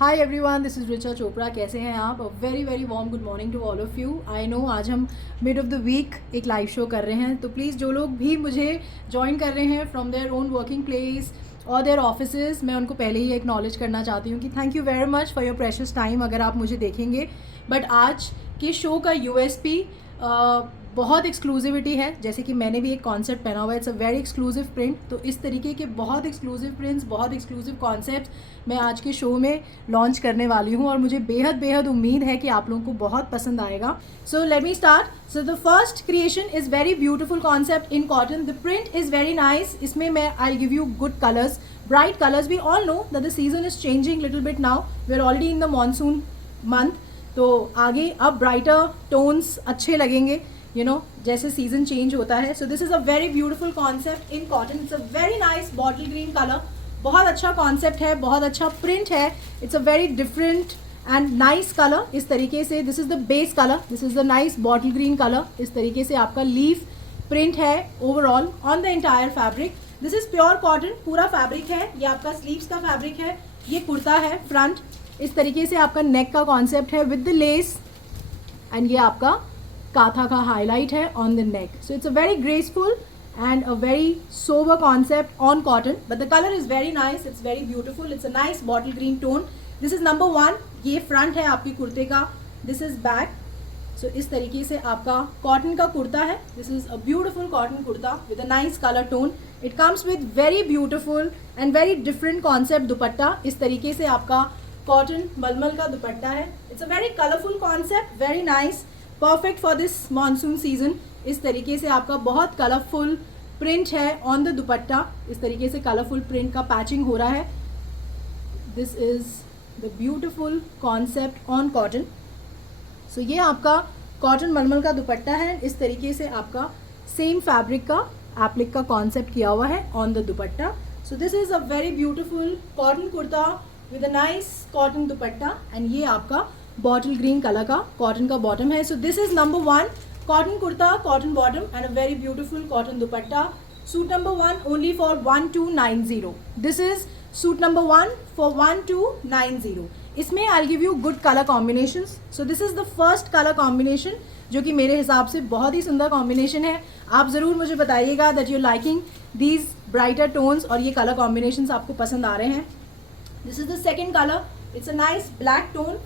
Hi everyone, this is Richa Chopra. कैसे हैं आप? A very very warm good morning to all of you. I know आज हम mid of the week एक live show कर रहे हैं, तो प्लीज़ जो लोग भी मुझे ज्वाइन कर रहे हैं from their own working place और देयर ऑफिसेज, मैं उनको पहले ही एक्नॉलेज करना चाहती हूँ कि thank you very much for your precious time अगर आप मुझे देखेंगे। बट आज के शो का यूएसपी बहुत एक्सक्लूसिविटी है। जैसे कि मैंने भी एक कॉन्सेप्ट पहना हुआ है, it's a very exclusive print. तो इस तरीके के बहुत एक्सक्लूसिव प्रिंट्स, बहुत एक्सक्लूसिव कॉन्सेप्ट्स मैं आज के शो में लॉन्च करने वाली हूँ और मुझे बेहद बेहद उम्मीद है कि आप लोगों को बहुत पसंद आएगा। So let me start. So the first creation is very beautiful concept in cotton. The print is very nice. इसमें मैं I give you good colours, bright colours. We all know that the season is changing little bit now, we are already in the monsoon month. तो आगे अब brighter tones अच्छे लगेंगे, you know, जैसे season change होता है। So this is a very beautiful concept in cotton. It's a very nice bottle green colour. बहुत अच्छा कॉन्सेप्ट है, बहुत अच्छा प्रिंट है। It's a very different and nice colour. इस तरीके से this is the base colour, this is the nice bottle green colour. इस तरीके से आपका लीफ प्रिंट है overall on the entire fabric. This is pure cotton, पूरा फैब्रिक है। ये आपका स्लीव्स का फैब्रिक है, ये कुर्ता है फ्रंट। इस तरीके से आपका नेक का कॉन्सेप्ट है विद द लेस, एंड ये आपका काथा का हाईलाइट है on the neck. So it's a very graceful and a very sober concept on cotton, but the color is very nice, it's very beautiful, it's a nice bottle green tone. This is number 1. ये front है आपकी कुर्ते का, this is back. So इस तरीके से आपका cotton का कुर्ता है. This is a beautiful cotton kurta with a nice color tone. It comes with very beautiful and very different concept दुपट्टा. इस तरीके से आपका कॉटन मलमल का दुपट्टा है. It's a very colorful concept, very nice, perfect for this monsoon season. इस तरीके से आपका बहुत कलरफुल प्रिंट है ऑन द दुपट्टा. इस तरीके से कलरफुल प्रिंट का पैचिंग हो रहा है. This is the beautiful concept on cotton. So ये आपका कॉटन मलमल का दुपट्टा है. इस तरीके से आपका सेम फैब्रिक का एप्लिक का कॉन्सेप्ट किया हुआ है on the dupatta. So this is a very beautiful cotton kurta with a nice cotton dupatta, and ये आपका बॉटल ग्रीन कलर का कॉटन का बॉटम है. So this is number 1 cotton kurta, cotton bottom and a very beautiful cotton dupatta. Suit number 1 only for 1290. This is suit number 1 for 1290. इसमें I'll give you good color combinations. So this is the first color combination जो कि मेरे हिसाब से बहुत ही सुंदर combination है. आप ज़रूर मुझे बताइएगा that you're liking these brighter tones और ये color combinations आपको पसंद आ रहे हैं. This is the second color. It's a nice black tone.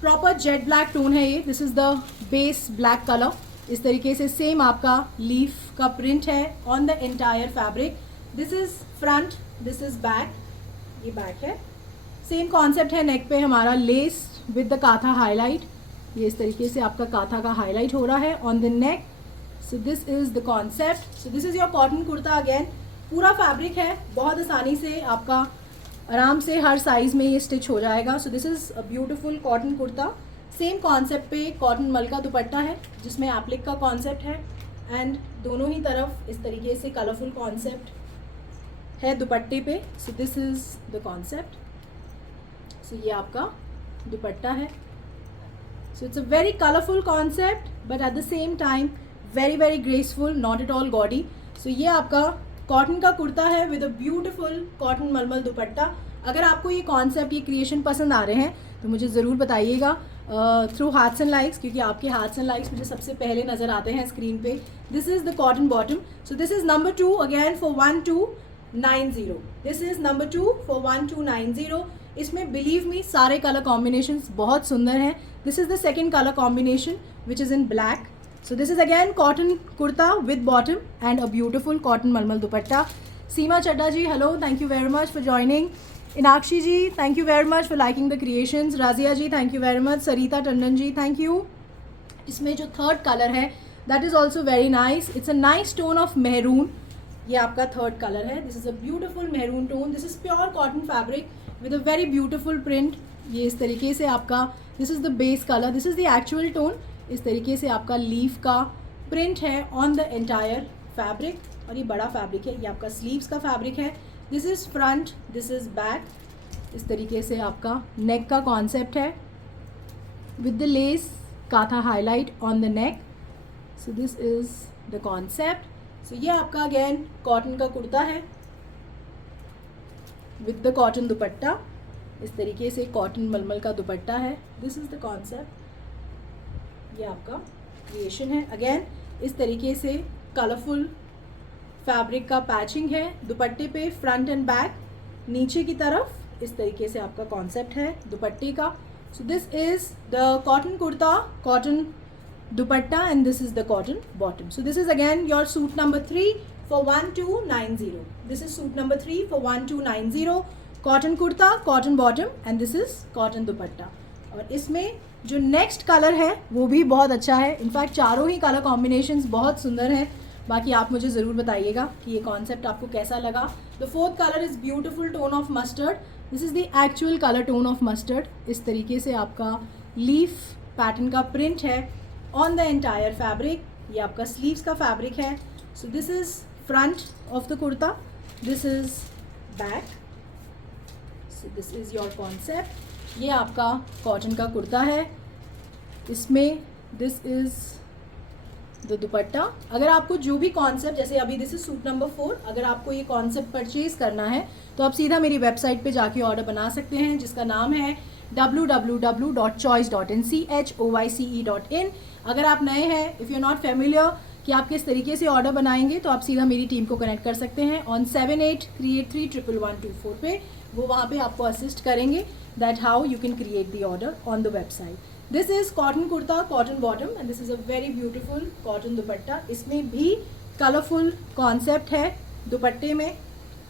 Proper jet black tone है ये. This is the base black colour. इस तरीके से सेम आपका लीफ का प्रिंट है on the entire fabric. This is front, this is back. ये back है. सेम कॉन्सेप्ट है. नेक पे हमारा लेस विद द काथा हाईलाइट. ये इस तरीके से आपका काथा का हाईलाइट हो रहा है on the neck. So this is the concept. So this is your cotton kurta. Again पूरा फैब्रिक है, बहुत आसानी से आपका आराम से हर साइज़ में ये स्टिच हो जाएगा. सो this is a beautiful cotton kurta. Same concept पे कॉटन मल का दुपट्टा है जिसमें एप्लिक का कॉन्सेप्ट है, एंड दोनों ही तरफ इस तरीके से कलरफुल कॉन्सेप्ट है दुपट्टे पे. So this is the concept. So ये आपका दुपट्टा है. So it's a very colourful concept but at the same time very very graceful, not at all gaudy. So ये आपका कॉटन का कुर्ता है with a beautiful cotton malmal दुपट्टा. अगर आपको ये कॉन्सेप्ट, ये क्रिएशन पसंद आ रहे हैं तो मुझे ज़रूर बताइएगा थ्रू हार्ट्स एंड लाइक्स, क्योंकि आपके हार्ट्स एंड लाइक्स मुझे सबसे पहले नज़र आते हैं स्क्रीन पे. This is the cotton bottom. So this is number 2 again for 1290. This is number 2 for 1290. इसमें बिलीव मी सारे कलर कॉम्बिनेशंस बहुत सुंदर हैं. This is the second colour combination which is in black. So this is again cotton kurta with bottom and a beautiful cotton malmal dupatta. Seema Chadda ji, hello, thank you very much for joining. Inakshi ji, thank you very much for liking the creations. Razia ji, thank you very much. Sarita Tandon ji, thank you. इसमें जो third colour है that is also very nice. It's a nice tone of maroon. ये आपका third colour है. This is a beautiful maroon tone. This is pure cotton fabric with a very beautiful print. ये इस तरीके से आपका, this is the base color. This is the actual tone. इस तरीके से आपका लीफ का प्रिंट है ऑन द एंटायर फैब्रिक, और ये बड़ा फैब्रिक है. ये आपका स्लीव्स का फैब्रिक है. This is front, this is back. इस तरीके से आपका नेक का कॉन्सेप्ट है विद द लेस काथा highlight on the neck. So this is the concept. So ये आपका अगेन कॉटन का कुर्ता है विद द कॉटन दुपट्टा. इस तरीके से कॉटन मलमल का दुपट्टा है। दिस इज़ द कॉन्सेप्ट, ये आपका क्रिएशन है। अगेन इस तरीके से कलरफुल फैब्रिक का पैचिंग है दुपट्टे पे, फ्रंट एंड बैक, नीचे की तरफ इस तरीके से आपका कॉन्सेप्ट है दुपट्टे का। सो this is the cotton kurta, cotton dupatta, and this is the cotton bottom. So this is again your suit number 3 for 1290. This is suit number 3 for 1290. Cotton kurta, cotton bottom, and this is cotton दुपट्टा। और इसमें जो next colour है वो भी बहुत अच्छा है। In fact चारों ही कलर कॉम्बिनेशंस बहुत सुंदर हैं। बाकी आप मुझे ज़रूर बताइएगा कि ये कॉन्सेप्ट आपको कैसा लगा। The fourth colour is beautiful tone of mustard. This is the actual colour tone of mustard. इस तरीके से आपका लीफ पैटर्न का प्रिंट है ऑन द एंटायर फैब्रिक। ये आपका स्लीव्स का फैब्रिक है। So this is front of the kurta, this is back, so this is your concept। ये आपका कॉटन का कुर्ता है, इसमें this is the दुपट्टा। अगर आपको जो भी कॉन्सेप्ट, जैसे अभी दिस इज सूट नंबर 4, अगर आपको ये कॉन्सेप्ट परचेज करना है तो आप सीधा मेरी वेबसाइट पे जाके ऑर्डर बना सकते हैं, जिसका नाम है www.choice.in। अगर आप नए हैं, if you are not familiar कि आप किस तरीके से ऑर्डर बनाएंगे, तो आप सीधा मेरी टीम को कनेक्ट कर सकते हैं ऑन 7838311124 पे। वो वहाँ पे आपको असिस्ट करेंगे that how you can create the order on the website. This is cotton kurta, cotton bottom, and this is a very beautiful cotton दुपट्टा। इसमें भी कलरफुल कॉन्सेप्ट है दुपट्टे में,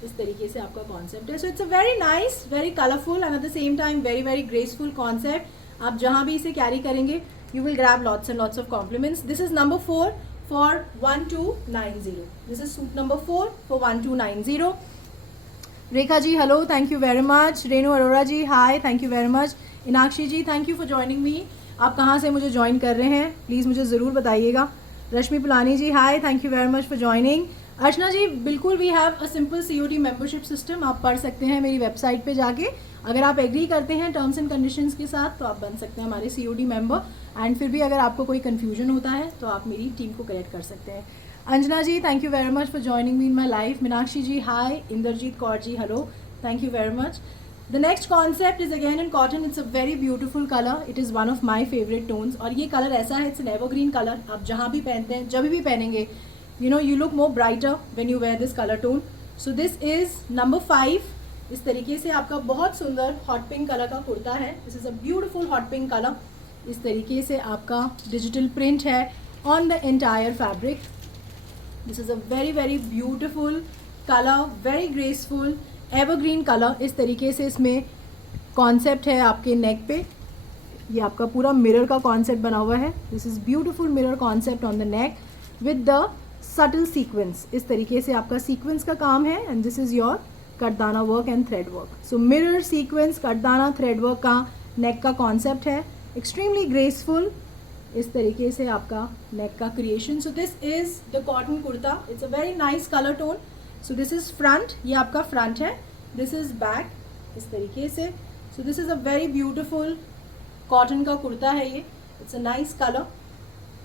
इस तरीके से आपका कॉन्सेप्ट है। So it's a very nice, very colourful and at the same time very very graceful concept. आप जहाँ भी इसे कैरी करेंगे you will grab lots and lots of compliments. This is number 4 for 1290. This is suit number 4 for 1290. Rekha ji hello, thank you very much. Renu Arora ji hi, thank you very much. Inakshi ji thank you for joining me. आप कहाँ से मुझे join कर रहे हैं please मुझे ज़रूर बताइएगा। Rashmi Pulani ji hi, thank you very much for joining. Archana ji बिल्कुल we have a simple COD membership system, आप पढ़ सकते हैं मेरी वेबसाइट पे जाके। अगर आप एग्री करते हैं टर्म्स एंड कंडीशंस के साथ तो आप बन सकते हैं हमारे COD मेंबर। एंड फिर भी अगर आपको कोई कन्फ्यूजन होता है तो आप मेरी टीम को कनेक्ट कर सकते हैं। Anjana ji thank you very much for joining me in my life. Meenakshi ji hi, Indrajeet Kaur ji hello, thank you very much. The next concept is again in cotton. It's a very beautiful colour, it is one of my favourite tones. और ये colour ऐसा है, it's an evergreen colour. आप जहाँ भी पहनते हैं, जब भी पहनेंगे, you know you look more brighter when you wear this colour tone. So this is number 5। इस तरीके से आपका बहुत सुंदर हॉट पिंक कलर का कुर्ता है। This is a beautiful hot pink colour. इस तरीके से आपका डिजिटल प्रिंट है on the entire fabric. This is a very very beautiful colour, very graceful evergreen colour. इस तरीके से इसमें कॉन्सेप्ट है आपके नेक पे, ये आपका पूरा मिरर का कॉन्सेप्ट बना हुआ है। This is beautiful mirror concept on the neck with the subtle sequence. इस तरीके से आपका सीक्वेंस का काम है and this is your cutdana work and thread work. So mirror, sequence, cutdana, thread work का नेक का कॉन्सेप्ट है, एक्सट्रीमली ग्रेसफुल। इस तरीके से आपका नेक का creation. So this is the cotton kurta, it's a very nice colour tone. So this is front, ये आपका फ्रंट है, दिस इज़ बैक, इस तरीके से। So this is a very beautiful cotton का कुर्ता है ये, it's a nice colour.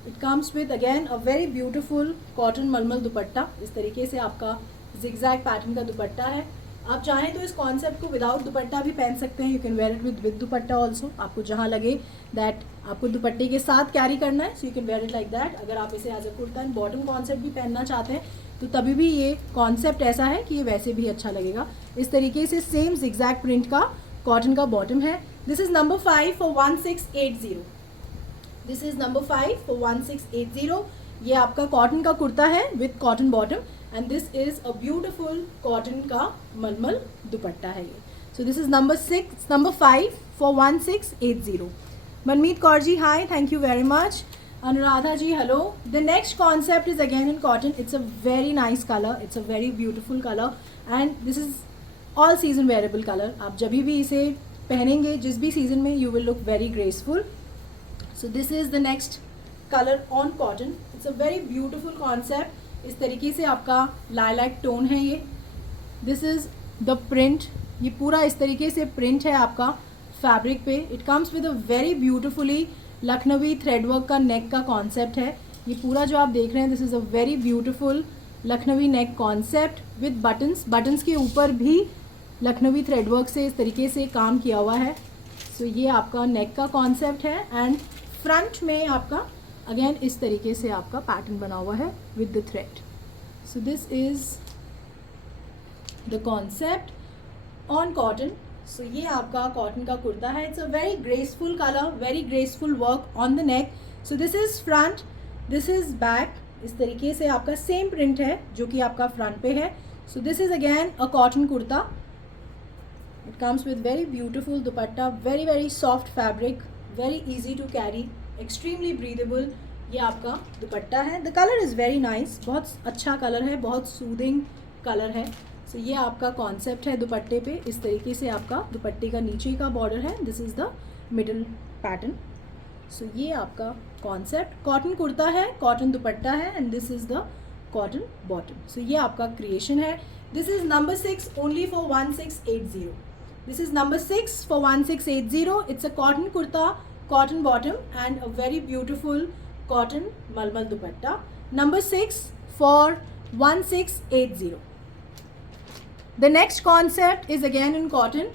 It comes with again a very beautiful cotton malmal dupatta. इस तरीके से आपका जिगजैग पैटर्न का दुपट्टा है। आप चाहें तो इस कॉन्सेप्ट को विदाउट दुपट्टा भी पहन सकते हैं, you can wear it with dupatta also. आपको जहाँ लगे दैट आपको दुपट्टे के साथ कैरी करना है, so you can wear it like that. अगर आप इसे as a kurta and bottom concept भी पहनना चाहते हैं तो तभी भी ये कॉन्सेप्ट ऐसा है कि ये वैसे भी अच्छा लगेगा। इस तरीके से सेम जिगजैग प्रिंट का कॉटन का बॉटम है। This is number 5 for 1680। This is number 5 for 1680। ये आपका कॉटन का कुर्ता है with cotton bottom and this is a beautiful cotton का मलमल दुपट्टा है ये। So this is number 5 for 1680। Manmeet Kaur ji hi, thank you very much. Anuradha ji hello. The next concept is again in cotton. It's a very nice colour, it's a very beautiful colour and this is all season wearable colour. आप जब भी इसे पहनेंगे, जिस भी season में, you will look very graceful. So this is the next colour on cotton. It's a very beautiful concept. इस तरीके से आपका लाइलैक टोन है ये। दिस इज़ द प्रिंट, ये पूरा इस तरीके से प्रिंट है आपका फैब्रिक पे। It comes with a very beautifully Lucknowi threadwork का नेक का कॉन्सेप्ट है। ये पूरा जो आप देख रहे हैं, this is a very beautiful Lucknowi neck concept with buttons. Buttons के ऊपर भी लखनवी थ्रेड वर्क से इस तरीके से काम किया हुआ है। सो ये आपका नेक का कॉन्सेप्ट है एंड फ्रंट में आपका अगेन इस तरीके से आपका पैटर्न बना हुआ है with the thread. So this is the concept on cotton. So ये आपका कॉटन का कुर्ता है। It's a very graceful colour, very graceful work on the neck. So this is front, this is back. इस तरीके से आपका सेम प्रिंट है जो कि आपका फ्रंट पे है। So this is again a cotton kurta. It comes with very beautiful dupatta, very very soft fabric, very easy to carry, extremely breathable. ये आपका दुपट्टा है। The colour is very nice, बहुत अच्छा कलर है, बहुत सूदिंग कलर है। सो ये आपका कॉन्सेप्ट है दुपट्टे पे। इस तरीके से आपका दुपट्टे का नीचे का बॉर्डर है। This is the middle pattern. So ये आपका कॉन्सेप्ट कॉटन कुर्ता है, कॉटन दुपट्टा है and this is the cotton bottom. So ये आपका क्रिएशन है। This is number 6 only for 1680। This is number 6 for 1680। It's a cotton kurta, cotton bottom and a very beautiful cotton malmal dupatta. Number 6 for 1680. The next concept is again in cotton.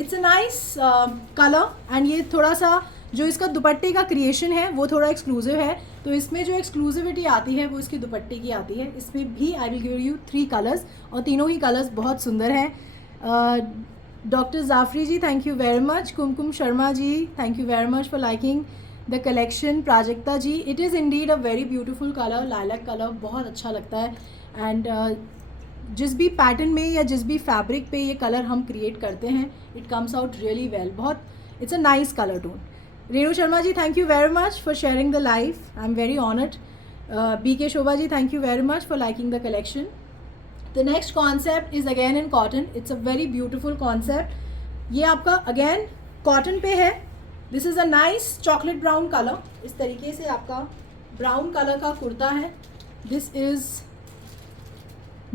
It's a nice color and ये थोड़ा सा जो इसका दुपट्टे का creation है वो थोड़ा एक्सक्लूसिव है। तो इसमें जो एक्सक्लूसिविटी आती है वो इसकी दुपट्टे की आती है। इसमें भी I will give you 3 colours और तीनों ही कलर्स बहुत सुंदर हैं। Doctor Jafri ji thank you very much. Kumkum Sharma ji thank you very much for liking the collection. Prajakta ji it is indeed a very beautiful colour, lilac colour, बहुत अच्छा लगता है। एंड जिस भी पैटर्न में या जिस भी फैब्रिक पे ये कलर हम क्रिएट करते हैं it comes out really well. बहुत it's a nice colour tone. Renu Sharma ji thank you very much for sharing the live, I am very honoured. B K Shobha ji thank you very much for liking the collection. The next concept is again in cotton. It's a very beautiful concept. ये आपका अगेन cotton पे है। This is a nice chocolate brown colour. इस तरीके से आपका brown colour का कुर्ता है। This is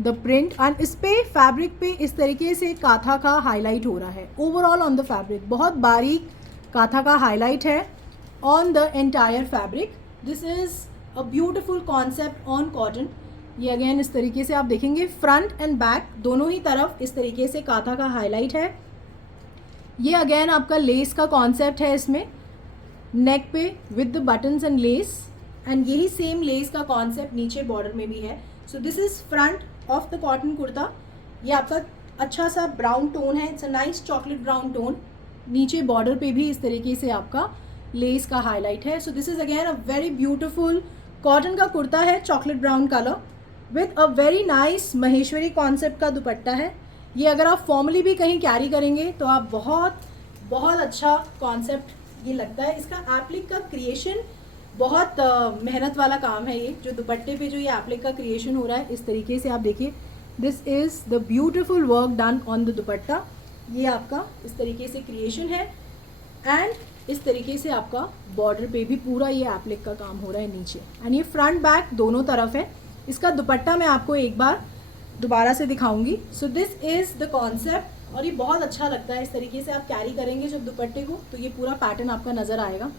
the print and इस पे फैब्रिक पे इस तरीके से काथा का हाईलाइट हो रहा है। ओवरऑल ऑन द फैब्रिक बहुत बारीक काथा का हाईलाइट है on the entire fabric. This is a beautiful concept on cotton. ये अगेन इस तरीके से आप देखेंगे फ्रंट एंड बैक दोनों ही तरफ इस तरीके से काथा का हाईलाइट है। ये अगेन आपका लेस का कॉन्सेप्ट है इसमें, नेक पे with the buttons and less, and यही सेम लेस का कॉन्सेप्ट नीचे बॉर्डर में भी है। So this is front of the cotton kurta. ये आपका अच्छा सा ब्राउन टोन है, it's a nice chocolate brown tone. नीचे बॉर्डर पे भी इस तरीके से आपका लेस का हाईलाइट है। So this is again a very beautiful cotton का कुर्ता है, chocolate brown colour with a very nice Maheshwari concept का दुपट्टा है। ये अगर आप फॉर्मली भी कहीं कैरी करेंगे तो आप बहुत बहुत अच्छा कॉन्सेप्ट ये लगता है। इसका एप्लिक का क्रिएशन बहुत मेहनत वाला काम है। ये जो दुपट्टे पे जो ये एप्लिक का क्रिएशन हो रहा है इस तरीके से आप देखिए। This is the beautiful work done on the दुपट्टा। ये आपका इस तरीके से क्रिएशन है एंड इस तरीके से आपका बॉर्डर पे भी पूरा ये एप्लिक का काम हो रहा है नीचे, एंड ये फ्रंट बैक दोनों तरफ है। इसका दुपट्टा मैं आपको एक बार दोबारा से दिखाऊंगी। सो दिस इज़ द कॉन्सेप्ट और ये बहुत अच्छा लगता है। इस तरीके से आप कैरी करेंगे जब दुपट्टे को तो ये पूरा पैटर्न आपका नज़र आएगा।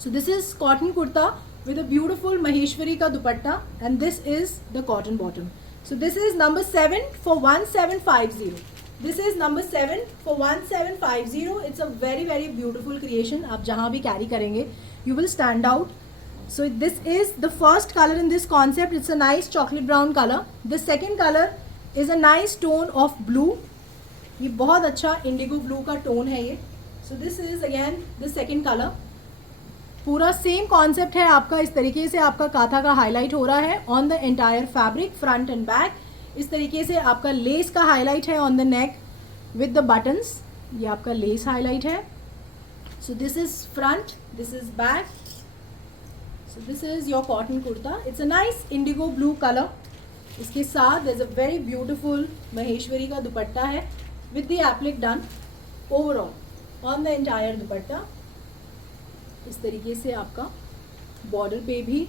So this is cotton kurta with a beautiful Maheshwari ka dupatta and this is the cotton bottom. So this is number 7 for 1750. This is number 7 for 1750. It's a very very beautiful creation. आप जहाँ भी carry करेंगे you will stand out. So this is the first color in this concept. It's a nice chocolate brown color. The second color is a nice tone of blue. ये बहुत अच्छा indigo blue का tone है ये. So this is again the second color. पूरा same concept है आपका। इस तरीके से आपका काथा का हाईलाइट हो रहा है on the entire fabric front end back. इस तरीके से आपका लेस का हाईलाइट है on the neck with the buttons. ये आपका लेस हाईलाइट है। So this is front, this is back. So this is your cotton kurta. It's a nice Indigo blue colour. इसके साथ is a very beautiful Maheshwari का दुपट्टा है with the applique done overall on the entire दुपट्टा। इस तरीके से आपका border पे भी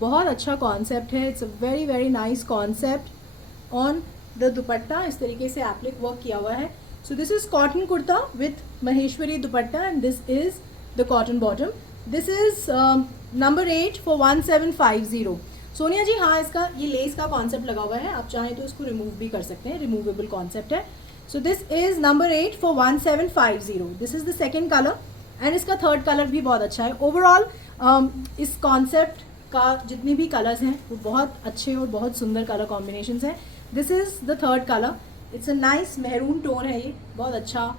बहुत अच्छा कॉन्सेप्ट है। It's a very very nice concept on the dupatta. इस तरीके से एप्लिक वर्क किया हुआ है। So this is cotton kurta with Maheshwari dupatta and this is the cotton bottom. This is number 8 for 1750. Sonia ji हाँ, इसका ये लेस का कॉन्सेप्ट लगा हुआ है, आप चाहें तो इसको रिमूव भी कर सकते हैं, रिमूवेबल कॉन्सेप्ट है। So this is number 8 for 1750। This is the second colour and इसका थर्ड कलर भी बहुत अच्छा है। ओवरऑल इस कॉन्सेप्ट का जितने भी कलर्स हैं वो बहुत अच्छे और बहुत सुंदर कलर कॉम्बिनेशंस हैं। This is the third colour, it's a nice maroon tone है, ये बहुत अच्छा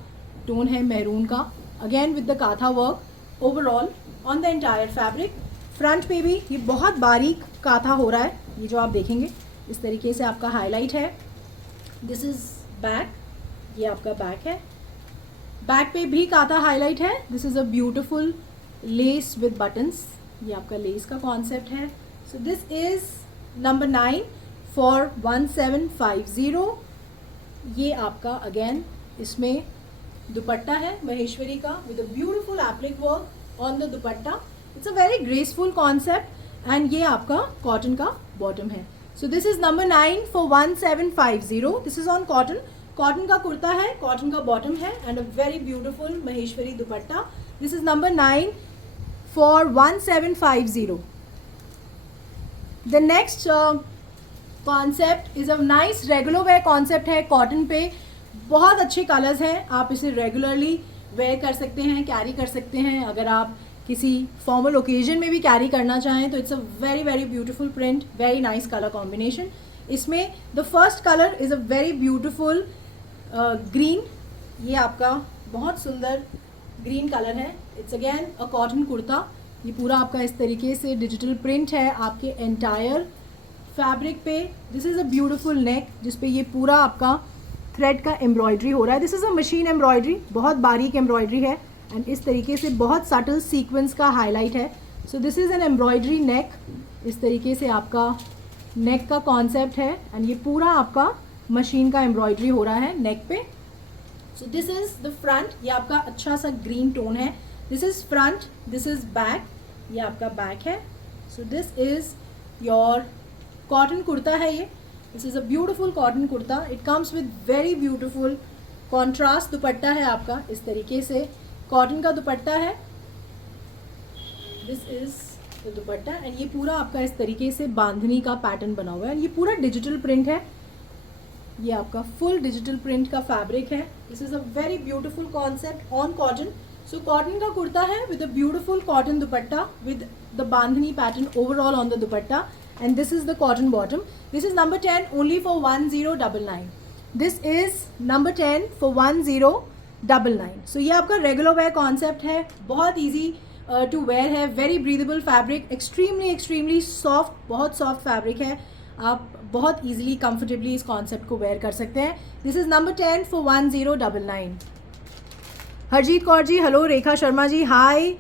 टोन है मेहरून का, अगेन विद द काथा work overall on the entire fabric. Front पे भी ये बहुत बारीक काथा हो रहा है, ये जो आप देखेंगे इस तरीके से आपका हाईलाइट है। दिस इज बैक, ये आपका बैक है, बैक पे भी काथा हाईलाइट है। This is a beautiful less with buttons, ये आपका लेस का कॉन्सेप्ट है। So this is number 9 for 1750। ये आपका अगेन इसमें दुपट्टा है महेश्वरी का with a beautiful applique work on the dupatta. It's a very graceful concept and ये आपका कॉटन का बॉटम है। So this is number 9 for 1750। This is on cotton, cotton का कुर्ता है, कॉटन का बॉटम है and a very beautiful Maheshwari dupatta. This is number 9 for 1750। The next concept is a nice regular wear concept है, cotton पे बहुत अच्छे colours हैं, आप इसे रेगुलरली वेयर कर सकते हैं, कैरी कर सकते हैं। अगर आप किसी फॉर्मल ओकेजन में भी कैरी करना चाहें तो it's a very very beautiful print, very nice colour combination. इसमें the first colour is a very beautiful green, ये आपका बहुत सुंदर ग्रीन कलर है। It's again a cotton kurta, ये पूरा आपका इस तरीके से डिजिटल प्रिंट है आपके एंटायर फैब्रिक पे। दिस इज़ अ ब्यूटीफुल नेक जिसपे ये पूरा आपका थ्रेड का एम्ब्रॉयडरी हो रहा है। This is a machine embroidery, बहुत बारीक एम्ब्रॉयडरी है एंड इस तरीके से बहुत सटल सीक्वेंस का हाईलाइट है। So this is N embroidery नेक, इस तरीके से आपका नेक का कॉन्सेप्ट है एंड ये पूरा आपका मशीन का एम्ब्रॉयडरी हो रहा है नेक पे। So this is the front, ये आपका अच्छा सा ग्रीन टोन है। This is front, this is back, ये आपका बैक है। So this is your cotton kurta है ये। This is a beautiful cotton kurta, it comes with very beautiful contrast दुपट्टा है आपका, इस तरीके से कॉटन का दुपट्टा है। This is the dupatta and ये पूरा आपका इस तरीके से बांधनी का पैटर्न बना हुआ है। ये पूरा डिजिटल प्रिंट है, ये आपका फुल डिजिटल प्रिंट का फैब्रिक है। This is a very beautiful concept on cotton. So cotton का कुर्ता है with a beautiful cotton dupatta with the bandhani pattern overall on the dupatta and this is the cotton bottom. This is number 10 only for 1099. This is number 10 for 1099. So ये आपका regular wear concept है, बहुत easy to wear है, very breathable fabric, extremely soft, बहुत soft fabric है, आप बहुत easily comfortably इस कॉन्सेप्ट को वेयर कर सकते हैं। This is number 10 for 1099। Harjeet Kaur ji hello, Rekha Sharma ji hi,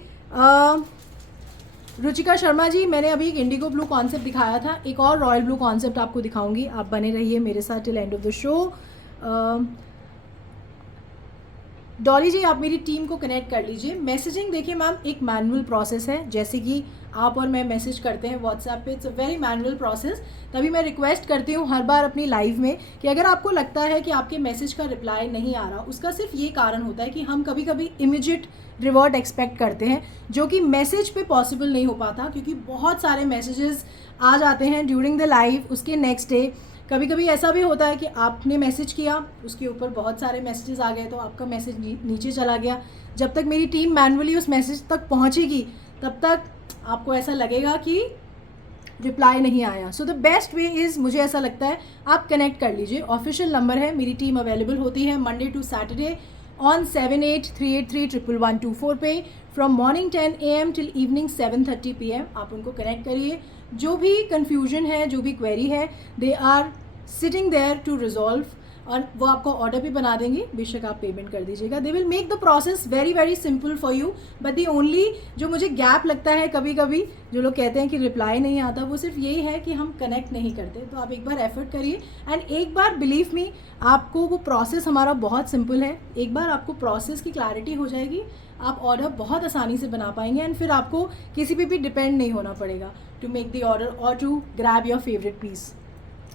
Ruchika Sharma ji मैंने अभी एक इंडिगो ब्लू कॉन्सेप्ट दिखाया था, एक और रॉयल ब्लू कॉन्सेप्ट आपको दिखाऊंगी, आप बने रहिए मेरे साथ till end of the show. Dolly ji आप मेरी टीम को कनेक्ट कर लीजिए। मैसेजिंग देखिए मैम एक मैनुअल प्रोसेस है, जैसे कि आप और मैं मैसेज करते हैं व्हाट्सएप पे, it's a very manual process. तभी मैं रिक्वेस्ट करती हूँ हर बार अपनी लाइव में कि अगर आपको लगता है कि आपके मैसेज का रिप्लाई नहीं आ रहा, उसका सिर्फ ये कारण होता है कि हम कभी कभी इमीडिएट रिवर्ट एक्सपेक्ट करते हैं, जो कि मैसेज पे पॉसिबल नहीं हो पाता, क्योंकि बहुत सारे मैसेजेस आ जाते हैं ड्यूरिंग द लाइव, उसके नेक्स्ट डे। कभी कभी ऐसा भी होता है कि आपने मैसेज किया, उसके ऊपर बहुत सारे मैसेजेस आ गए तो आपका मैसेज नीचे चला गया। जब तक मेरी टीम मैनुअली उस मैसेज तक पहुंचेगी तब तक आपको ऐसा लगेगा कि रिप्लाई नहीं आया। So the best way is, मुझे ऐसा लगता है आप कनेक्ट कर लीजिए, ऑफिशियल नंबर है, मेरी टीम अवेलेबल होती है मंडे टू सैटरडे ऑन 78383124 पे from morning 10 AM till evening 7:30 PM। आप उनको कनेक्ट करिए, जो भी कन्फ्यूजन है, जो भी क्वेरी है, they are sitting there to resolve, और वो आपको ऑर्डर भी बना देंगे, बेशक आप पेमेंट कर दीजिएगा। They will make the process very very simple for you. But the only जो मुझे गैप लगता है कभी कभी, जो लोग कहते हैं कि रिप्लाई नहीं आता, वो सिर्फ यही है कि हम कनेक्ट नहीं करते। तो आप एक बार एफर्ट करिए एंड एक बार बिलीव मी, आपको वो प्रोसेस हमारा बहुत सिंपल है, एक बार आपको प्रोसेस की क्लैरिटी हो जाएगी, आप ऑर्डर बहुत आसानी से बना पाएंगे एंड फिर आपको किसी पे भी डिपेंड नहीं होना पड़ेगा टू मेक द ऑर्डर और to grab your favourite piece.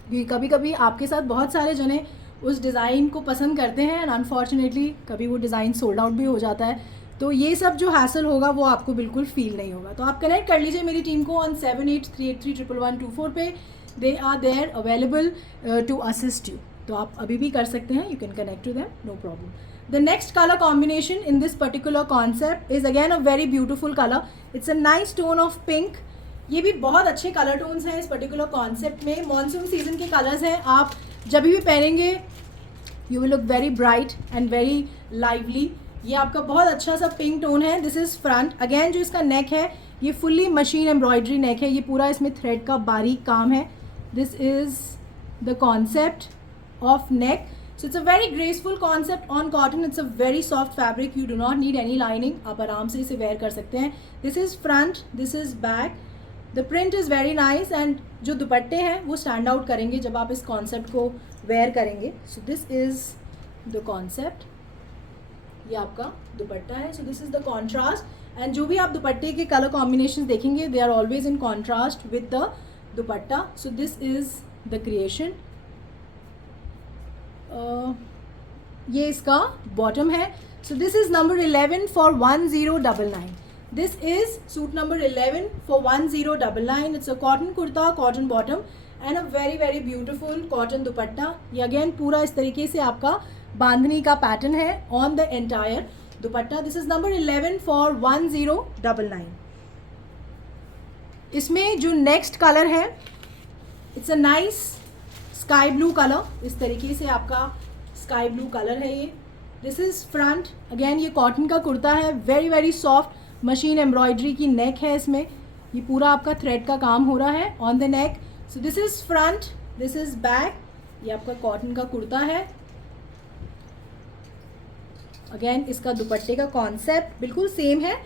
क्योंकि कभी कभी आपके साथ बहुत सारे जने उस डिज़ाइन को पसंद करते हैं एंड अनफॉर्चुनेटली कभी वो डिज़ाइन सोल्ड आउट भी हो जाता है, तो ये सब जो हैसल होगा वो आपको बिल्कुल फील नहीं होगा. तो आप कनेक्ट कर लीजिए मेरी टीम को ऑन 7838311124 पे. They are there available to assist you. तो आप अभी भी कर सकते हैं. You can connect to them, no problem. The next color combination in this particular concept is again a very beautiful color. It's a nice tone of pink. ये भी बहुत अच्छे कलर टोन्स हैं इस पर्टिकुलर कॉन्सेप्ट में. Monsoon season के colours हैं. आप जब भी पहनेंगे you will look very bright and very lively. ये आपका बहुत अच्छा सा पिंक टोन है. This is front. अगेन जो इसका नेक है ये फुल्ली मशीन एम्ब्रॉयडरी नेक है. ये पूरा इसमें थ्रेड का बारीक काम है. This is the concept of neck. So it's a very graceful concept on cotton. It's a very soft fabric. You do not need any lining. आप आराम से इसे wear कर सकते हैं. This is front, this is back. The print is very nice and जो दुपट्टे हैं वो stand out करेंगे जब आप इस concept को wear करेंगे. So this is the concept. ये आपका दुपट्टा है. So this is the contrast. And जो भी आप दुपट्टे के color combinations देखेंगे they are always in contrast with the dupatta. So this is the creation. ये इसका बॉटम है. So this is number 11 for 1099. This is suit number 11 for 1099. It's a cotton kurta, cotton bottom and a very very beautiful cotton दुपट्टा. ये again पूरा इस तरीके से आपका बांधनी का पैटर्न है on the entire dupatta. This is number 11 for 1099. इसमें जो नेक्स्ट कलर है it's a nice sky blue colour. इस तरीके से आपका स्काई ब्लू कलर है ये. This is front. अगेन ये कॉटन का कुर्ता है. Very very soft machine embroidery की नेक है इसमें. ये पूरा आपका थ्रेड का काम हो रहा है on the neck. So this is front, this is back. ये आपका कॉटन का कुर्ता है. अगेन इसका दुपट्टे का कॉन्सेप्ट बिल्कुल सेम है.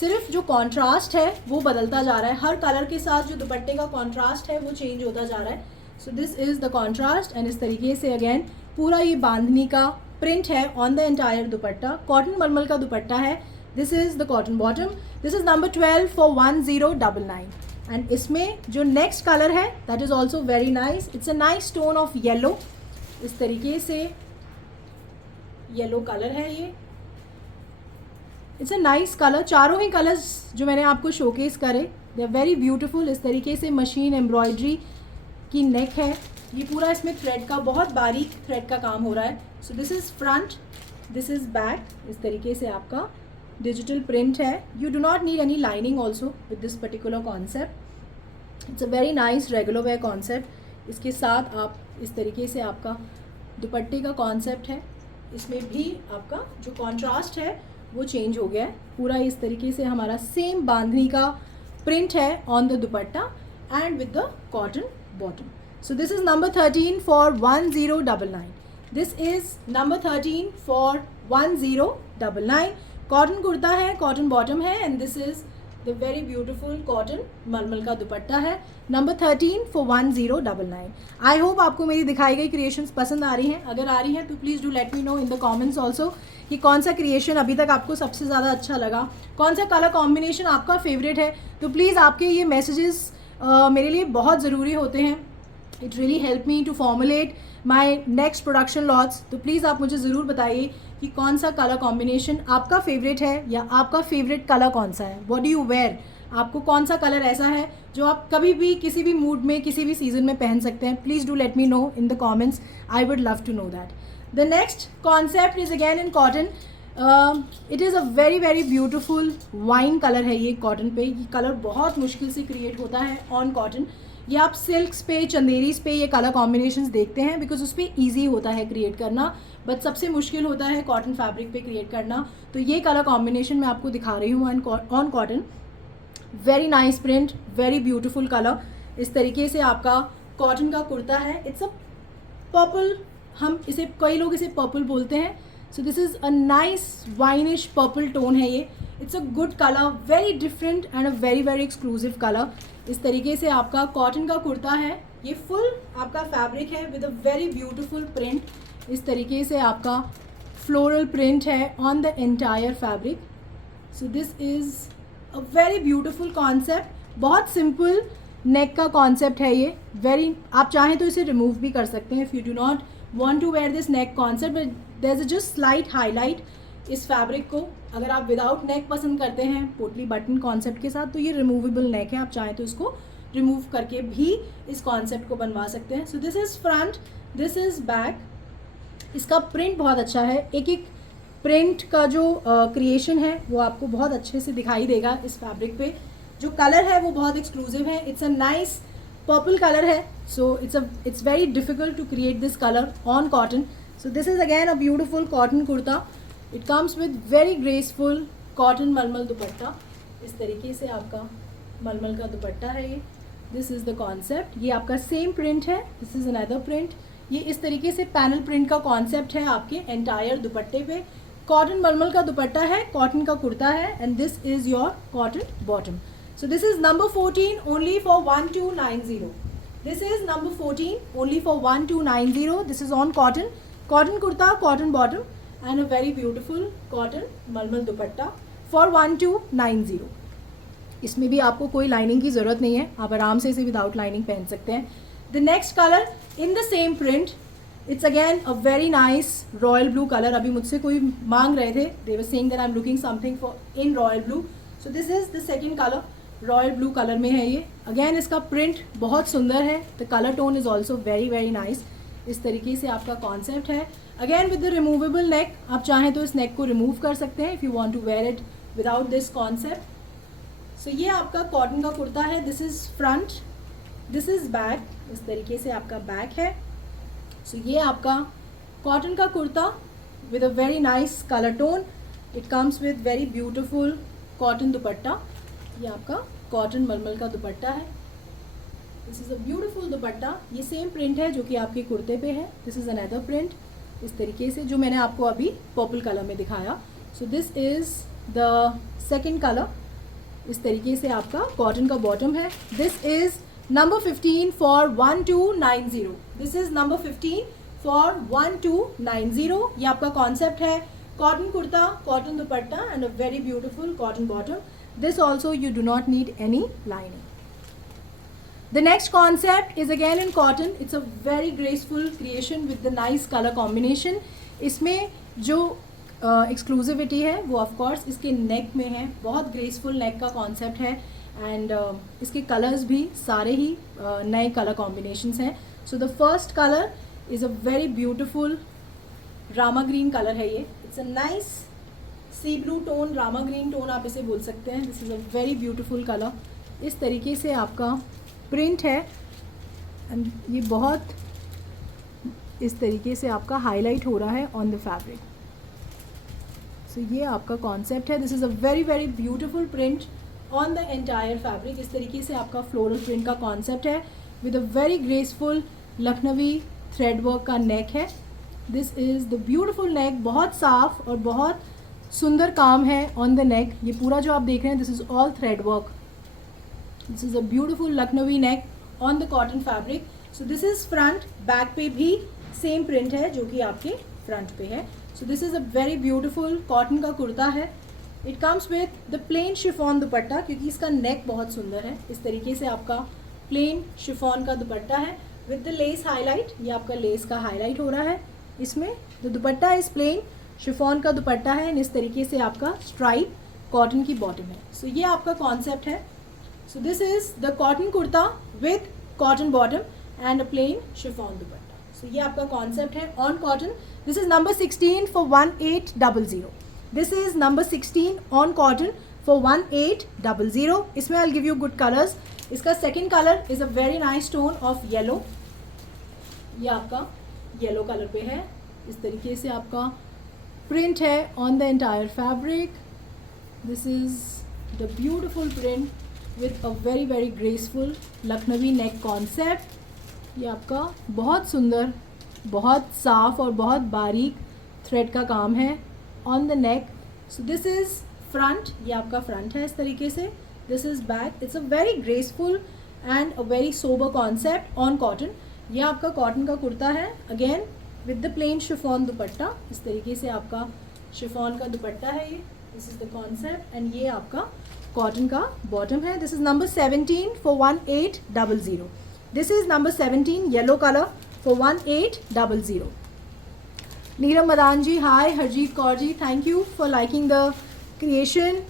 सिर्फ जो कॉन्ट्रास्ट है वो बदलता जा रहा है. हर कलर के साथ जो दुपट्टे का कॉन्ट्रास्ट है वो चेंज होता जा रहा है. So this is the contrast and इस तरीके से अगेन पूरा ये बांधनी का प्रिंट है on the entire dupatta. Cotton मलमल का दुपट्टा है. This is the cotton bottom. This is number 12 for 1099. And इसमें जो नेक्स्ट कलर है that is also very nice. It's a nice tone of yellow. इस तरीके से येलो कलर है ये. It's a nice colour. चारों ही कलर्स जो मैंने आपको शोकेस करे दे आर वेरी ब्यूटिफुल. इस तरीके से मशीन एम्ब्रॉयडरी की नेक है. ये पूरा इसमें थ्रेड का बहुत बारीक थ्रेड का काम हो रहा है. So this is front, this is back. इस तरीके से आपका डिजिटल प्रिंट है. You do not need any lining also with this particular concept. It's a very nice regular wear concept. इसके साथ आप इस तरीके से आपका दुपट्टे का कॉन्सेप्ट है. इसमें भी आपका जो कॉन्ट्रास्ट है वो चेंज हो गया है. पूरा इस तरीके से हमारा सेम बांधनी का प्रिंट है on the dupatta and with the cotton bottom. So this is number 13 for 1099. This is number 13 for 1099. Cotton kurta है, कॉटन बॉटम है and this is the very beautiful cotton मलमल का दुपट्टा है. Number 13 for 1099. आई होप आपको मेरी दिखाई गई creations पसंद आ रही हैं. अगर आ रही हैं तो please do let me know in the comments also कि कौन सा क्रिएशन अभी तक आपको सबसे ज़्यादा अच्छा लगा, कौन सा कलर कॉम्बिनेशन आपका फेवरेट है. तो प्लीज़ आपके ये मैसेजेस मेरे लिए बहुत ज़रूरी होते हैं. It really help me to formulate my next production lots. तो प्लीज़ आप मुझे ज़रूर बताइए कि कौन सा कलर कॉम्बिनेशन आपका फेवरेट है या आपका फेवरेट कलर कौन सा है. What do you wear. आपको कौन सा कलर ऐसा है जो आप कभी भी किसी भी मूड में किसी भी सीजन में पहन सकते हैं. Please do let me know in the comments. I would love to know that. The next concept is again in cotton. It is a very very beautiful wine colour है ये cotton पे. ये colour बहुत मुश्किल से create होता है on cotton. ये आप सिल्क्स पे, चंदेरीज पे ये कलर कॉम्बिनेशंस देखते हैं बिकॉज उस पर ईजी होता है क्रिएट करना. बट सबसे मुश्किल होता है कॉटन फैब्रिक पे क्रिएट करना. तो ये कलर कॉम्बिनेशन मैं आपको दिखा रही हूँ on cotton. Very nice print, very beautiful colour. इस तरीके से आपका कॉटन का कुर्ता है. It's a purple. हम इसे, कई लोग इसे पर्पल बोलते हैं. So this is a nice winish purple tone है ये. It's a good colour, very different and a very very exclusive colour. इस तरीके से आपका कॉटन का कुर्ता है. ये फुल आपका फैब्रिक है with a very beautiful print. इस तरीके से आपका फ्लोरल प्रिंट है on the entire fabric. So this is a very beautiful concept. बहुत सिंपल नेक का कॉन्सेप्ट है ये. वेरी, आप चाहें तो इसे रिमूव भी कर सकते हैं if you do not want to wear this neck concept, but there's a just slight highlight इस फैब्रिक को। अगर आप विदाउट नेक पसंद करते हैं पोटली बटन कॉन्सेप्ट के साथ, तो ये रिमूवेबल नेक है, आप चाहें तो इसको रिमूव करके भी इस कॉन्सेप्ट को बनवा सकते हैं। So this is front, this is back. इसका प्रिंट बहुत अच्छा है, एक एक प्रिंट का जो क्रिएशन है वो आपको बहुत अच्छे से दिखाई देगा इस फैब्रिक पे। जो कलर है वो बहुत एक्सक्लूसिव है, it's a nice purple colour है। So it's very difficult to create this colour on cotton. So this is again a beautiful cotton kurta. It comes with very graceful cotton malmal dupatta. इस तरीके से आपका मलमल का दुपट्टा है ये। This is the concept. ये आपका सेम प्रिंट है, दिस इज़ अनदर प्रिंट। ये इस तरीके से पैनल प्रिंट का कॉन्सेप्ट है आपके एंटायर दुपट्टे पे। कॉटन मलमल का दुपट्टा है, कॉटन का कुर्ता है, and this is your cotton bottom. So this is number 14 only for 1290। This is number 14 only for 1290। This is on cotton, cotton kurta, cotton bottom and a very beautiful cotton malmal dupatta for 1290। इसमें भी आपको कोई lining की ज़रूरत नहीं है, आप आराम से इसे विदाउट लाइनिंग पहन सकते हैं। The next colour in the same print, it's again a very nice royal blue colour. अभी मुझसे कोई मांग रहे थे, they were saying that I am looking something for in royal blue. So this is the second colour, royal blue colour में है ये। Again इसका प्रिंट बहुत सुंदर है, the colour tone is also very very nice. इस तरीके से आपका कॉन्सेप्ट है, अगेन विद द रिमूवेबल नेक। आप चाहें तो इस नेक को रिमूव कर सकते हैं if you want to wear it without this concept. So ये आपका कॉटन का कुर्ता है, this is front, this is back. इस तरीके से आपका बैक है। सो ये आपका कॉटन का kurta with a very nice colour tone. It comes with very beautiful cotton दुपट्टा। ये आपका कॉटन मलमल का दुपट्टा है, this is a beautiful dupatta. ये सेम प्रिंट है जो कि आपके कुर्ते पे है, दिस इज़ अनदर प्रिंट इस तरीके से जो मैंने आपको अभी पर्पल कलर में दिखाया। सो this is the second colour. इस तरीके से आपका कॉटन का बॉटम है। This is number 15 for 1290। This is number 15 for 1290। ये आपका कॉन्सेप्ट है, cotton kurta, cotton dupatta and a very beautiful cotton bottom. This also you do not need any lining. The next concept is again in cotton. It's a very graceful creation with the nice color combination. इसमें जो exclusivity है वो of course इसके नेक में है, बहुत graceful नेक का concept है एंड इसके कलर्स भी सारे ही नए कलर कॉम्बिनेशंस हैं। So the first colour is a very beautiful Rama green colour है ये। It's a nice sea blue tone, Rama green tone आप इसे बोल सकते हैं। This is a very beautiful colour. इस तरीके से आपका प्रिंट है एंड ये बहुत इस तरीके से आपका हाईलाइट हो रहा है ऑन द फैब्रिक। सो ये आपका कॉन्सेप्ट है, this is a very very beautiful print on the entire fabric. इस तरीके से आपका फ्लोरल प्रिंट का कॉन्सेप्ट है with a very graceful Lucknowi thread work का नेक है। This is the beautiful neck, बहुत साफ और बहुत सुंदर काम है ऑन द नेक। ये पूरा जो आप देख रहे हैं this is all thread work. This is a beautiful Lucknowi neck on the cotton fabric. So this is front, back पे भी सेम प्रिंट है जो कि आपके फ्रंट पे है। So this is a very beautiful cotton का कुर्ता है। It comes with the plain chiffon dupatta, क्योंकि इसका नेक बहुत सुंदर है। इस तरीके से आपका प्लेन शिफॉन का दुपट्टा है विद द लेस हाईलाइट। ये आपका लेस का हाईलाइट हो रहा है इसमें। The dupatta is plain, chiffon का दुपट्टा है एंड इस तरीके से आपका स्ट्राइप कॉटन की बॉटम है। सो ये आपका कॉन्सेप्ट है। So this is the cotton kurta with cotton bottom and a plain chiffon dupatta. So ये आपका कॉन्सेप्ट है on cotton. This is number 16 for 1800। This is number 16 on cotton for 1800। इसमें I give you good colours. इसका second colour is a very nice tone of yellow. ये आपका yellow colour पे है। इस तरीके से आपका प्रिंट है on the entire fabric. This is the beautiful print with a very very graceful Lucknowi neck concept. ये आपका बहुत सुंदर, बहुत साफ और बहुत बारीक थ्रेड का काम है on the neck. So this is front, ये आपका फ्रंट है इस तरीके से। This is back. It's a very graceful and a very sober concept on cotton. ये आपका कॉटन का कुर्ता है again with the plain chiffon dupatta. इस तरीके से आपका शिफॉन का दुपट्टा है ये। This is the concept and ये आपका कॉटन का बॉटम है। This is number 17 for 1800। This is number 17 yellow colour for 1800। Neelam Madan ji hi, Harjeet Kaur ji thank you for liking the creation,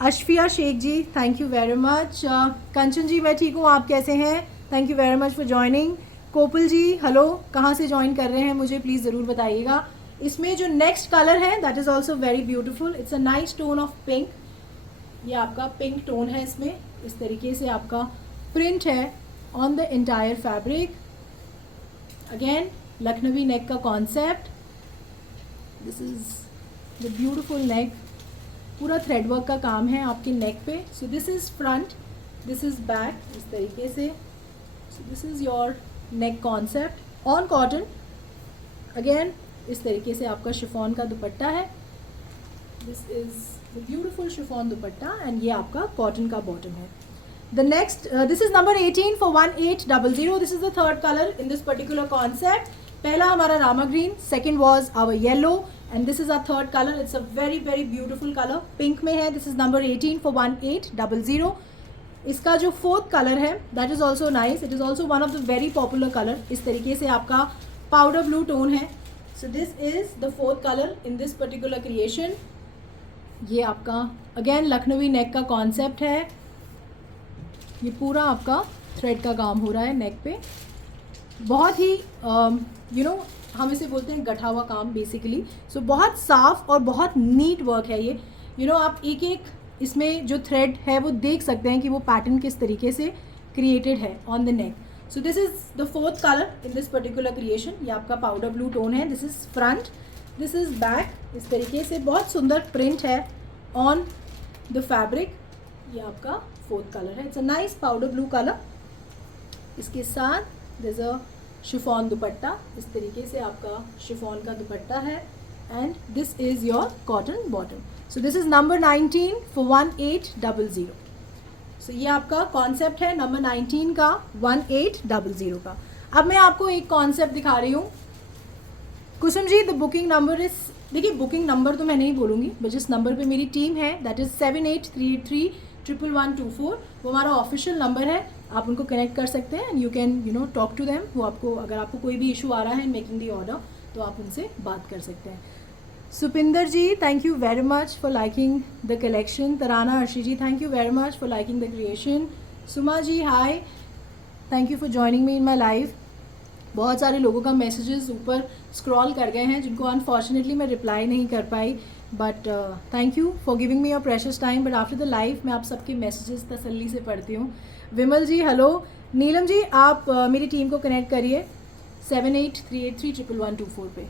Ashfiya Shaikh ji thank you very much, Kanchan ji मैं ठीक हूँ, आप कैसे हैं, thank you very much for joining, Kopal ji hello, कहाँ से ज्वाइन कर रहे हैं मुझे प्लीज़ ज़रूर बताइएगा। इसमें जो नेक्स्ट कलर है that is also very beautiful, it's a nice tone of pink, ये आपका पिंक टोन है, इसमें इस तरीके से आपका प्रिंट है on the entire fabric, again Lakhnavi neck का concept, this is the beautiful neck, पूरा थ्रेड वर्क का काम है आपके नेक पे। So this is front, this is back, इस तरीके से, so this is your neck concept on cotton, again इस तरीके से आपका शिफॉन का दुपट्टा है, this is the beautiful chiffon dupatta and ये आपका कॉटन का बॉटम है। The next, this is number 18 for 1800. This is the third color in this particular concept. पहला हमारा Rama green, second was our yellow, and this is our third color. It's a very very beautiful color. Pink में है. This is number 18 for 1800. इसका जो fourth color है, that is also nice. It is also one of the very popular color. इस तरीके से आपका powder blue tone है. So this is the fourth color in this particular creation. ये आपका again लखनवी नेक का concept है. ये पूरा आपका थ्रेड का काम हो रहा है नेक पे, बहुत ही हम इसे बोलते हैं गठा हुआ काम बेसिकली। सो बहुत साफ और बहुत नीट वर्क है ये। आप एक एक इसमें जो थ्रेड है वो देख सकते हैं कि वो पैटर्न किस तरीके से क्रिएटेड है on the neck. So this is the fourth colour in this particular creation, ये आपका पाउडर ब्लू टोन है, this is front, this is back, इस तरीके से बहुत सुंदर प्रिंट है ऑन द फैब्रिक, ये आपका फोर्थ कलर है, it's a nice powder blue colour. इसके साथ दिस अ शिफॉन दुपट्टा, इस तरीके से आपका शिफॉन का दुपट्टा है and this is your cotton bottom. So this is number 19 for 1800। सो ये आपका कॉन्सेप्ट है नंबर 19 का 1800 का। अब मैं आपको एक कॉन्सेप्ट दिखा रही हूँ Kusum ji, the booking number is, देखिए बुकिंग नंबर तो मैं नहीं बोलूँगी, बट जिस नंबर पे मेरी टीम है दैट इज़ 7838311124, वो हमारा ऑफिशियल नंबर है, आप उनको कनेक्ट कर सकते हैं and you can talk to them. वो आपको अगर आपको कोई भी इशू आ रहा है इन मेकिंग दी ऑर्डर तो आप उनसे बात कर सकते हैं। Supinder ji thank you very much for liking the collection, Tarana Arshi ji thank you very much for liking the creation, Suma ji hi, thank you for joining me in my live. बहुत सारे लोगों का मैसेजेस ऊपर स्क्रॉल कर गए हैं जिनको अनफॉर्चुनेटली मैं रिप्लाई नहीं कर पाई, but thank you for giving me your precious time. But after the live मैं आप सबके मैसेजेस तसल्ली से पढ़ती हूँ। विमल जी हेलो, नीलम जी आप मेरी टीम को कनेक्ट करिए 7838311124 पे।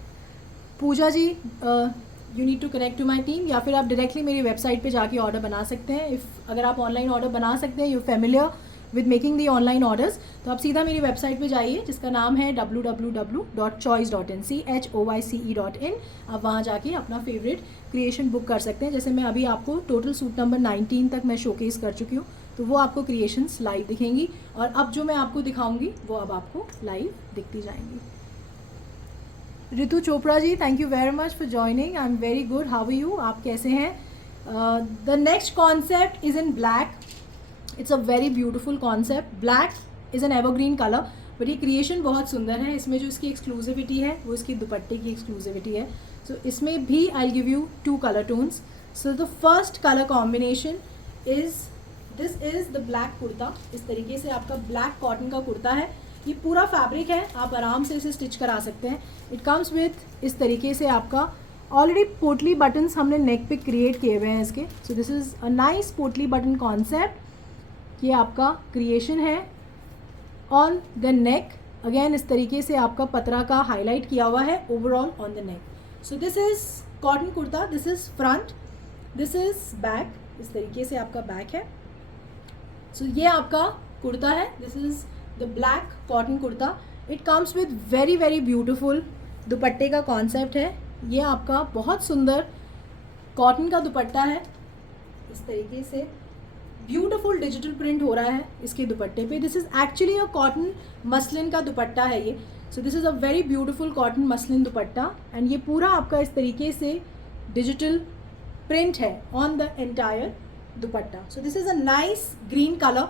Pooja ji you need to connect to my team, या फिर आप डायरेक्टली मेरी वेबसाइट पे जाके ऑर्डर बना सकते हैं। अगर आप ऑनलाइन ऑर्डर बना सकते हैं, you familiar with making the online orders, तो आप सीधा मेरी वेबसाइट पे जाइए जिसका नाम है www.choice.in CHOYCE.in। आप वहाँ जाके अपना फेवरेट क्रिएशन बुक कर सकते हैं। जैसे मैं अभी आपको टोटल सूट नंबर 19 तक मैं शोकेस कर चुकी हूँ, तो वो आपको क्रिएशंस लाइव दिखेंगी, और अब जो मैं आपको दिखाऊंगी वो अब आपको लाइव दिखती जाएंगी। Ritu Chopra ji thank you very much for joining, I am very good, how are you, आप कैसे हैं। The next concept is in black, it's a very beautiful concept, black is an evergreen colour, but ये creation बहुत सुंदर है। इसमें जो इसकी एक्सक्लूसिविटी है वो इसकी दुपट्टे की एक्सक्लूसिविटी है। सो इसमें भी I give you 2 colour tones. So the first colour combination is, this is the black kurta, इस तरीके से आपका ब्लैक कॉटन का कुर्ता है, ये पूरा फैब्रिक है, आप आराम से इसे स्टिच करा सकते हैं। इट कम्स विथ इस तरीके से आपका ऑलरेडी पोटली बटन्स हमने नेक पे क्रिएट किए हुए हैं इसके। सो दिस इज़ अ नाइस पोटली बटन कॉन्सेप्ट, ये आपका क्रिएशन है ऑन द नेक। अगेन इस तरीके से आपका पतरा का हाईलाइट किया हुआ है overall on the neck. So this is cotton kurta, this is front, this is back, इस तरीके से आपका बैक है। सो ये आपका कुर्ता है, this is the black cotton kurta, it comes with very very beautiful दुपट्टे का कॉन्सेप्ट है। ये आपका बहुत सुंदर कॉटन का दुपट्टा है, इस तरीके से ब्यूटीफुल डिजिटल प्रिंट हो रहा है इसके दुपट्टे पे। This is actually a cotton muslin का दुपट्टा है ये। So this is a very beautiful cotton muslin dupatta, and ये पूरा आपका इस तरीके से डिजिटल प्रिंट है on the entire dupatta. So this is a nice green colour,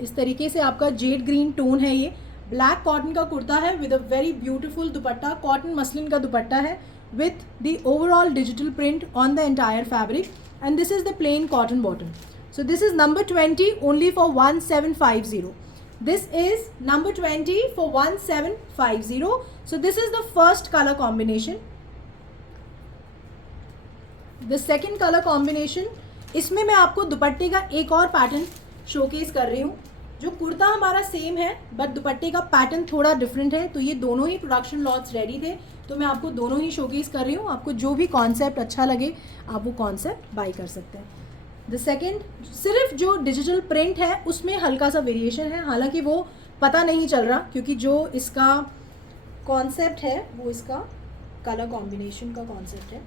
इस तरीके से आपका जेड ग्रीन टोन है ये, ब्लैक कॉटन का कुर्ता है with a very beautiful dupatta, cotton muslin का दुपट्टा है with the overall digital print on the entire fabric, and this is the plain cotton bottom. So this is number 20 only for 1750. This is number 20 for 1750. So this is the first color combination. The second color combination, इसमें मैं आपको दुपट्टे का एक और pattern showcase कर रही हूँ. जो कुर्ता हमारा सेम है बट दुपट्टे का पैटर्न थोड़ा डिफरेंट है. तो ये दोनों ही प्रोडक्शन लॉट्स रेडी थे, तो मैं आपको दोनों ही शोकेस कर रही हूँ. आपको जो भी कॉन्सेप्ट अच्छा लगे आप वो कॉन्सेप्ट बाय कर सकते हैं. द सेकेंड, सिर्फ जो डिजिटल प्रिंट है उसमें हल्का सा वेरिएशन है, हालांकि वो पता नहीं चल रहा क्योंकि जो इसका कॉन्सेप्ट है वो इसका कलर कॉम्बिनेशन का कॉन्सेप्ट है.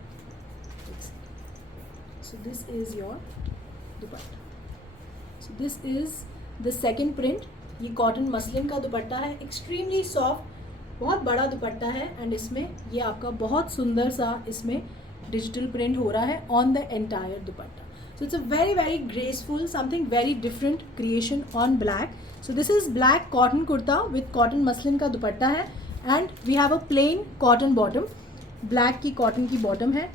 So this is your dupatta. So this is the second print. ये कॉटन मसलिन का दुपट्टा है, एक्सट्रीमली सॉफ्ट, बहुत बड़ा दुपट्टा है. एंड इसमें ये आपका बहुत सुंदर सा इसमें डिजिटल प्रिंट हो रहा है on the entire dupatta. So it's a very very graceful, something very different creation on black. So this is black cotton kurta with cotton muslin का दुपट्टा है and we have a plain cotton bottom. Black की cotton की bottom है,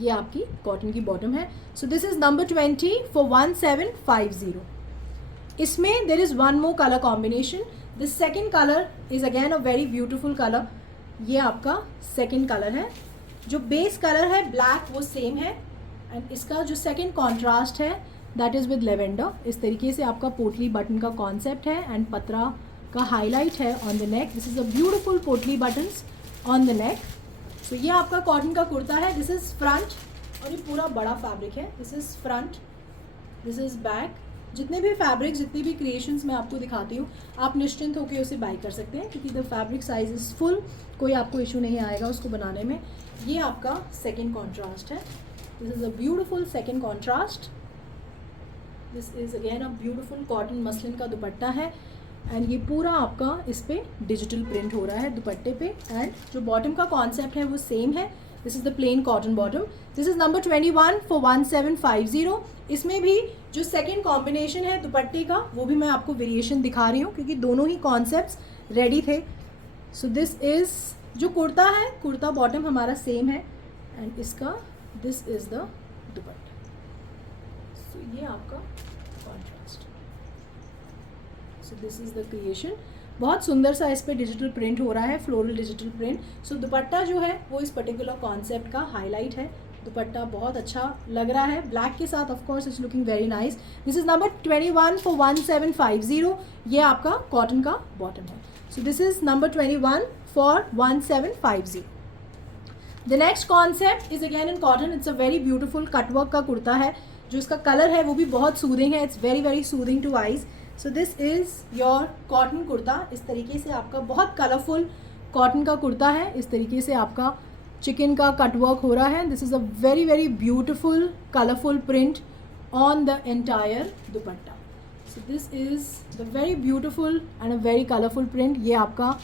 ये आपकी cotton की bottom है. So this is number 20 for 1750. इसमें there is one more colour combination. This second colour is again a very beautiful colour. ये आपका सेकेंड कलर है. जो बेस कलर है ब्लैक वो सेम है एंड इसका जो सेकेंड कॉन्ट्रास्ट है दैट इज़ विद लेवेंडर. इस तरीके से आपका पोटली बटन का कॉन्सेप्ट है एंड पतरा का हाईलाइट है on the neck. This is a beautiful पोटली buttons on the neck. So ये आपका कॉटन का कुर्ता है. दिस इज़ फ्रंट और ये पूरा बड़ा फैब्रिक है. This is front, this is back. जितने भी फैब्रिक, जितने भी क्रिएशंस मैं आपको दिखाती हूँ आप निश्चिंत होकर उसे बाय कर सकते हैं क्योंकि the fabric size is full, कोई आपको इशू नहीं आएगा उसको बनाने में. ये आपका सेकेंड कॉन्ट्रास्ट है. This is a beautiful second contrast. This is again a beautiful cotton muslin का दुपट्टा है एंड ये पूरा आपका इस पर डिजिटल प्रिंट हो रहा है दुपट्टे पे. एंड जो बॉटम का कॉन्सेप्ट है वो सेम है. This is the plane cotton bottom. This is number 21 for 1750. इसमें भी जो सेकेंड कॉम्बिनेशन है दुपट्टे का वो भी मैं आपको वेरिएशन दिखा रही हूँ क्योंकि दोनों ही कॉन्सेप्ट्स रेडी थे. सो दिस इज़ जो कुर्ता है, कुर्ता बॉटम हमारा सेम है एंड इसका this is the dupatta. So ये आपका contrast. So this is the creation. बहुत सुंदर सा इस पर डिजिटल प्रिंट हो रहा है, फ्लोरल डिजिटल प्रिंट. सो दुपट्टा जो है वो इस पर्टिकुलर कॉन्सेप्ट का हाईलाइट है. दुपट्टा बहुत अच्छा लग रहा है ब्लैक के साथ. Of course it's looking very nice. This is number 21 for 1750. ये आपका कॉटन का बॉटम है. So this is number 21 for 1750. The next concept is again in cotton. It's a very beautiful cutwork का कुर्ता है. जो इसका कलर है वो भी बहुत सूदिंग है. It's very very soothing to eyes. So this is your cotton kurta. इस तरीके से आपका बहुत कलरफुल कॉटन का कुर्ता है. इस तरीके से आपका चिकन का कटवर्क हो रहा है. This is a very very beautiful colourful print on the entire dupatta. So this is the very beautiful and a very colourful print. ये आपका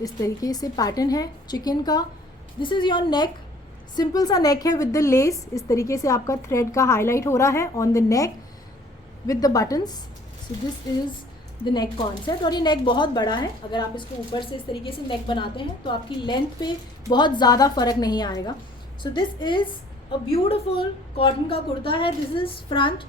इस तरीके से पैटर्न है चिकन का. This is your neck. Simple सा नेक है विद द लेस. इस तरीके से आपका थ्रेड का हाईलाइट हो रहा है on the neck with the buttons. So this is the neck concept. और ये नेक बहुत बड़ा है. अगर आप इसको ऊपर से इस तरीके से नेक बनाते हैं तो आपकी लेंथ पे बहुत ज़्यादा फ़र्क नहीं आएगा. सो this is a beautiful cotton का कुर्ता है. This is front,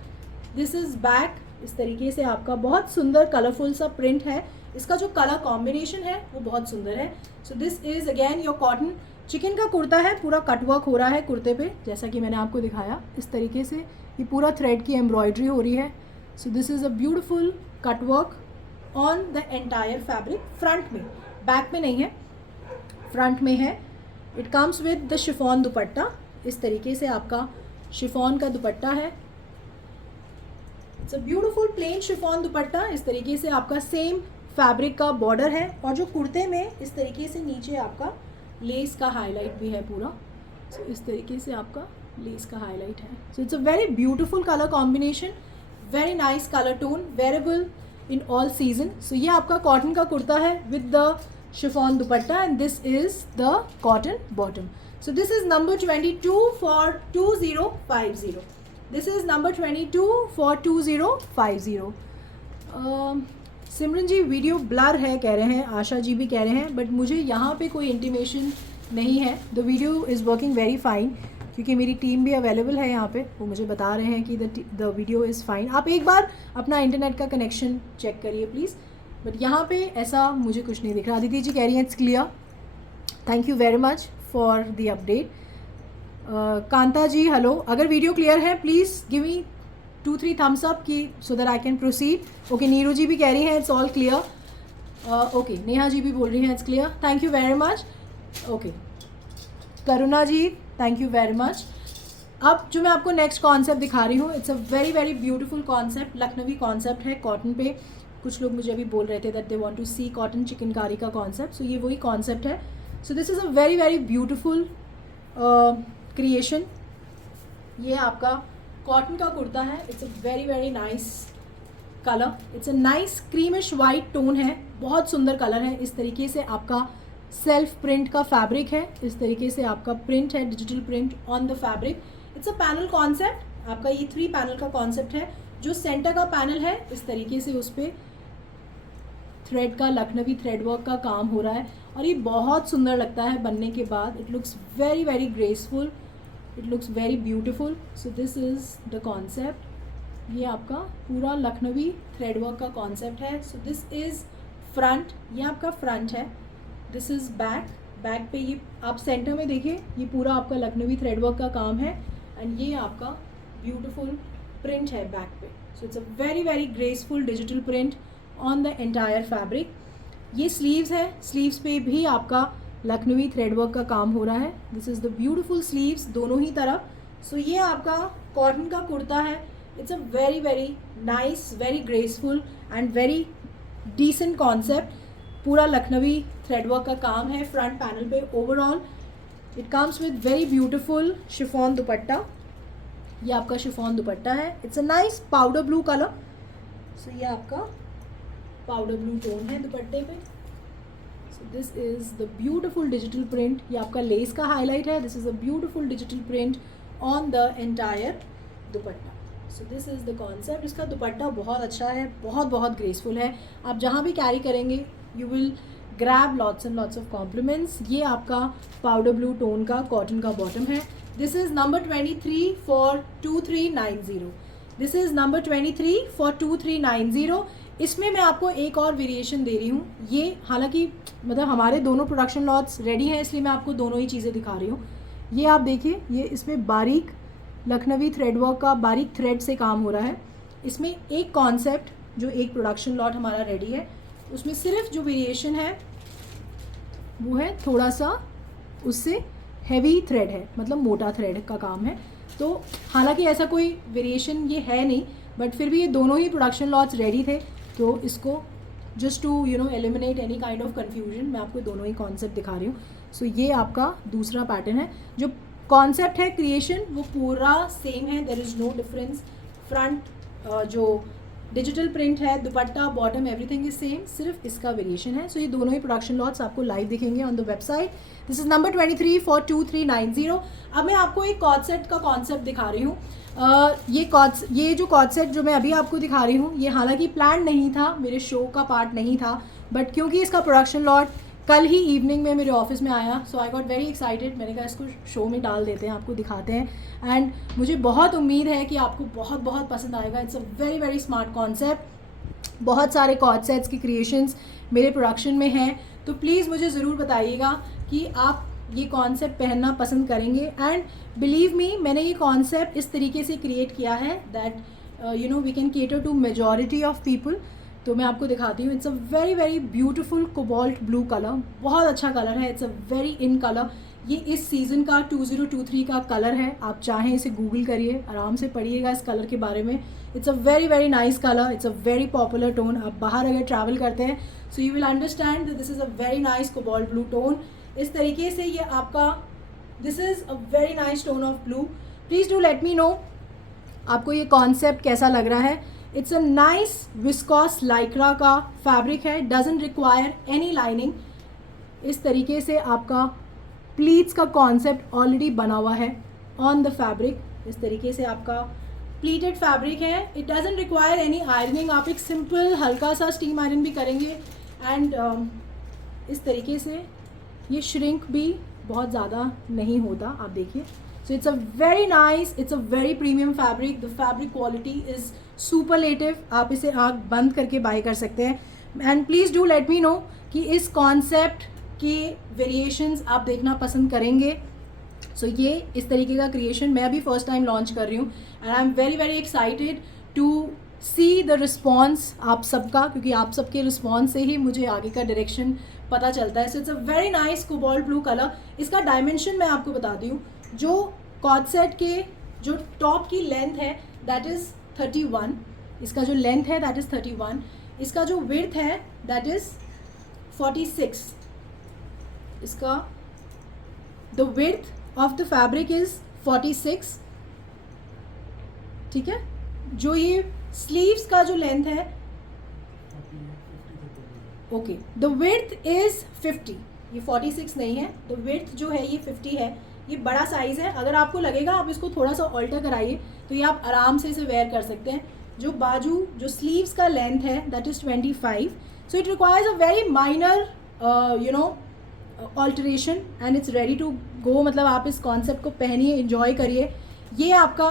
this is back. इस तरीके से आपका बहुत सुंदर कलरफुल सा प्रिंट है. इसका जो कलर कॉम्बिनेशन है वो बहुत सुंदर है. So this is again your cotton chicken का कुर्ता है. पूरा कटवर्क हो रहा है कुर्ते पे जैसा कि मैंने आपको दिखाया. इस तरीके से ये पूरा थ्रेड की एम्ब्रॉयडरी हो रही है. So this is a beautiful cutwork on the entire fabric. Front में, बैक में नहीं है, फ्रंट में है. It comes with the chiffon dupatta. इस तरीके से आपका शिफॉन का दुपट्टा है. It's a beautiful plain chiffon dupatta. इस तरीके से आपका सेम फैब्रिक का बॉर्डर है और जो कुर्ते में इस तरीके से नीचे आपका लेस का हाईलाइट भी है पूरा. सो इस तरीके से आपका लेस का हाईलाइट है. So it's a very beautiful colour combination, very nice colour tone, wearable in all season. So ये आपका कॉटन का कुर्ता है with the chiffon dupatta and this is the cotton bottom. So this is number 22 for 2050. This is number 22 for 2050. Simran ji video blur है कह रहे हैं, आशा जी भी कह रहे हैं, बट मुझे यहाँ पे कोई इंटीमेशन नहीं है। The video is working very fine, क्योंकि मेरी टीम भी अवेलेबल है यहाँ पे, वो मुझे बता रहे हैं कि द वीडियो इज़ फाइन। आप एक बार अपना इंटरनेट का कनेक्शन चेक करिए प्लीज़, बट यहाँ पे ऐसा मुझे कुछ नहीं दिख रहा। अदिति जी कह रही हैं it's clear, thank you very much for the update. Kanta ji hello, अगर वीडियो क्लियर है please give me 2-3 thumbs up की so that I can proceed. Okay, Neeru ji भी कह रही हैं it's all clear. Okay, Neha ji भी बोल रही हैं it's clear, thank you very much. Okay, Karuna ji thank you very much. अब जो मैं आपको नेक्स्ट कॉन्सेप्ट दिखा रही हूँ, it's a very very beautiful concept, Lucknowi concept है कॉटन पे। कुछ लोग मुझे अभी बोल रहे थे that they want to see cotton chikankari का कॉन्सेप्ट, सो ये वही कॉन्सेप्ट है। So this is a very very beautiful creation. ये आपका कॉटन का कुर्ता है, it's a very very nice colour, it's a nice creamish white tone है, बहुत सुंदर कलर है। इस तरीके से आपका सेल्फ प्रिंट का फैब्रिक है, इस तरीके से आपका प्रिंट है, digital print on the fabric. It's a panel concept, आपका ये 3 पैनल का कॉन्सेप्ट है। जो सेंटर का पैनल है इस तरीके से उस पर थ्रेड का, लखनवी थ्रेड वर्क का काम हो रहा है, और ये बहुत सुंदर लगता है बनने के बाद। It looks very very graceful, it looks very beautiful. So this is the concept. ये आपका पूरा लखनवी थ्रेड वर्क का कॉन्सेप्ट है। सो दिस इज़ फ्रंट, ये आपका फ्रंट है। दिस इज़ बैक, बैक पे ये आप सेंटर में देखिए, ये पूरा आपका लखनवी थ्रेड वर्क का काम है, एंड ये आपका ब्यूटिफुल प्रिंट है बैक पे। सो it's a very very graceful digital print on the entire fabric. ये स्लीव्स है, स्लीव्स पे भी आपका लखनवी थ्रेड वर्क का काम हो रहा है। This is the beautiful sleeves दोनों ही तरफ। सो ये आपका कॉटन का कुर्ता है, it's a very very nice, very graceful and very decent concept. पूरा लखनवी थ्रेड वर्क का काम है फ्रंट पैनल पे। Overall it comes with very beautiful chiffon dupatta, ये आपका शिफॉन दुपट्टा है। It's a nice powder blue colour. So ये आपका पाउडर ब्लू टोन है दुपट्टे पे। So this is the beautiful digital print, ये आपका लेस का हाईलाइट है। This is a beautiful digital print on the entire dupatta. So this is the concept. इसका दुपट्टा बहुत अच्छा है, बहुत बहुत ग्रेसफुल है। आप जहाँ भी कैरी करेंगे you will grab lots and lots of compliments. ये आपका पाउडर ब्लू टोन का कॉटन का बॉटम है। This is number 23 for 2390। This is number 23 for 2390। इसमें मैं आपको एक और वेरिएशन दे रही हूँ। ये हालांकि मतलब हमारे दोनों प्रोडक्शन लॉट्स रेडी हैं, इसलिए मैं आपको दोनों ही चीज़ें दिखा रही हूँ। ये आप देखिए, ये इसमें बारीक लखनवी थ्रेड वर्क का बारीक थ्रेड से काम हो रहा है। इसमें एक कॉन्सेप्ट जो एक प्रोडक्शन लॉट हमारा रेडी है, उसमें सिर्फ जो वेरिएशन है वो है थोड़ा सा उससे हैवी थ्रेड है, मतलब मोटा थ्रेड का काम है। तो हालांकि ऐसा कोई वेरिएशन ये है नहीं, बट फिर भी ये दोनों ही प्रोडक्शन लॉट्स रेडी थे, तो इसको just to eliminate any kind of confusion मैं आपको दोनों ही कॉन्सेप्ट दिखा रही हूँ। सो ये आपका दूसरा पैटर्न है। जो कॉन्सेप्ट है क्रिएशन वो पूरा सेम है, there is no difference. Front जो डिजिटल प्रिंट है, dupatta, bottom, everything is same, सिर्फ इसका वेरिएशन है। सो ये दोनों ही प्रोडक्शन लॉट्स आपको लाइव दिखेंगे on the website. This is number 23 for 2390। अब मैं आपको एक कॉर्ड सेट का कॉन्सेप्ट दिखा रही हूँ। ये जो कॉर्ड सेट जो मैं अभी आपको दिखा रही हूँ, ये हालांकि प्लान नहीं था, मेरे शो का पार्ट नहीं था, बट क्योंकि इसका प्रोडक्शन लॉट कल ही इवनिंग में मेरे ऑफिस में आया, सो आई गॉट वेरी एक्साइटेड। मैंने कहा इसको शो में डाल देते हैं, आपको दिखाते हैं, एंड मुझे बहुत उम्मीद है कि आपको बहुत बहुत पसंद आएगा। It's a very very smart concept. बहुत सारे कॉर्ड सेट्स की क्रिएशंस मेरे प्रोडक्शन में हैं, तो प्लीज़ मुझे ज़रूर बताइएगा कि आप ये कॉन्सेप्ट पहनना पसंद करेंगे। एंड बिलीव मी, मैंने ये कॉन्सेप्ट इस तरीके से क्रिएट किया है that we can cater to majority of people. तो मैं आपको दिखाती हूँ। It's a very very beautiful cobalt blue colour, बहुत अच्छा कलर है। It's a very in colour. ये इस सीज़न का 2023 का कलर है। आप चाहें इसे गूगल करिए, आराम से पढ़िएगा इस कलर के बारे में। It's a very very nice colour, it's a very popular tone. आप बाहर अगर ट्रैवल करते हैं so you will understand that this is a very nice cobalt blue tone. इस तरीके से ये आपका this is a very nice tone of blue. Please do let me no आपको ये कॉन्सेप्ट कैसा लग रहा है। It's a nice viscose Lycra का फैब्रिक है, डजंट रिक्वायर एनी लाइनिंग। इस तरीके से आपका प्लीट्स का कॉन्सेप्ट ऑलरेडी बना हुआ है ऑन द फैब्रिक। इस तरीके से आपका प्लीटेड फैब्रिक है, it doesn't require any ironing. आप एक सिंपल हल्का सा स्टीम आयरन भी करेंगे एंड इस तरीके से ये श्रिंक भी बहुत ज़्यादा नहीं होता. आप देखिए, सो it's a very nice, it's a very premium fabric. The fabric quality is superlative. आप इसे आँख बंद करके बाय कर सकते हैं. And please do let me know कि इस कॉन्सेप्ट के वेरिएशंस आप देखना पसंद करेंगे. सो ये इस तरीके का क्रिएशन मैं अभी फर्स्ट टाइम लॉन्च कर रही हूँ and I am very very excited to see the response आप सबका, क्योंकि आप सबके रिस्पॉन्स से ही मुझे आगे का डायरेक्शन पता चलता है. So it's a very nice cobalt blue colour. इसका डायमेंशन मैं आपको बताती हूँ. जो कॉर्ड सेट के जो टॉप की लेंथ है दैट इज़ 31. इसका जो लेंथ है दैट इज़ 31. इसका जो विड्थ है दैट इज़ 46. इसका the width of the fabric is 46. ठीक है. जो ये स्लीव्स का जो लेंथ है, ओके, द विड्थ इज़ 50. ये 46 नहीं है, द विड्थ जो है ये 50 है. ये बड़ा साइज़ है. अगर आपको लगेगा आप इसको थोड़ा सा ऑल्टर कराइए तो ये आप आराम से इसे वेयर कर सकते हैं. जो बाजू जो स्लीव्स का लेंथ है that is 25. So it requires a very minor alteration and it's ready to go. मतलब आप इस कॉन्सेप्ट को पहनिए, इंजॉय करिए. ये आपका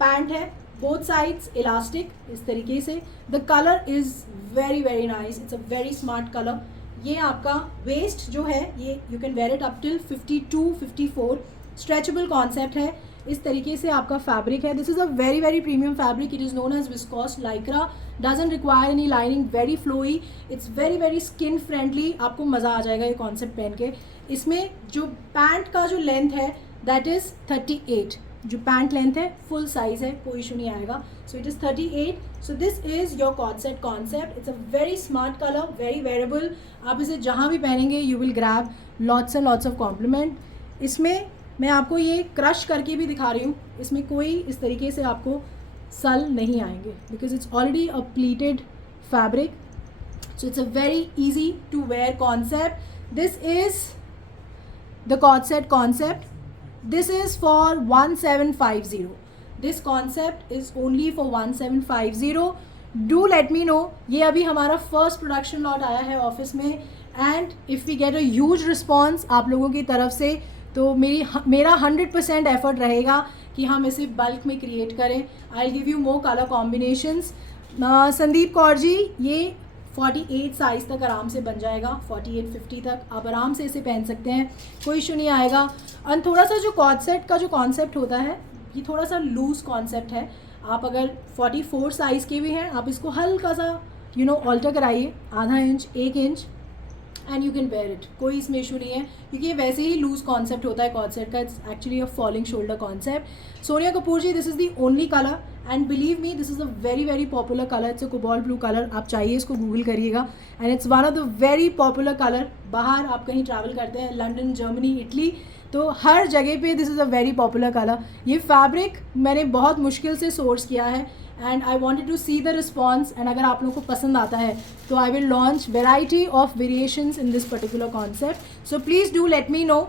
पैंट है, बोथ साइड्स इलास्टिक इस तरीके से. The colour is very very nice, it's a very smart colour. ये आपका वेस्ट जो है ये you can wear it up till 52-54. Stretchable concept है. इस तरीके से आपका फैब्रिक है. This is a very very premium fabric. It is known as viscose Lycra. Doesn't require any lining, very flowy. It's very very skin friendly. आपको मज़ा आ जाएगा ये कॉन्सेप्ट पहन के. इसमें जो पैंट का जो लेंथ है दैट इज़ 38. जो पैंट लेंथ है फुल साइज़ है, कोई इशू नहीं आएगा. So it is 38. So this is your cord set concept. It's a very smart colour, very wearable. आप इसे जहाँ भी पहनेंगे you will grab lots and lots of compliment. इसमें मैं आपको ये क्रश करके भी दिखा रही हूँ. इसमें कोई इस तरीके से आपको सल नहीं आएंगे because it's already a pleated fabric. So it's a very easy to wear concept. This is the cord set concept. This is for 1750. This concept is only for 1750. Do let me know. ये अभी हमारा first production lot आया है office में and if we get a huge response आप लोगों की तरफ से तो मेरा 100% एफर्ट रहेगा कि हम इसे बल्क में क्रिएट करें. I give you more colour combinations. Sandeep Kaur ji, ये 48 साइज़ तक आराम से बन जाएगा. 48-50 तक आप आराम से इसे पहन सकते हैं, कोई इशू नहीं आएगा. और थोड़ा सा जो कॉर्ड सेट का जो कॉन्सेप्ट होता है ये थोड़ा सा लूज़ कॉन्सेप्ट है. आप अगर 44 साइज़ के भी हैं आप इसको हल्का सा ऑल्टर कराइए, आधा inch 1 inch and you can wear it. कोई इसमें इशू नहीं है क्योंकि ये वैसे ही लूज़ कॉन्सेप्ट होता है कॉर्ड सेट का. It's actually a falling shoulder concept. Sonia Kapoor ji, this is the only colour and believe me this is a very very popular colour. It's a cobalt blue colour. आप चाहिए इसको गूगल करिएगा and it's one of the very popular colour. बाहर आप कहीं travel करते हैं, London, Germany, Italy, तो हर जगह पे this is a very popular colour. ये फैब्रिक मैंने बहुत मुश्किल से सोर्स किया है and I wanted to see the response and अगर आप लोगों को पसंद आता है तो I will launch variety of variations in this particular concept. So please do let me know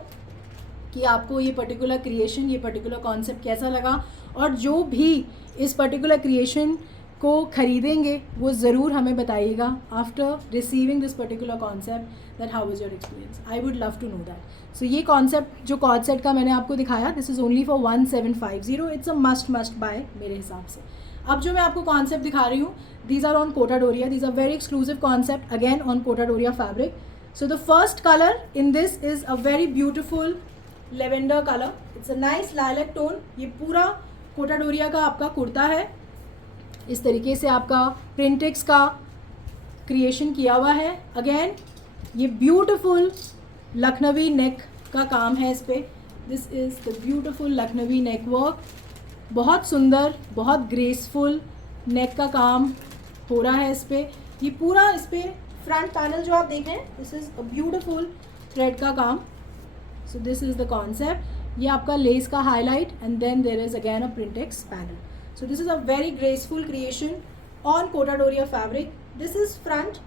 कि आपको ये पर्टिकुलर क्रिएशन, ये पर्टिकुलर कॉन्सेप्ट कैसा लगा. और जो भी इस पर्टिकुलर क्रिएशन को ख़रीदेंगे वो ज़रूर हमें बताइएगा after receiving this particular concept that how is your experience. I would love to know that. So ये कॉन्सेप्ट जो कॉर्ड सेट का मैंने आपको दिखाया this is only for 1750. It's a must buy मेरे हिसाब से. अब जो मैं आपको कॉन्सेप्ट दिखा रही हूँ these are on Kota Doria. These are very exclusive concept again on Kota Doria fabric. So the first colour in this is a very beautiful lavender colour. It's a nice lilac tone. ये पूरा कोटा डोरिया का आपका कुर्ता है. इस तरीके से आपका प्रिंटेक्स का क्रिएशन किया हुआ है. अगेन ये ब्यूटिफुल लखनवी नेक का काम है इस पर. This is the beautiful Lucknowi neck work. बहुत सुंदर, बहुत ग्रेसफुल नेक का काम हो रहा है इस पर. ये पूरा इस पर फ्रंट पैनल जो आप देख रहे हैं this is a beautiful thread का काम. So this is the concept. ये आपका लेस का highlight and then there is again a printex panel. So this is a very graceful creation on Kota Doria fabric. This is front,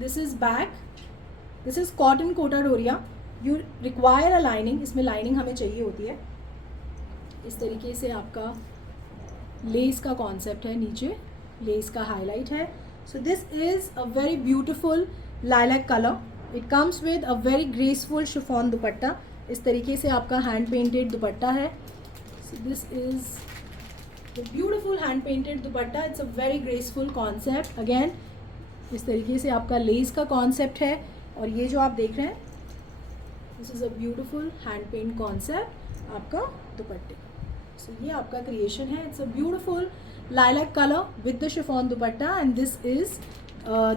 this is back, this is cotton Kota Doria. You require a lining. इसमें lining हमें चाहिए होती है. इस तरीके से आपका lace का कॉन्सेप्ट है, नीचे लेस का हाईलाइट है. So this is a very beautiful lilac colour. It comes with a very graceful chiffon dupatta. इस तरीके से आपका हैंड पेंटेड दुपट्टा है. So this is the beautiful hand painted dupatta. It's a very graceful concept. Again इस तरीके से आपका lace का कॉन्सेप्ट है. और ये जो आप देख रहे हैं, this is a beautiful hand paint concept आपका दुपट्टे. सो ये आपका क्रिएशन है. It's a beautiful lilac color with the chiffon dupatta, and this is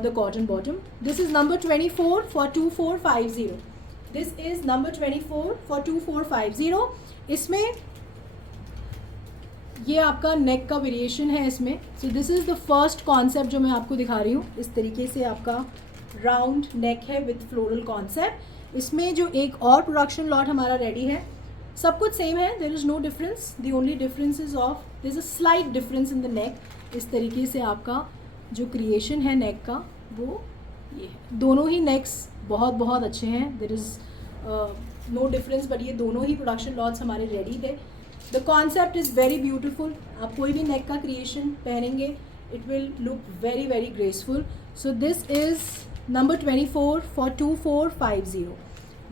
the cotton bottom. This is number 24 for 2450. This is number 24 for 2450. इसमें ये आपका neck का variation है इसमें. So this is the first concept जो मैं आपको दिखा रही हूँ. इस तरीके से आपका राउंड नेक है विथ फ्लोरल कॉन्सेप्ट. इसमें जो एक और प्रोडक्शन लॉट हमारा रेडी है, सब कुछ सेम है. There is no difference. The only difference is of there is a slight difference in the neck. इस तरीके से आपका जो क्रिएशन है नेक का वो ये है. दोनों ही नेक्स बहुत बहुत अच्छे हैं. There is no difference, but ये दोनों ही प्रोडक्शन लॉट्स हमारे रेडी थे. The concept is very beautiful. आप कोई भी नेक का क्रिएशन पहनेंगे, it will look very very graceful. So this is number 24 for 2450.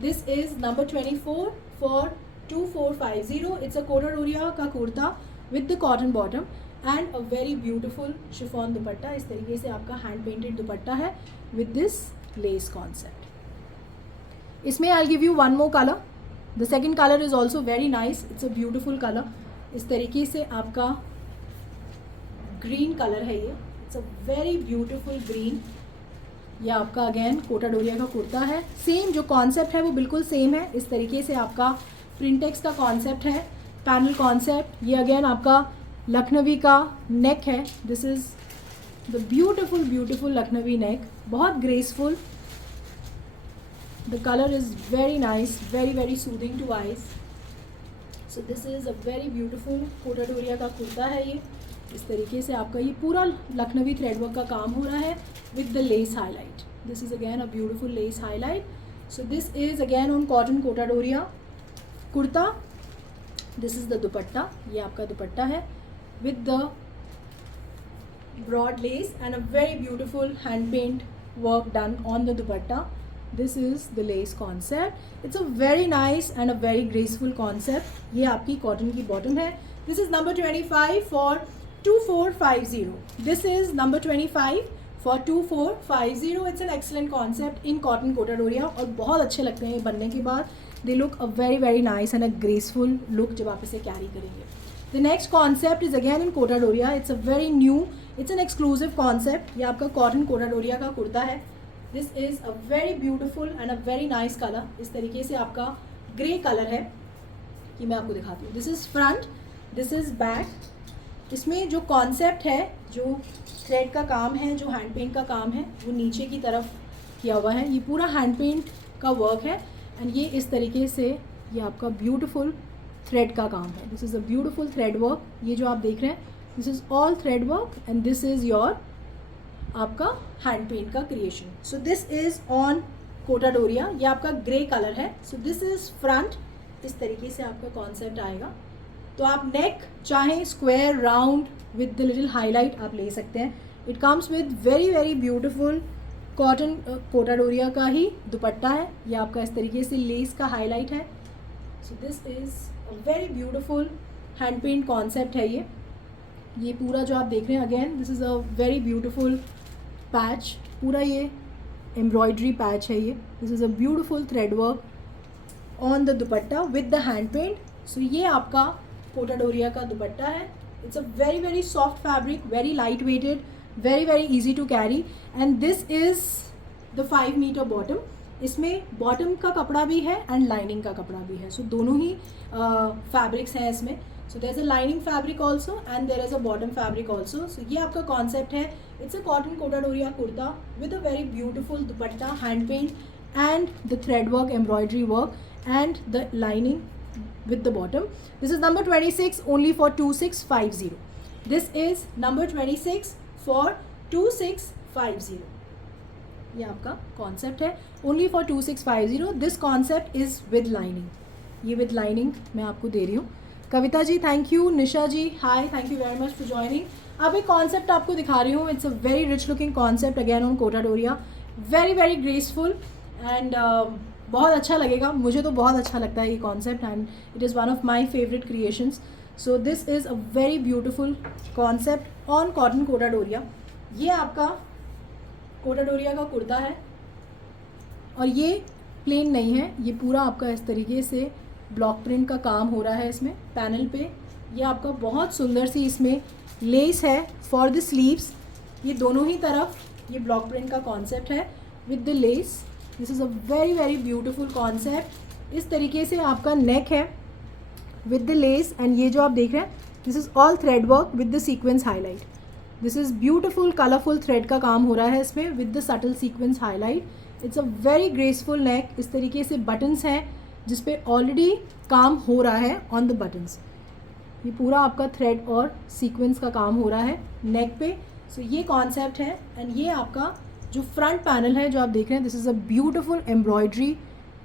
This is number 24 for 2450. It's a Cotadoria का kurta with the cotton bottom and a very beautiful chiffon दुपट्टा. इस तरीके से आपका hand painted दुपट्टा है with this lace concept. इसमें I'll give you one more color. The second color is also very nice. It's a beautiful color. इस तरीके से आपका green color है ये. It's a very beautiful green. ये आपका अगेन कोटाडोरिया का कुर्ता है. सेम जो कॉन्सेप्ट है वो बिल्कुल सेम है. इस तरीके से आपका प्रिंटेक्स का कॉन्सेप्ट है, पैनल कॉन्सेप्ट. ये अगेन आपका लखनवी का नेक है. This is the beautiful beautiful Lucknowi neck. बहुत graceful. The colour is very nice, very very soothing to eyes. So this is a very beautiful Kota Doria का कुर्ता है ये. इस तरीके से आपका ये पूरा लखनवी थ्रेडवर्क का काम हो रहा है with the lace highlight. This is again a beautiful lace highlight. So this is again on cotton Cotadoria kurta. This is the dupatta. ये आपका दुपट्टा है with the broad lace and a very beautiful hand paint work done on the dupatta. This is the lace concept. It's a very nice and a very graceful concept. ये आपकी cotton की bottom है. This is number 25 for 2450. This is number 25 for 2450. It's an excellent concept in cotton Cotadoria और बहुत अच्छे लगते हैं ये बनने के बाद. They look a very very nice and a graceful look जब आप इसे carry करेंगे. The next concept is again in Cotadoria. It's a very new, it's an exclusive concept. ये आपका cotton Cotadoria का कुर्ता है. This is a very beautiful and a very nice color. इस तरीके से आपका grey color है. ये मैं आपको दिखाती हूँ. This is front, this is back. इसमें जो कॉन्सेप्ट है, जो थ्रेड का काम है, जो हैंड पेंट का काम है, वो नीचे की तरफ किया हुआ है. ये पूरा हैंड पेंट का वर्क है. एंड ये इस तरीके से ये आपका ब्यूटीफुल थ्रेड का काम है. This is a beautiful thread work. ये जो आप देख रहे हैं, this is all thread work and this is your आपका हैंड पेंट का creation. So this is on Kota Doria. ये आपका ग्रे कलर है. So this is front. इस तरीके से आपका कॉन्सेप्ट आएगा. तो आप नेक चाहें square, round with the little highlight आप ले सकते हैं. It comes with very very beautiful cotton Kota Doria का ही दुपट्टा है. ये आपका इस तरीके से लेस का हाईलाइट है. So this is a very beautiful hand paint concept है ये पूरा जो आप देख रहे हैं. Again this is a very beautiful patch. पूरा ये एम्ब्रॉयडरी पैच है ये. This is a beautiful thread work on the dupatta with the hand paint. So ये आपका कोटाडोरिया का दुपट्टा है. It's a very very soft fabric, very light weighted, very very easy to carry. And this is the 5 metre bottom. इसमें bottom का कपड़ा भी है and lining का कपड़ा भी है. सो दोनों ही फैब्रिक्स हैं इसमें. So there is a lining fabric also and there is a bottom fabric also. So ये आपका कॉन्सेप्ट है. It's a cotton Kota Doria kurta with a very beautiful dupatta, hand paint and the thread work, embroidery work and the lining with the bottom. This is number 26 only for 2650. This is number 26 for 2650. ये आपका concept है only for 2650. This concept is with lining. ये with lining मैं आपको दे रही हूँ. Kavita ji thank you, Nisha ji hi, thank you very much for joining. अब एक कॉन्सेप्ट आपको दिखा रही हूँ, it's a very rich looking concept again on Kota Doria, very very graceful and बहुत अच्छा लगेगा, मुझे तो बहुत अच्छा लगता है ये concept and it is one of my favourite creations. So this is a very beautiful concept on cotton Kota Doria. ये आपका कोटा डोरिया का कुर्ता है और ये प्लेन नहीं है, ये पूरा आपका इस तरीके से ब्लॉक प्रिंट का काम हो रहा है इसमें पैनल पे। ये आपका बहुत सुंदर सी इसमें लेस है फॉर द स्लीव्स, ये दोनों ही तरफ ये ब्लॉक प्रिंट का कॉन्सेप्ट है with the less. This is a very very beautiful concept. इस तरीके से आपका नेक है विद द लेस एंड ये जो आप देख रहे हैं this is all thread work with the sequence highlight. This is beautiful colourful thread का काम हो रहा है इसमें with the subtle sequins highlight. It's a very graceful नेक। इस तरीके से बटन्स हैं जिस पे ऑलरेडी काम हो रहा है ऑन द बटन्स। ये पूरा आपका थ्रेड और सीक्वेंस का काम हो रहा है नेक पे। सो ये कॉन्सेप्ट है एंड ये आपका जो फ्रंट पैनल है जो आप देख रहे हैं this is a beautiful embroidery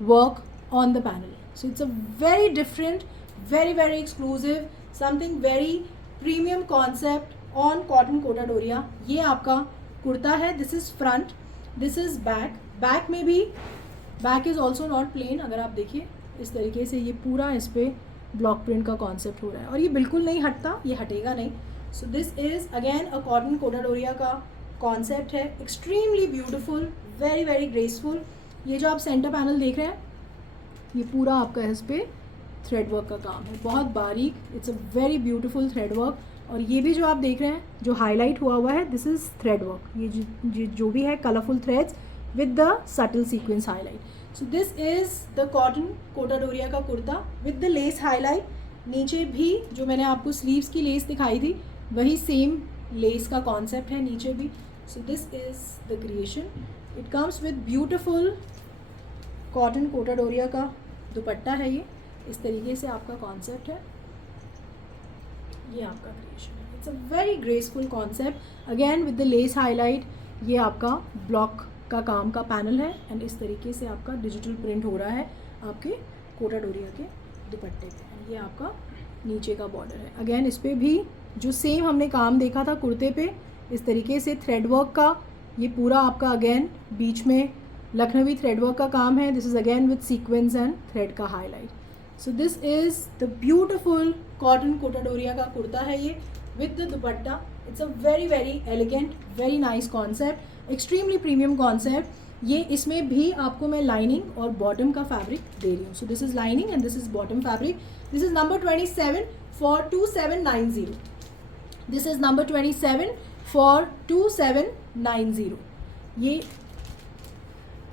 work on the panel. So it's a very different, very very exclusive, something very premium concept on cotton Kota Doria. ये आपका कुर्ता है, this is front, this is back. Back में भी back is also not plain, अगर आप देखिए इस तरीके से ये पूरा इस पर ब्लॉक प्रिंट का कॉन्सेप्ट हो रहा है और ये बिल्कुल नहीं हटता, ये हटेगा नहीं। So this is again a cotton Kota Doria का कॉन्सेप्ट है, extremely beautiful, very very graceful. ये जो आप सेंटर पैनल देख रहे हैं ये पूरा आपका इस पर थ्रेड वर्क का काम है, बहुत बारीक, it's a very beautiful thread work. और ये भी जो आप देख रहे हैं जो हाईलाइट हुआ है दिस इज़ थ्रेड वर्क, ये जो भी है colourful threads with the subtle sequins highlight. So this is the cotton Kota Doria का kurta with the lace highlight. नीचे भी जो मैंने आपको स्लीव्स की लेस दिखाई थी वही सेम लेस का कॉन्सेप्ट है नीचे भी। So this is the creation. It comes with beautiful cotton Kota Doria का दुपट्टा है, ये इस तरीके से आपका कॉन्सेप्ट है, ये आपका क्रिएशन है। It's a very graceful concept again with the lace highlight. ये आपका ब्लॉक का काम का पैनल है एंड इस तरीके से आपका डिजिटल प्रिंट हो रहा है आपके कोटा डोरिया के दुपट्टे पे। ये आपका नीचे का बॉर्डर है, अगेन इस पर भी जो सेम हमने काम देखा था कुर्ते पे इस तरीके से थ्रेड वर्क का, ये पूरा आपका अगेन बीच में लखनवी थ्रेड वर्क का काम है। This is again with sequence and thread का highlight. So this is the beautiful cotton Kota Doria का कुर्ता है ये with the dupatta. It's a very very elegant, very nice concept, extremely premium concept. ये इसमें भी आपको मैं लाइनिंग और बॉटम का फैब्रिक दे रही हूँ। सो this is lining and this is bottom fabric. This is number 27 for 2790। This is number 27 for 2790। ये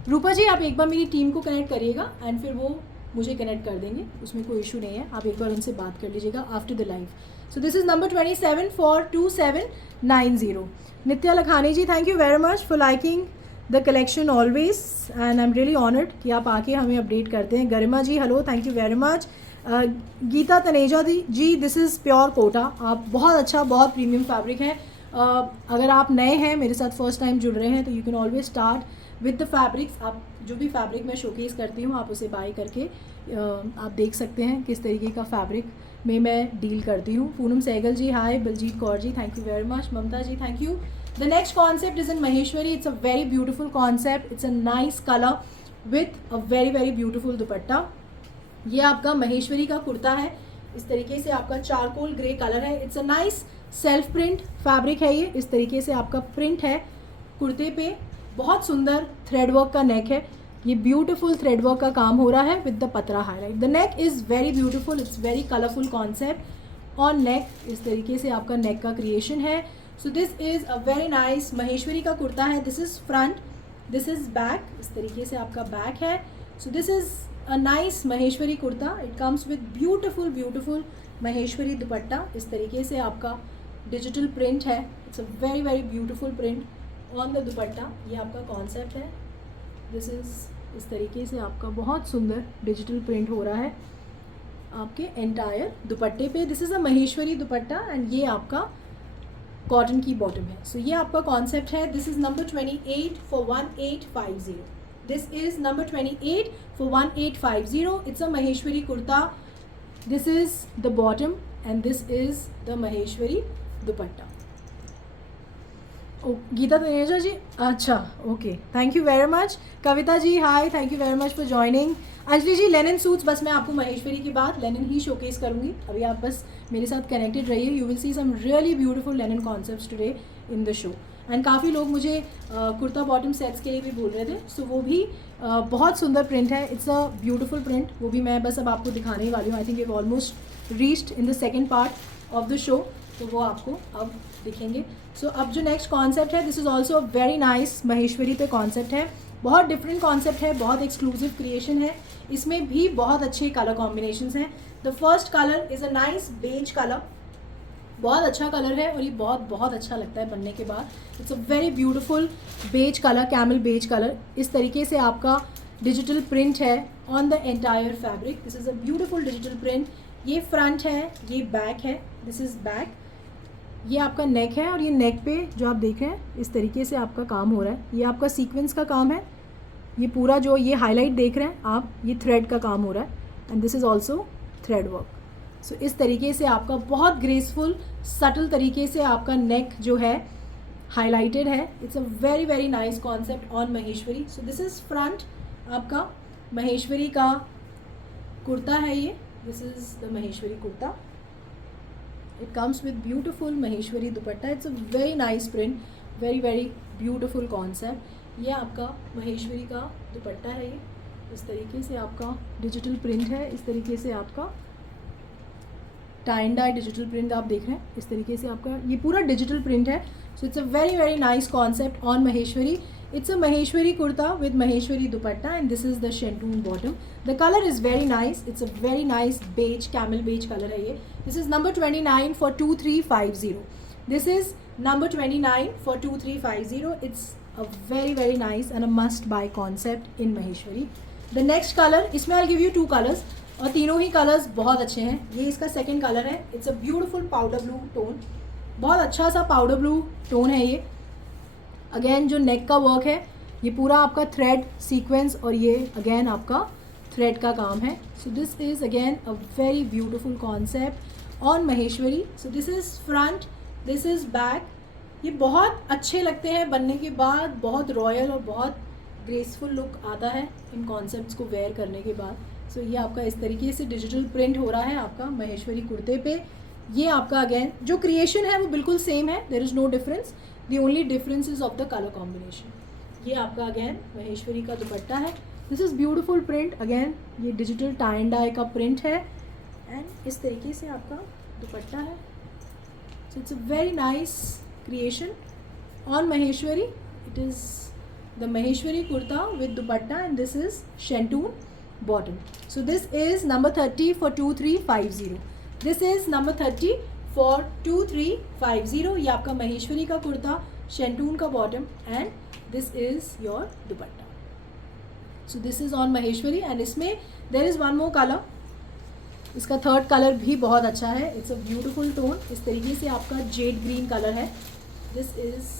रूपा जी आप एक बार मेरी टीम को कनेक्ट करिएगा एंड फिर वो मुझे कनेक्ट कर देंगे, उसमें कोई इशू नहीं है, आप एक बार उनसे बात कर लीजिएगा after the live. So this is number 27 for 2790। Nitya Lakhani ji thank you very much for liking the collection always and I am really honoured कि आप आके हमें अपडेट करते हैं। Garima ji hello, thank you very much. Geeta Taneja ji this is pure Kota, आप बहुत अच्छा, बहुत प्रीमियम फैब्रिक है। अगर आप नए हैं मेरे साथ फर्स्ट टाइम जुड़ रहे हैं तो you can always start with the fabrics. आप जो भी फैब्रिक मैं शोकेस करती हूँ आप उसे बाय करके आप देख सकते हैं किस तरीके का फैब्रिक में मैं डील करती हूँ। Poonam Sehgal ji hi, Baljeet Kaur ji thank you very much, Mamta ji thank you. The next concept is in Maheshwari. It's a very beautiful concept, it's a nice colour with a very very beautiful dupatta. ये आपका महेश्वरी का कुर्ता है, इस तरीके से आपका चारकोल ग्रे कलर है। It's a nice self print fabric है, ये इस तरीके से आपका प्रिंट है कुर्ते पे। बहुत सुंदर थ्रेड वर्क का नेक है, ये ब्यूटीफुल थ्रेड वर्क का काम हो रहा है विद द पतरा highlight. The neck is very beautiful, it's very colourful concept on नेक। इस तरीके से आपका नेक का क्रिएशन है। So this is a very nice Maheshwari का कुर्ता है। This is front, this is back, इस तरीके से आपका बैक है। So this is a nice Maheshwari kurta. It comes with beautiful beautiful Maheshwari दुपट्टा। इस तरीके से आपका डिजिटल प्रिंट है, it's a very very beautiful print on the दुपट्टा। ये आपका कॉन्सेप्ट है। दिस इज़ इस तरीके से आपका बहुत सुंदर डिजिटल प्रिंट हो रहा है आपके एंटायर दुपट्टे पे। This is a Maheshwari dupatta and ये आपका कॉटन की बॉटम है। सो ये आपका कॉन्सेप्ट है। This is number 28 for 1850। This is number 28 for 1850। It's a Maheshwari kurta this is the bottom and this is the Maheshwari dupatta. ओ गीता तनेजा जी, अच्छा okay, thank you very much. Kavita ji hi, thank you very much for joining. Anjali ji linen suits, बस मैं आपको महेश्वरी की बात Lenin ही showcase करूँगी, अभी आप बस मेरे साथ कनेक्टेड रहिए। You will see some really beautiful linen concepts today in the show. And काफ़ी लोग मुझे कुर्ता बॉटम सेट्स के लिए भी बोल रहे थे, सो वो भी बहुत सुंदर प्रिंट है, इट्स अ ब्यूटीफुल प्रिंट। वो भी मैं बस अब आपको दिखाने ही वाली हूँ। I think you almost reached in the second part of the show, तो वो आपको अब दिखेंगे। सो अब जो नेक्स्ट कॉन्सेप्ट है, this is also a very nice Maheshwari पे कॉन्सेप्ट है, बहुत डिफरेंट कॉन्सेप्ट है, बहुत एक्सक्लूसिव क्रिएशन है। इसमें भी बहुत अच्छे कलर कॉम्बिनेशंस हैं। The first colour is a nice beige colour, बहुत अच्छा कलर है और ये बहुत बहुत अच्छा लगता है बनने के बाद। It's a very beautiful beige colour, camel beige colour. इस तरीके से आपका डिजिटल प्रिंट है on the entire fabric. This is a beautiful digital print. ये फ्रंट है, ये बैक है, दिस इज़ बैक। ये आपका नेक है और ये नेक पे जो आप देख रहे हैं इस तरीके से आपका काम हो रहा है। ये आपका सीक्वेंस का काम है, ये पूरा जो ये हाईलाइट देख रहे हैं आप, ये थ्रेड का काम हो रहा है and this is also thread work. So इस तरीके से आपका बहुत ग्रेसफुल सटल तरीके से आपका नेक जो है हाईलाइटेड है। It's a very very nice concept on Maheshwari. So this is front आपका महेश्वरी का कुर्ता है ये, this is the Maheshwari kurta. It comes with beautiful Maheshwari dupatta. It's a very nice print, very very beautiful concept. ये आपका महेश्वरी का दुपट्टा है, ये इस तरीके से आपका डिजिटल प्रिंट है। इस तरीके से आपका tie and dye digital print आप देख रहे हैं, इस तरीके से आपका ये पूरा डिजिटल प्रिंट है। So it's a very very nice concept on Maheshwari. It's a Maheshwari kurta with Maheshwari dupatta and this is the शेंटून bottom. The colour is very nice, it's a very nice beige, camel beige colour है ये। This is number 29 for 2350। This is number 29 for 2350। It's a very very nice and a must buy concept in Maheshwari. The next colour, इसमें I give you 2 colours और तीनों ही colours बहुत अच्छे हैं। ये इसका सेकंड कलर है, it's a beautiful powder blue tone, बहुत अच्छा सा पाउडर ब्लू टोन है ये। अगेन जो नेक का वर्क है ये पूरा आपका थ्रेड सीक्वेंस और ये अगेन आपका थ्रेड का काम है। So this is again a very beautiful concept on Maheshwari. So this is front, this is back. ये बहुत अच्छे लगते हैं बनने के बाद, बहुत रॉयल और बहुत ग्रेसफुल लुक आता है इन कॉन्सेप्ट्स को वेयर करने के बाद। सो ये आपका इस तरीके से डिजिटल प्रिंट हो रहा है आपका महेश्वरी कुर्ते पे। ये आपका अगेन जो क्रिएशन है वो बिल्कुल सेम है, there is no difference, the only difference is of the colour combination. ये आपका अगेन महेश्वरी का दुपट्टा है। This is beautiful print, again ये डिजिटल टाई एंड डाई का प्रिंट है एंड इस तरीके से आपका दुपट्टा है। So it's a very nice creation on Maheshwari. It is the Maheshwari kurta with dupatta and this is shantung bottom. So this is number 30 for 2350. This is number 30 for 2350. ये आपका महेश्वरी का कुर्ता, शेंटून का bottom and this is your dupatta. So this is on Maheshwari and इसमें there is one more colour. इसका third colour भी बहुत अच्छा है, इट्स अ ब्यूटीफुल टोन। इस तरीके से आपका जेड ग्रीन कलर है, this is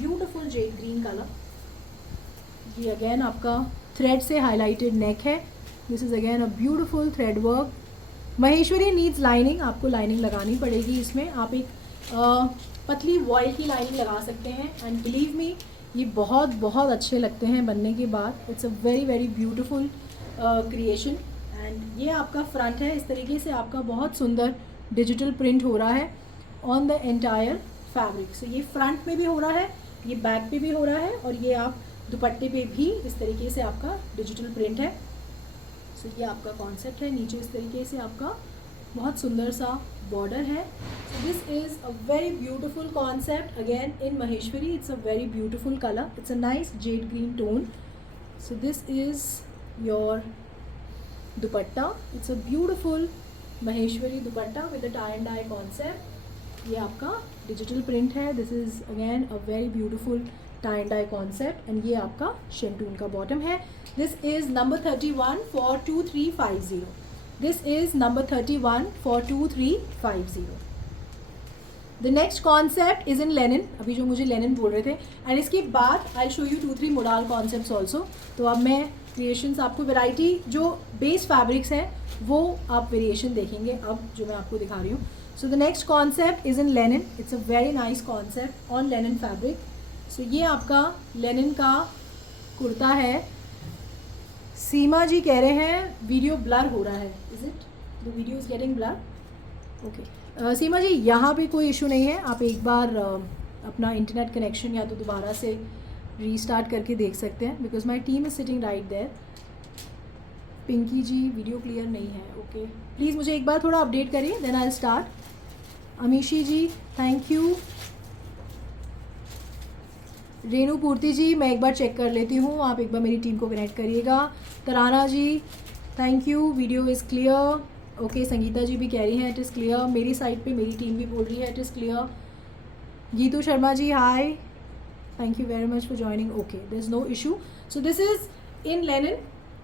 beautiful Z green colour. ये अगेन आपका थ्रेड से हाईलाइटेड नेक है। This is again a beautiful thread work. Maheshwari needs lining, आपको लाइनिंग लगानी पड़ेगी इसमें। आप एक पतली वॉयल की लाइनिंग लगा सकते हैं एंड बिलीव मी ये बहुत बहुत अच्छे लगते हैं बनने के बाद। It's a very very beautiful creation and ये आपका फ्रंट है। इस तरीके से आपका बहुत सुंदर डिजिटल प्रिंट हो रहा है on the entire fabric. So ये फ्रंट में भी हो रहा है, ये बैक पे भी हो रहा है और ये आप दुपट्टे पे भी इस तरीके से आपका डिजिटल प्रिंट है। सो ये आपका कॉन्सेप्ट है। नीचे इस तरीके से आपका बहुत सुंदर सा बॉर्डर है। So this is a very beautiful concept again in Maheshwari. It's a very beautiful colour, it's a nice Z green tone. So this is your dupatta, it's a beautiful Maheshwari dupatta with the tie and die concept. ये आपका digital print है। This is again a very beautiful tie and die concept and ये आपका शेंटून का bottom है। This is number 31 for 2350। This is number 31 for 2350। The next concept is in Lenin, अभी जो मुझे लेनिन बोल रहे थे एंड इसके बाद I show you 2-3 modal concepts also. तो अब मैं क्रिएशंस आपको वैरायटी जो बेस फैब्रिक्स हैं वो आप वेरिएशन देखेंगे अब जो मैं आपको दिखा रही हूँ. So the next concept is in linen. It's a very nice concept on linen fabric. So ये आपका लेनिन का कुर्ता है. सीमा जी कह रहे हैं वीडियो ब्लर हो रहा है. Is it the video is getting blur? Okay Seema ji, यहाँ पे कोई इशू नहीं है. आप एक बार अपना इंटरनेट कनेक्शन या तो दोबारा से रीस्टार्ट करके देख सकते हैं because my team is sitting right there. Pinky ji video clear नहीं है. ओके प्लीज़ मुझे एक बार थोड़ा अपडेट करिए then I start. Amishi ji thank you. Renu Purti ji मैं एक बार चेक कर लेती हूँ, आप एक बार मेरी टीम को कनेक्ट करिएगा. Tarana ji thank you, video is clear. Okay Sangeeta ji भी कह रही हैं इट इज़ क्लियर. मेरी साइड पे मेरी टीम भी बोल रही है it is clear. Geetu Sharma ji hi, thank you very much for joining. Okay there is no issue. So this is in linen.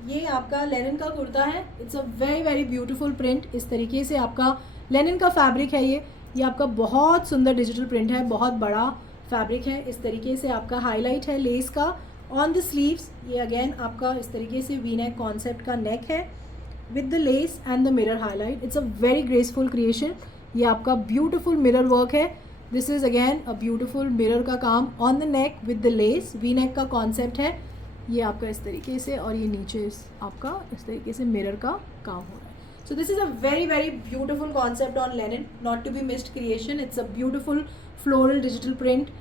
ये आपका लेनिन का कुर्ता है. It's a very very beautiful print. इस तरीके से आपका लेनिन का फैब्रिक है. ये आपका बहुत सुंदर डिजिटल प्रिंट है, बहुत बड़ा फैब्रिक है. इस तरीके से आपका हाईलाइट है लेस का ऑन द स्लीव्स. ये अगेन आपका इस तरीके से वी नेक कॉन्सेप्ट का नेक है with the less and the mirror highlight. It's a very graceful creation. ये आपका ब्यूटीफुल मिरर वर्क है. This is again a beautiful mirror का काम on the neck with the less. V neck का concept है ये आपका इस तरीके से, और ये नीचे आपका इस तरीके से मिरर का काम हो रहा है. So this is a very very beautiful concept on linen, not to be missed creation. It's a beautiful floral digital print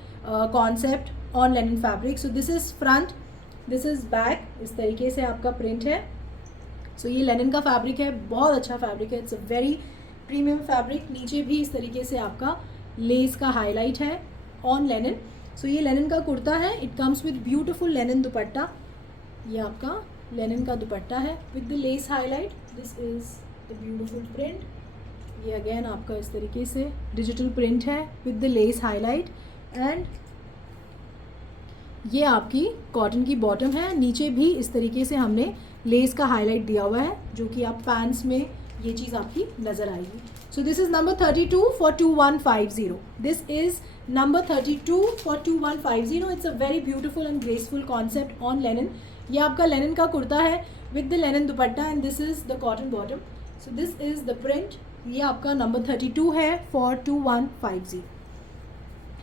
concept on linen fabric. So this is front, this is back. इस तरीके से आपका print है. So ये linen का fabric है, बहुत अच्छा fabric है. It's a very premium fabric. नीचे भी इस तरीके से आपका lace का highlight है on linen. So ये linen का कुर्ता है. It comes with beautiful linen दुपट्टा. ये आपका linen का दुपट्टा है with the lace highlight. This is beautiful print. ये अगेन आपका इस तरीके से डिजिटल प्रिंट है with the lace highlight. And ये आपकी कॉटन की बॉटम है. नीचे भी इस तरीके से हमने लेस का हाईलाइट दिया हुआ है जो कि आप पैंट्स में ये चीज़ आपकी नज़र आएगी. सो this is number 32 for 2150. This is number 32 for 2150. It's a very beautiful and graceful concept on linen. ये आपका लेनिन का कुर्ता है with the Lenin dupatta and this is the cotton bottom. So this is the print. ये आपका number 32 है for 2150.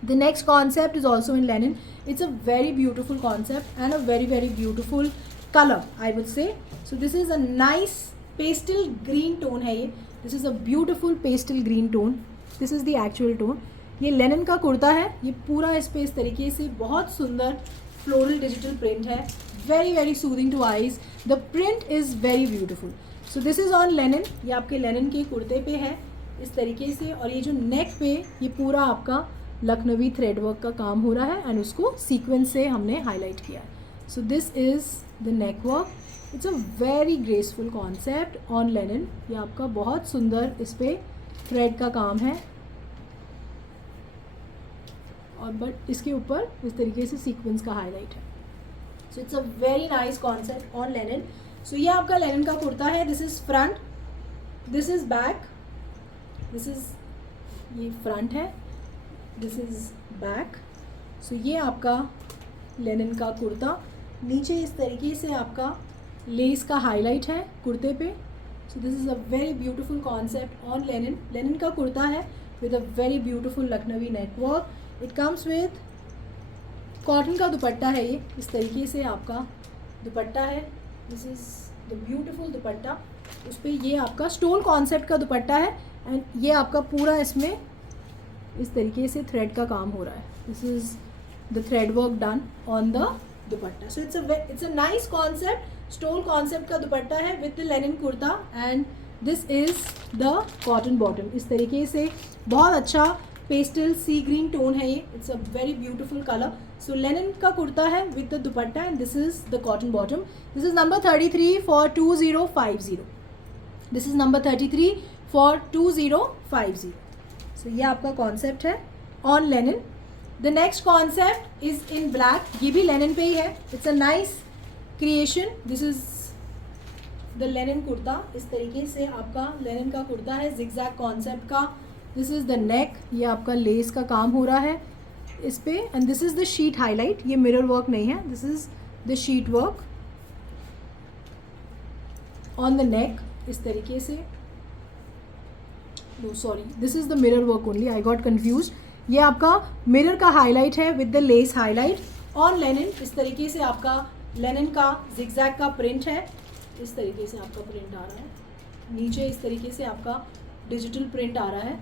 The next concept is also in linen. It's a very beautiful concept and a very very beautiful colour I would say. So this is a nice pastel green tone है. ये this is a beautiful pastel green tone. This is the actual tone. ये Lenin का कुर्ता है. ये पूरा इस पर इस तरीके से बहुत सुंदर फ्लोरल डिजिटल प्रिंट है. Very very soothing to eyes. The print is very beautiful. So this is on linen. ये आपके लेनिन के कुर्ते पे है इस तरीके से. और ये जो नेक पे ये पूरा आपका लखनवी थ्रेड वर्क का काम हो रहा है एंड उसको सीक्वेंस से हमने हाईलाइट किया है. So this is the neck work. It's a very graceful concept on linen. ये आपका बहुत सुंदर इस पर थ्रेड का काम है और बट इसके ऊपर इस तरीके से सीक्वेंस का हाईलाइट है. So it's a very nice concept on linen. So ये आपका लेनिन का कुर्ता है. This is front, this is back, this is ये फ्रंट है, दिस इज़ बैक. सो ये आपका लेनिन का कुर्ता. नीचे इस तरीके से आपका लेस का हाईलाइट है कुर्ते पे. So this is a very beautiful concept on linen. Linen का कुर्ता है with a very beautiful Lucknowi network. It comes with cotton का दुपट्टा है. ये इस तरीके से आपका दुपट्टा है. दिस इज़ द ब्यूटीफुल दुपट्टा. उस पर ये आपका स्टोल कॉन्सेप्ट का दुपट्टा है एंड ये आपका पूरा इसमें इस तरीके से थ्रेड का काम हो रहा है. This is the thread work done on the dupatta. So it's a nice concept. Stole concept का दुपट्टा है with the linen kurta and this is the cotton bottom. इस तरीके से बहुत अच्छा पेस्टल सी ग्रीन टोन है ये. It's a very beautiful colour. So Lenin का कुर्ता है with the dupatta and this is the cotton bottom. This is number 33 for 2050. This is number 33 for 2050. सो ये आपका कॉन्सेप्ट है on Lenin. The next concept is in black. ये भी Lenin पे ही है. It's a nice creation. This is the linen kurta. इस तरीके से आपका लेनिन का कुर्ता है जिगजैग कॉन्सेप्ट का. दिस इज़ द नेक. ये आपका लेस का काम हो रहा है इस पे and this is the sheet highlight. ये मिरर वर्क नहीं है, this is the sheet work. On the neck इस तरीके से, no sorry this is the mirror work only, I got confuse. ये आपका मिरर का हाईलाइट है with the lace highlight on linen. इस तरीके से आपका लेनिन का जिगजैग का प्रिंट है, इस तरीके से आपका प्रिंट आ रहा है, नीचे इस तरीके से आपका डिजिटल प्रिंट आ रहा है।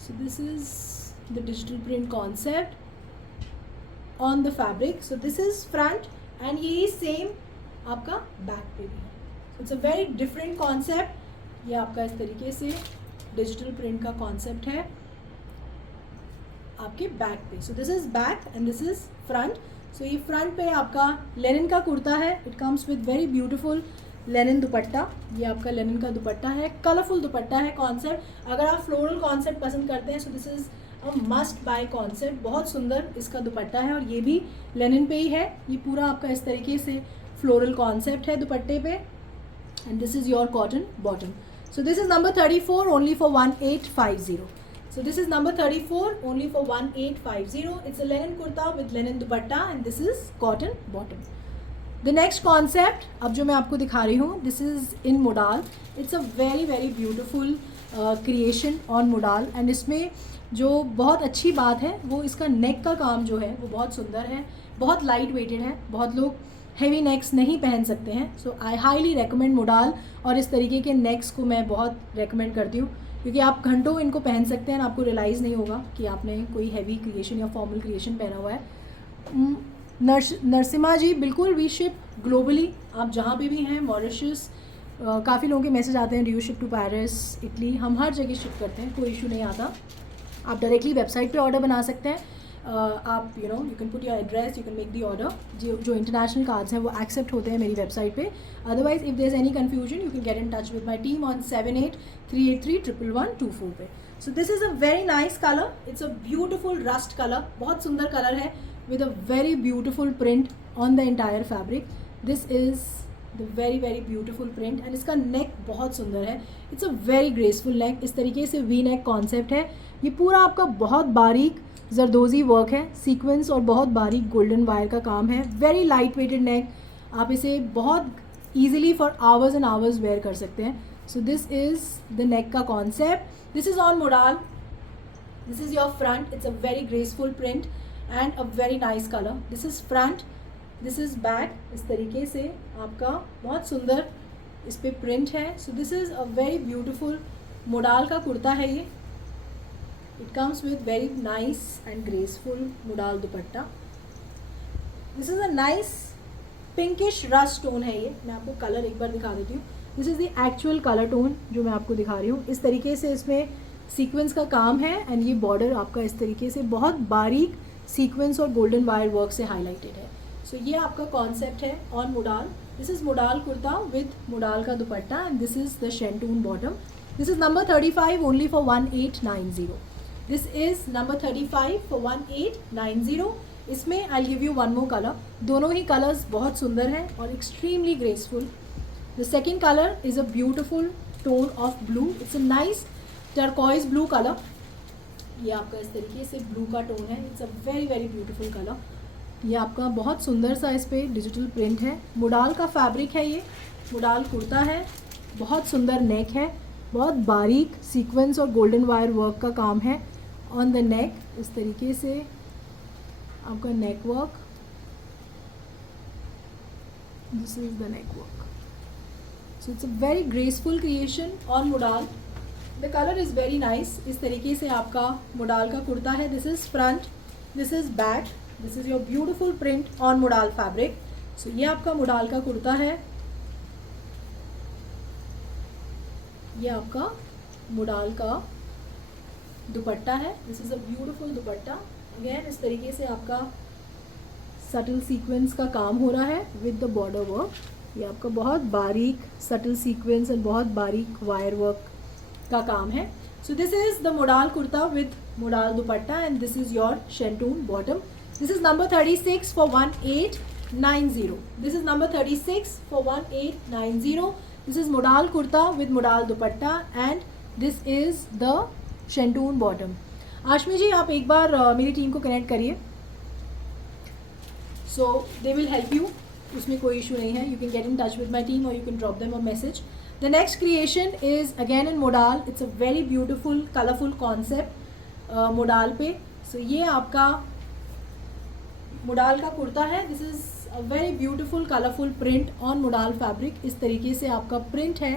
So this is the digital print concept on the fabric. So this is front end ये सेम आपका बैक पे भी है। It's a very different concept. ये आपका इस तरीके से डिजिटल प्रिंट का कॉन्सेप्ट है आपके बैक पे। So this is back and this is front. So ये फ्रंट पे आपका लेनिन का कुर्ता है, it comes with very beautiful linen dupatta. ये आपका लेनिन का दुपट्टा है, कलरफुल दुपट्टा है कॉन्सेप्ट। अगर आप फ्लोरल कॉन्सेप्ट पसंद करते हैं so this is a must buy concept. बहुत सुंदर इसका दुपट्टा है और ये भी लेनिन पे ही है। ये पूरा आपका इस तरीके से फ्लोरल कॉन्सेप्ट है दुपट्टे पे and this is your cotton bottom. So this is number 34 only for 1850। So this is number 34 only for 1850. It's a linen kurta with linen dupatta and this is cotton bottom. The next concept अब जो मैं आपको दिखा रही हूँ, this is in modal. It's a very very beautiful creation on modal and इसमें जो बहुत अच्छी बात है वो इसका नेक का काम जो है वो बहुत सुंदर है, बहुत लाइट वेटेड है। बहुत लोग हैवी नेक्स नहीं पहन सकते हैं, सो आई हाईली रेकमेंड मोडाल। और इस तरीके के नेक्स को मैं बहुत रेकमेंड करती हूँ क्योंकि आप घंटों इनको पहन सकते हैं, आपको रियलाइज़ नहीं होगा कि आपने कोई हैवी क्रिएशन या फॉर्मल क्रिएशन पहना हुआ है। नरसिम्हा जी, बिल्कुल वी शिप ग्लोबली, आप जहाँ पे भी हैं, मॉरिशस, काफ़ी लोगों के मैसेज आते हैं, do you ship to Paris, Italy, हम हर जगह शिप करते हैं, कोई इशू नहीं आता। आप डायरेक्टली वेबसाइट पे ऑर्डर बना सकते हैं। आप you can put your address, you can make the order. जो इंटरनेशनल कार्ड्स हैं वो एक्सेप्ट होते हैं मेरी वेबसाइट पे। Otherwise if there is any confusion you can get in touch with my team on 7838311124 पे। So this is a very nice colour, it's a beautiful rust colour, बहुत सुंदर colour है with a very beautiful print on the entire fabric. This is the very very beautiful print and इसका नेक बहुत सुंदर है, it's a very graceful नेक। इस तरीके से वी नेक कॉन्सेप्ट है। ये पूरा आपका बहुत बारीक जरदोजी वर्क है, सीक्वेंस और बहुत बारीक गोल्डन वायर का काम है। वेरी लाइट वेटेड नेक, आप इसे बहुत easily for hours and hours wear कर सकते हैं। So this is the neck का concept. This is on modal, this is your front, it's a very graceful print and a very nice colour. This is front, this is back, इस तरीके से आपका बहुत सुंदर इस पर प्रिंट है। So this is a very beautiful modal का कुर्ता है ये। It comes with very nice and graceful modal dupatta. This is a nice pinkish rust tone है ये। मैं आपको कलर एक बार दिखा देती हूँ। This is the actual color tone जो मैं आपको दिखा रही हूँ। इस तरीके से इसमें सीक्वेंस का काम है एंड ये बॉर्डर आपका इस तरीके से बहुत बारीक सीक्वेंस और गोल्डन वायर वर्क से हाईलाइटेड है। सो ये आपका कॉन्सेप्ट है on modal. This is modal kurta with modal का dupatta and this is the शेंटून bottom. This is number 35 only for 1890। This is number 35 for 1890। इसमें I give you one more colour. दोनों ही colours बहुत सुंदर हैं और extremely graceful. The second colour is a beautiful tone of blue, it's a nice turquoise blue colour. ये आपका इस तरीके से ब्लू का टोन है, it's a very very beautiful colour. ये आपका बहुत सुंदर सा इस पर डिजिटल प्रिंट है। मोडाल का फैब्रिक है ये, मोडाल कुर्ता है, बहुत सुंदर नेक है, बहुत बारीक सीक्वेंस और गोल्डन वायर वर्क का काम है ऑन द नेक। इस तरीके से आपका neck work, this is the neck work. So it's a very graceful creation on modal. The colour is very nice. इस तरीके से आपका मोडाल का कुर्ता है। This is front, this is back, this is your beautiful print on modal fabric. So ये आपका modal का कुर्ता है, ये आपका मोडाल का दुपट्टा है। This is a beautiful dupatta. Again इस तरीके से आपका सटल सीक्वेंस का काम हो रहा है विद द बॉर्डर वर्क। ये आपका बहुत बारीक सटल सीक्वेंस एंड बहुत बारीक वायर वर्क का काम है। So this is the modal kurta with modal dupatta and this is your शेंटून bottom. This is number 36 for 1890। This is number 36 for 1890। This is modal kurta with modal dupatta and this is the शेंटून bottom. Ashmi ji, आप एक बार मेरी team को connect करिए, so they will help you उसमें कोई issue नहीं है. You can get in touch with my team और you can drop them a message. The next creation is again in modal. It's a very beautiful colourful concept modal पे. सो ये आपका modal का कुर्ता है. This is a very beautiful colourful print on modal fabric. इस तरीके से आपका print है.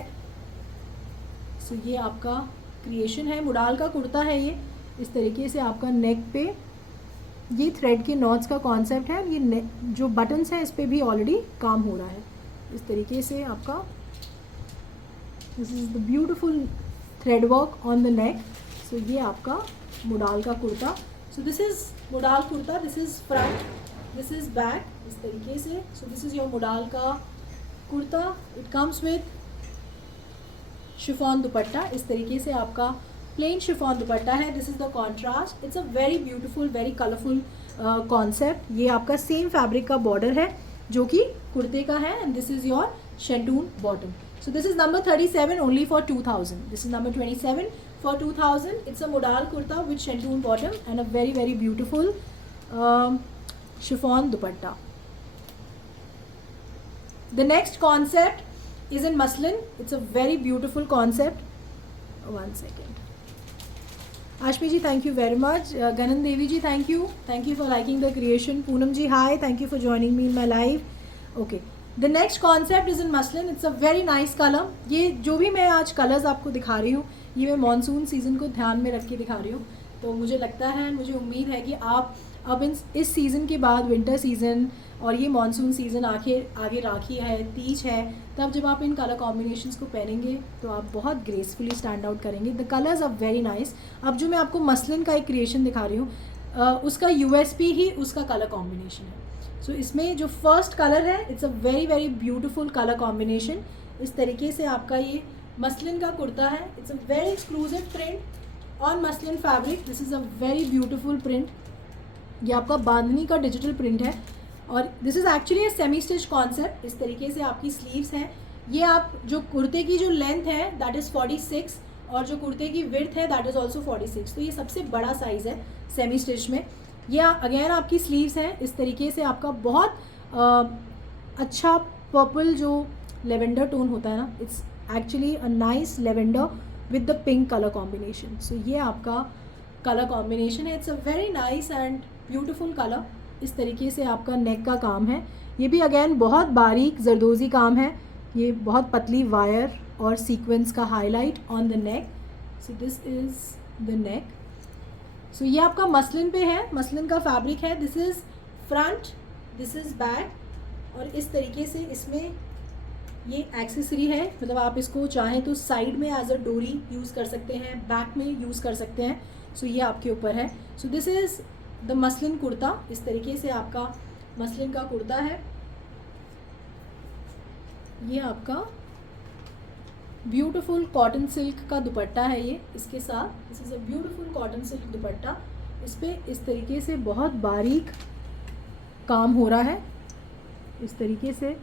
सो ये आपका क्रिएशन है. मोडाल का कुर्ता है ये. इस तरीके से आपका नेक पे ये थ्रेड के नॉट्स का कॉन्सेप्ट है. ये जो बटन्स हैं इस पर भी ऑलरेडी काम हो रहा है. इस तरीके से आपका this is the beautiful thread work on the neck. So ये आपका मोडाल का kurta. So this is modal kurta. This is front, this is back. इस तरीके से. So this is your modal का kurta. It comes with chiffon dupatta. इस तरीके से आपका प्लेन शिफॉन दुपट्टा है. This is the contrast. It's a very beautiful very colourful concept. ये आपका सेम फैब्रिक का बॉर्डर है जो कि कुर्ते का है. And this is your शेंटून bottom. So this is number 37 only for 2000. This is number 27 for 2000. It's a modal kurta with शेंटून bottom and a very very beautiful chiffon dupatta. The next concept is in muslin. It's a very beautiful concept. One second. Ashmi ji, thank you very much. Ganan Devi ji, thank you. Thank you for liking the creation. Poonam ji, hi. Thank you for joining me in my live. Okay. The next concept is in muslin. It's a very nice color. ये जो भी मैं आज colours आपको दिखा रही हूँ ये मैं मानसून सीज़न को ध्यान में रख के दिखा रही हूँ. तो मुझे लगता है, मुझे उम्मीद है कि आप अब इस सीज़न के बाद विंटर सीज़न और ये मानसून सीज़न आगे राखी है, तीज है, तब जब आप इन कलर कॉम्बिनेशंस को पहनेंगे तो आप बहुत ग्रेसफुली स्टैंड आउट करेंगे. The colours are very nice. अब जो मैं आपको मसलिन का एक क्रिएशन दिखा रही हूँ उसका यूएसपी ही उसका कलर कॉम्बिनेशन है. सो इसमें जो फर्स्ट कलर है it's a very very beautiful colour combination. इस तरीके से आपका ये मसलिन का कुर्ता है. It's a very exclusive print on muslin fabric. This is a very beautiful print. ये आपका बांधनी का डिजिटल प्रिंट है और this is actually a semi stitch concept. इस तरीके से आपकी स्लीव्स हैं. ये आप जो कुर्ते की जो लेंथ है दैट इज़ 46 और जो कुर्ते की विड्थ है दैट इज़ ऑल्सो 46. तो ये सबसे बड़ा साइज़ है सेमी स्टिच में. ये अगेन आपकी स्लीव्स हैं. इस तरीके से आपका बहुत अच्छा पर्पल जो लेवेंडर टोन होता है ना, it's actually a nice lavender with the pink colour combination. So ये आपका कलर कॉम्बिनेशन है. It's a very nice and beautiful colour. इस तरीके से आपका नेक का काम है. ये भी अगेन बहुत बारीक जरदोज़ी काम है. ये बहुत पतली वायर और सीक्वेंस का highlight on the neck. So this is the neck. So ये आपका मसलिन पे है. मसलिन का फैब्रिक है. This is front, this is back. और इस तरीके से इसमें ये एक्सेसरी है. मतलब आप इसको चाहें तो साइड में एज अ डोरी यूज़ कर सकते हैं, बैक में यूज़ कर सकते हैं. सो ये आपके ऊपर है. So this is the muslin kurta. इस तरीके से आपका मसलिन का कुर्ता है. ये आपका ब्यूटीफुल कॉटन सिल्क का दुपट्टा है. ये इसके साथ this is a beautiful cotton silk दुपट्टा. इस पर इस तरीके से बहुत बारीक काम हो रहा है. इस तरीके से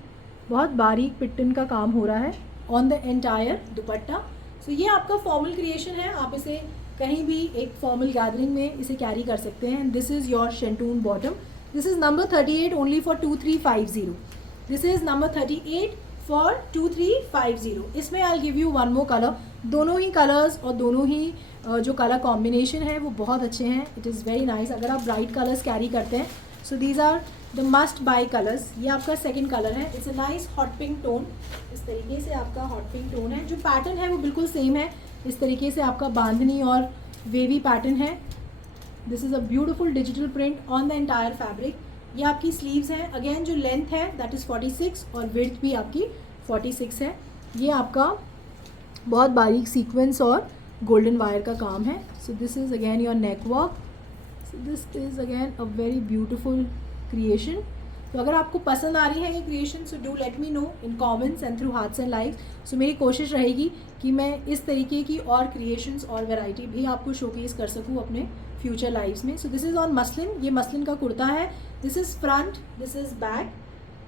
बहुत बारीक पिटन का काम हो रहा है on the entire dupatta. So ये आपका फॉर्मल क्रिएशन है. आप इसे कहीं भी एक फॉर्मल गैदरिंग में इसे कैरी कर सकते हैं. This is your शेंटून bottom. This is number 38 only for 2350. This is number 38 for 2350. इसमें I give you one more colour. दोनों ही कलर्स और दोनों ही जो कलर कॉम्बिनेशन है वो बहुत अच्छे हैं. It is very nice. अगर आप ब्राइट कलर्स कैरी करते हैं so these are the must buy colours. ये आपका सेकंड कलर है. It's a nice hot pink tone. इस तरीके से आपका हॉट पिंक टोन है. जो पैटर्न है वो बिल्कुल सेम है. इस तरीके से आपका बांधनी और वेवी पैटर्न है. This is a beautiful digital print on the entire fabric. ये आपकी स्लीव्स हैं. अगेन जो लेंथ है दैट इज़ 46 और विड्थ भी आपकी 46 है. ये आपका बहुत बारीक सीक्वेंस और गोल्डन वायर का काम है. So this is again your neck work. So this is again a very beautiful creation. तो अगर आपको पसंद आ रही है ये creation so do let me know in comments and through hearts and likes. So मेरी कोशिश रहेगी कि मैं इस तरीके की और क्रिएशंस और वैरायटी भी आपको शोकेस कर सकूँ अपने फ्यूचर लाइफ्स में. सो दिस इज़ ऑन मसलिन. ये मसलिन का कुर्ता है. This is front, this is back.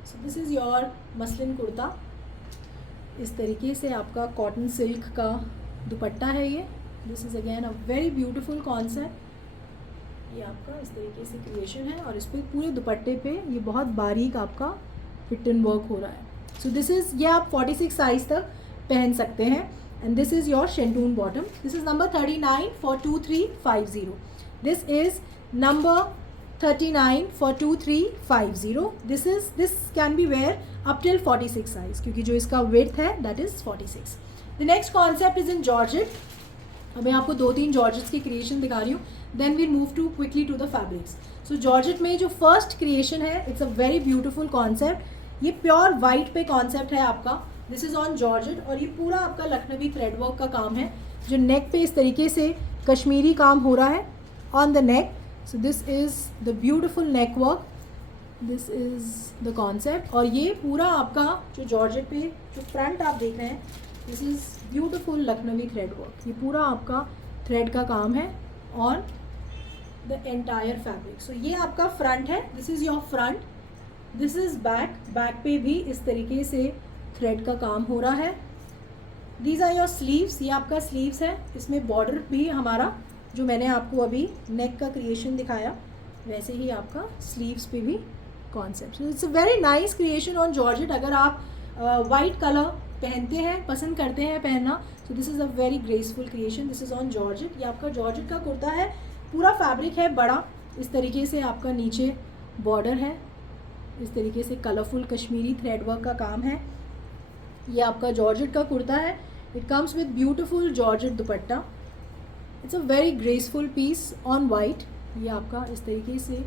So this is your muslin kurta. इस तरीके से आपका कॉटन सिल्क का दुपट्टा है ये. This is again a very beautiful concept. ये आपका इस तरीके से क्रिएशन है और इस पर पूरे दुपट्टे पे ये बहुत बारीक आपका पिटन वर्क हो रहा है. सो दिस इज़, ये आप 46 साइज़ तक पहन सकते हैं. And this is your शेंटून bottom. This is number 39 for 2350. This is number 39 for 2350. This can be wear up till 46 size, क्योंकि जो इसका width है that is 46. The next concept is in Georgette. अब मैं आपको 2-3 जॉर्जेट्स की क्रिएशन दिखा रही हूँ. Then we'll move to quickly to the fabrics. So georgette में जो फर्स्ट क्रिएशन है, it's a very beautiful concept. ये प्योर वाइट पे कॉन्सेप्ट है आपका. दिस इज़ ऑन जॉर्जेट और ये पूरा आपका लखनवी थ्रेड वर्क का काम है. जो नेक पे इस तरीके से कश्मीरी काम हो रहा है on the neck. So this is the beautiful neck work. This is the concept. और ये पूरा आपका जो जॉर्जेट पे जो फ्रंट आप देख रहे हैं, this is beautiful Lucknowi thread work. ये पूरा आपका थ्रेड का काम है on the entire fabric. So ये आपका फ्रंट है. This is your front. This is back. Back पे भी इस तरीके से थ्रेड का काम हो रहा है. These are your sleeves. ये आपका sleeves है. इसमें बॉर्डर भी हमारा जो मैंने आपको अभी नेक का क्रिएशन दिखाया वैसे ही आपका स्लीव्स पे भी concept. It's a very nice creation on georgette. अगर आप वाइट कलर पहनते हैं, पसंद करते हैं पहनना, सो this is a very graceful creation. This is on georgette. ये आपका जॉर्जेट का कुर्ता है. पूरा फैब्रिक है बड़ा. इस तरीके से आपका नीचे बॉर्डर है. इस तरीके से कलरफुल कश्मीरी थ्रेड वर्क का काम है. ये आपका जॉर्जेट का कुर्ता है. It comes with beautiful georgette dupatta. It's a very graceful piece on white. ये आपका इस तरीके से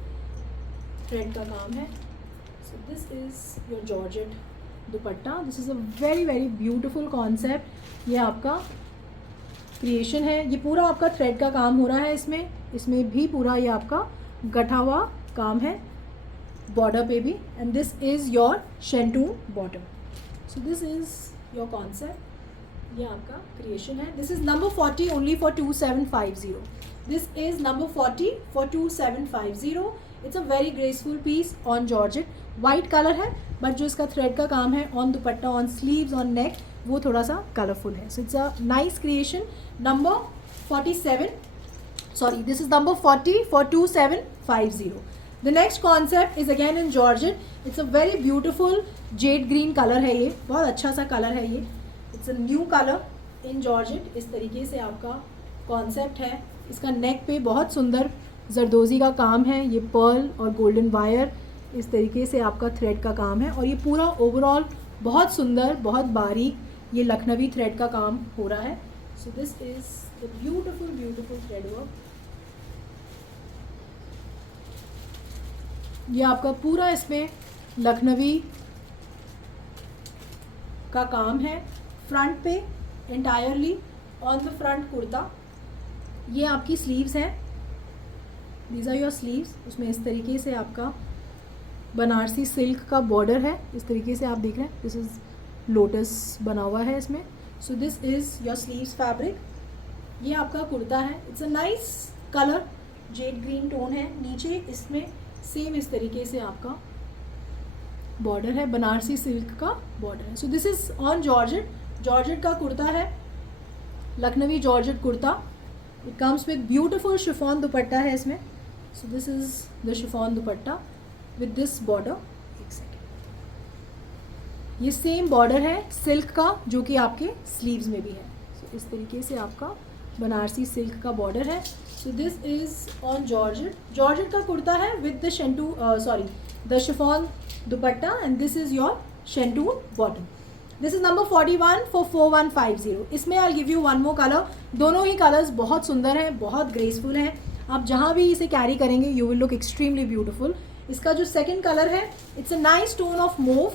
थ्रेड का काम है. So this is your georgette dupatta. This is a very very beautiful concept. ये आपका क्रिएशन है. ये पूरा आपका थ्रेड का काम हो रहा है. इसमें भी पूरा ये आपका गठा हुआ काम है बॉर्डर पे भी. And this is your शेंटून bottom. So this is your concept. ये आपका क्रिएशन है. This is number 40 only for 2750. This is number 40 for 2750. It's a very graceful piece on georgette. White colour है बट जो इसका थ्रेड का काम है on dupatta, on sleeves, on neck, वो थोड़ा सा कलरफुल है. So it's a nice creation. Number 47, sorry, this is number 40 for 2750. The next concept is again in georgette. It's a very beautiful Z green colour है. ये बहुत अच्छा सा colour है. ये it's a new colour in georgette. इस तरीके से आपका कॉन्सेप्ट है. इसका नेक पे बहुत सुंदर जरदोज़ी का काम है. ये पर्ल और गोल्डन वायर इस तरीके से आपका थ्रेड का काम है. और ये पूरा ओवरऑल बहुत सुंदर, बहुत बारीक ये लखनवी थ्रेड का काम हो रहा है. So this is the beautiful beautiful thread work. ये आपका पूरा इसमें लखनवी का काम है. फ्रंट पे entirely on the front kurta. ये आपकी स्लीव्स हैं. These are your sleeves. उसमें इस तरीके से आपका बनारसी सिल्क का बॉर्डर है. इस तरीके से आप देख रहे हैं. दिस इज़ लोटस बना हुआ है इसमें. So this is your sleeves fabric. ये आपका कुर्ता है. It's a nice colour, Z green tone है. नीचे इसमें सेम इस तरीके से आपका बॉर्डर है, बनारसी सिल्क का बॉर्डर है. So this is on georgette. Georgette का कुर्ता है, Lucknowi georgette kurta. It comes with beautiful chiffon dupatta है इसमें. So this is the chiffon dupatta with this border. एक सेकेंड. ये सेम बॉर्डर है सिल्क का जो कि आपके स्लीव्स में भी है. सो इस तरीके से आपका बनारसी सिल्क का बॉर्डर है. So this is on georgette. Georgette का कुर्ता है with the the chiffon dupatta. And this is your शेंटून bottom. This is number 41 for 4150. इसमें I give you one more colour. दोनों ही कलर्स बहुत सुंदर हैं, बहुत ग्रेसफुल हैं. आप जहाँ भी इसे कैरी करेंगे you will look extremely beautiful. इसका जो सेकंड कलर है, it's a nice tone of mauve.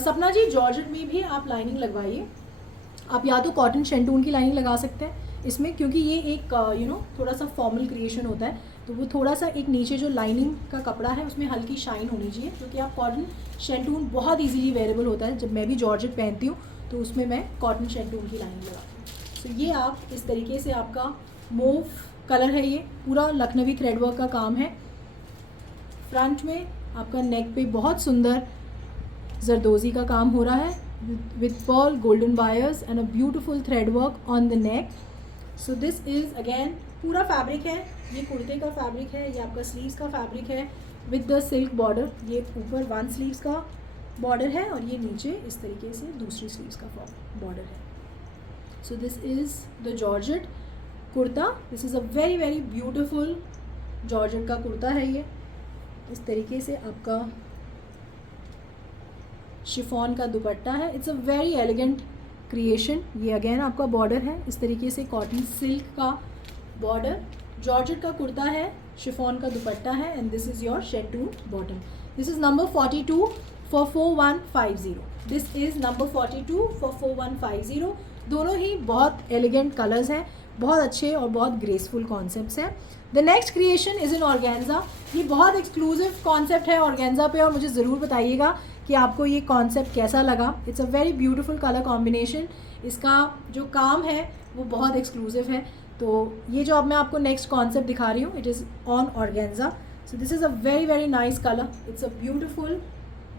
सपना जी, जॉर्जेट में भी आप लाइनिंग लगवाइए. आप या तो कॉटन शेंटून की लाइनिंग लगा सकते हैं इसमें, क्योंकि ये एक थोड़ा सा फॉर्मल क्रिएशन होता है. तो वो थोड़ा सा एक नीचे जो लाइनिंग का कपड़ा है उसमें हल्की शाइन होनी चाहिए, क्योंकि आप कॉटन शेंटून बहुत इजीली वेरेबल होता है. जब मैं भी जॉर्जेट पहनती हूँ तो उसमें मैं कॉटन शेंटून की लाइनिंग लगाती हूँ. तो ये आप इस तरीके से आपका मोव कलर है. ये पूरा लखनवी थ्रेडवर्क का काम है. फ्रंट में आपका नेक पे बहुत सुंदर जरदोज़ी का काम हो रहा है with pearl golden wires and a beautiful thread work on the neck. So this is again पूरा फैब्रिक है. ये कुर्ते का फैब्रिक है, ये आपका स्लीव्स का फैब्रिक है. With the silk border. ये ऊपर वन स्लीव्स का बॉर्डर है और ये नीचे इस तरीके से दूसरी स्लीव्स का बॉर्डर है। So this is the georgette kurta. This is a very very beautiful georgette का कुर्ता है ये। इस तरीके से आपका शिफॉन का दुपट्टा है। It's a very elegant creation. ये अगेन आपका बॉर्डर है इस तरीके से कॉटन सिल्क का बॉर्डर। जॉर्जेट का कुर्ता है, शिफॉन का दुपट्टा है and this is your shantoon bottom. This is number 42 for 4150। This is number 42 for 4150। दोनों ही बहुत एलिगेंट कलर्स हैं, बहुत अच्छे और बहुत ग्रेसफुल कॉन्सेप्ट्स हैं। The next creation is in organza. ये बहुत एक्सक्लूसिव कॉन्सेप्ट है ऑर्गेन्जा पे और मुझे ज़रूर बताइएगा कि आपको ये कॉन्सेप्ट कैसा लगा। It's a very beautiful colour combination. इसका जो काम है वो बहुत एक्सक्लूसिव है। तो ये जो अब मैं आपको नेक्स्ट कॉन्सेप्ट दिखा रही हूँ, it is on organza. So this is a very very nice colour. It's a beautiful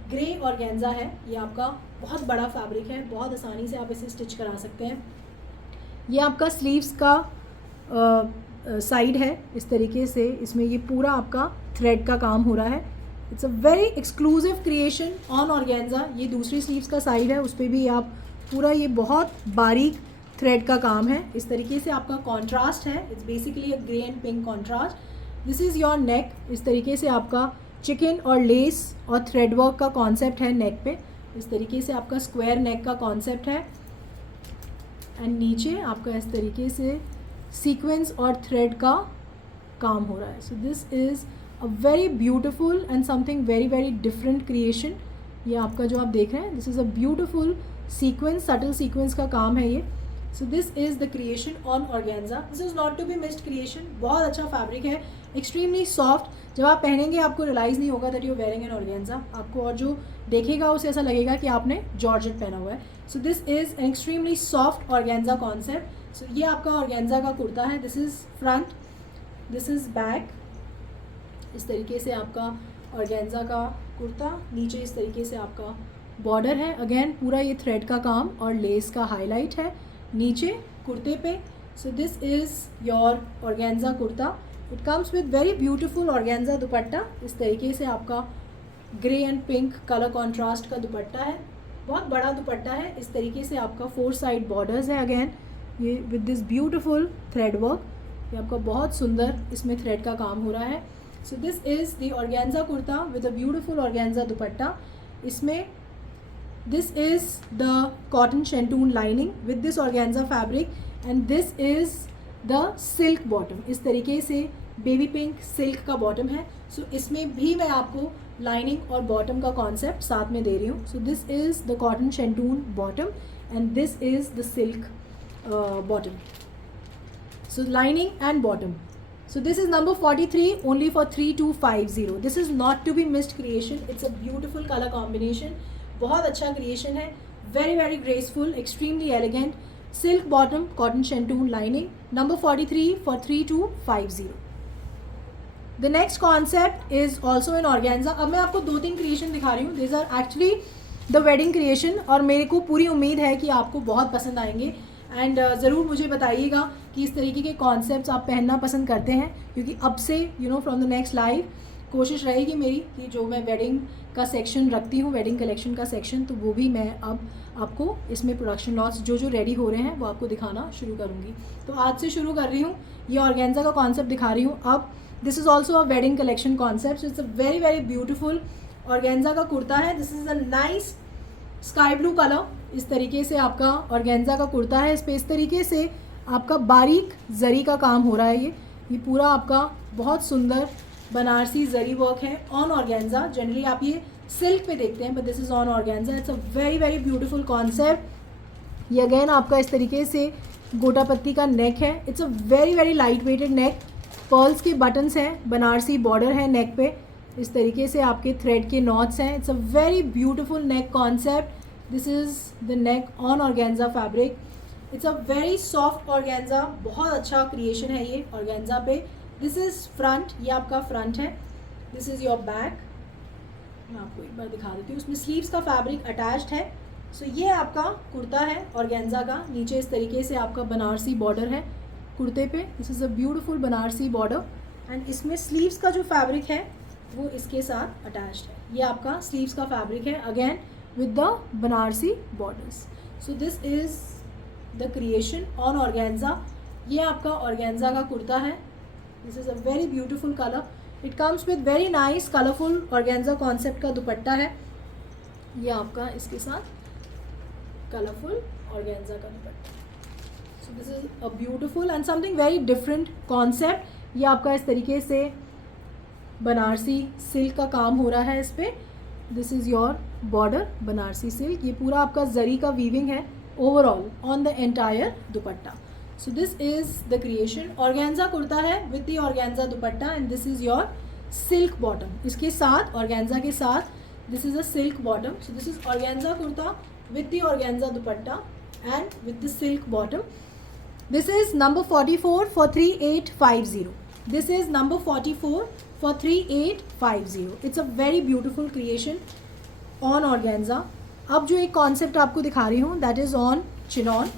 grey organza है। ये आपका बहुत बड़ा फैब्रिक है, बहुत आसानी से आप इसे स्टिच करा सकते हैं। ये आपका स्लीव्स का साइड है इस तरीके से। इसमें ये पूरा आपका थ्रेड का काम हो रहा है। It's a very exclusive creation on organza. ये दूसरी स्लीव्स का साइड है, उस पर भी आप पूरा ये बहुत बारीक थ्रेड का काम है। इस तरीके से आपका कॉन्ट्रास्ट है। It's basically a grey and pink contrast. This is your नेक। इस तरीके से आपका चिकन और लेस और थ्रेड वर्क का कॉन्सेप्ट है नेक पे। इस तरीके से आपका स्क्वायर नेक का कॉन्सेप्ट है एंड नीचे आपका इस तरीके से सीक्वेंस और थ्रेड का काम हो रहा है। So this is a very beautiful and something very very different creation. ये आपका जो आप देख रहे हैं, this is a beautiful sequence, subtle sequence का काम है ये। So this is the creation on organza. This is not to be missed creation. बहुत अच्छा फैब्रिक है, एक्सट्रीमली सॉफ्ट। जब आप पहनेंगे आपको रियलाइज़ नहीं होगा that you wearing N organza. आपको और जो देखेगा उसे ऐसा लगेगा कि आपने जॉर्जेट पहना हुआ है। So this is an extremely soft organza concept. So ये आपका ऑर्गेन्जा का कुर्ता है। This is front, this is back. इस तरीके से आपका ऑर्गेन्जा का कुर्ता, नीचे इस तरीके से आपका बॉर्डर है। अगेन पूरा ये थ्रेड का काम और लेस का हाईलाइट है नीचे कुर्ते पे। So this is your organza kurta. It comes with very beautiful organza dupatta. इस तरीके से आपका grey and pink colour contrast का दुपट्टा है, बहुत बड़ा दुपट्टा है। इस तरीके से आपका 4 साइड बॉर्डर्स है। अगेन ये with this beautiful thread work. ये आपका बहुत सुंदर इसमें थ्रेड का काम हो रहा है। So this is the organza kurta with a beautiful organza dupatta. इसमें this is the cotton shantoon lining with this organza fabric and this is the silk bottom। इस तरीके से बेबी पिंक सिल्क का बॉटम है। सो इसमें भी मैं आपको लाइनिंग और बॉटम का कॉन्सेप्ट साथ में दे रही हूँ। सो this is the cotton shantoon bottom and this is the silk bottom. So lining and bottom. So this is number 43 only for 3250. This is not to be missed creation. It's a beautiful color combination. बहुत अच्छा creation है, very very graceful, extremely elegant. Silk bottom, cotton shantung lining, number 43 for 3250। The next concept is also in organza. अब मैं आपको 2-3 creation दिखा रही हूँ। This are actually the wedding creation और मेरे को पूरी उम्मीद है कि आपको बहुत पसंद आएंगे। एंड ज़रूर मुझे बताइएगा कि इस तरीके के कॉन्सेप्ट्स आप पहनना पसंद करते हैं, क्योंकि अब से फ्रॉम द नेक्स्ट लाइव कोशिश रहेगी मेरी कि जो मैं वेडिंग का सेक्शन रखती हूँ, वेडिंग कलेक्शन का सेक्शन, तो वो भी मैं अब आपको इसमें प्रोडक्शन लॉट्स जो रेडी हो रहे हैं वो आपको दिखाना शुरू करूँगी। तो आज से शुरू कर रही हूँ, ये ऑर्गेन्जा का कॉन्सेप्ट दिखा रही हूँ। अब this is also a wedding collection concept. It's a very very beautiful organza का कुर्ता है। This is a nice sky blue colour. इस तरीके से आपका ऑर्गेन्जा का कुर्ता है। इस पर इस तरीके से आपका बारीक जरी का काम हो रहा है। ये पूरा आपका बहुत सुंदर बनारसी जरी वर्क है ऑन ऑर्गेन्जा। जनरली आप ये सिल्क पे देखते हैं, but this is on organza. It's a very very beautiful concept. ये अगेन आपका इस तरीके से गोटा पत्ती का नेक है। It's a very very light weighted neck. Pearls के बटन्स हैं, बनारसी बॉर्डर है नेक पे। इस तरीके से आपके थ्रेड के नॉट्स हैं। It's a very beautiful neck concept. This is the neck on organza fabric. It's a very soft organza, बहुत अच्छा क्रिएशन है ये ऑर्गेन्जा पे। दिस इज़ फ्रंट, ये आपका फ्रंट है। This is your back. मैं आपको एक बार दिखा देती हूँ। उसमें स्लीव्स का फैब्रिक अटैच्ड है। सो ये आपका कुर्ता है ऑर्गेन्जा का। नीचे इस तरीके से आपका बनारसी बॉर्डर है कुर्ते पे। This is a beautiful Banarasi border and इसमें स्लीव्स का जो फैब्रिक है वो इसके साथ अटैच्ड है। ये आपका स्लीव्स का फैब्रिक है, again with the Banarasi borders. So this is the creation on organza. ये आपका ऑर्गेन्जा का कुर्ता है। This is a very beautiful colour. It comes with very nice colourful organza concept का दुपट्टा है। ये आपका इसके साथ कलरफुल ऑर्गेन्जा का दुपट्टा। So this is a beautiful and something very different concept. ये आपका इस तरीके से बनारसी सिल्क का काम हो रहा है इस पर। This is your border Banarasi silk. ये पूरा आपका जरी का वीविंग है overall on the entire dupatta. So this is the creation. Organza kurta है with the organza dupatta and this is your silk bottom. इसके साथ ऑर्गेन्जा के साथ this is a silk bottom. So this is organza kurta with the organza dupatta and with the silk bottom. This is number 44 for 3850. This is number 44 for 3850. It's a very beautiful creation on organza. अब जो एक concept आपको दिखा रही हूँ that is on chinon.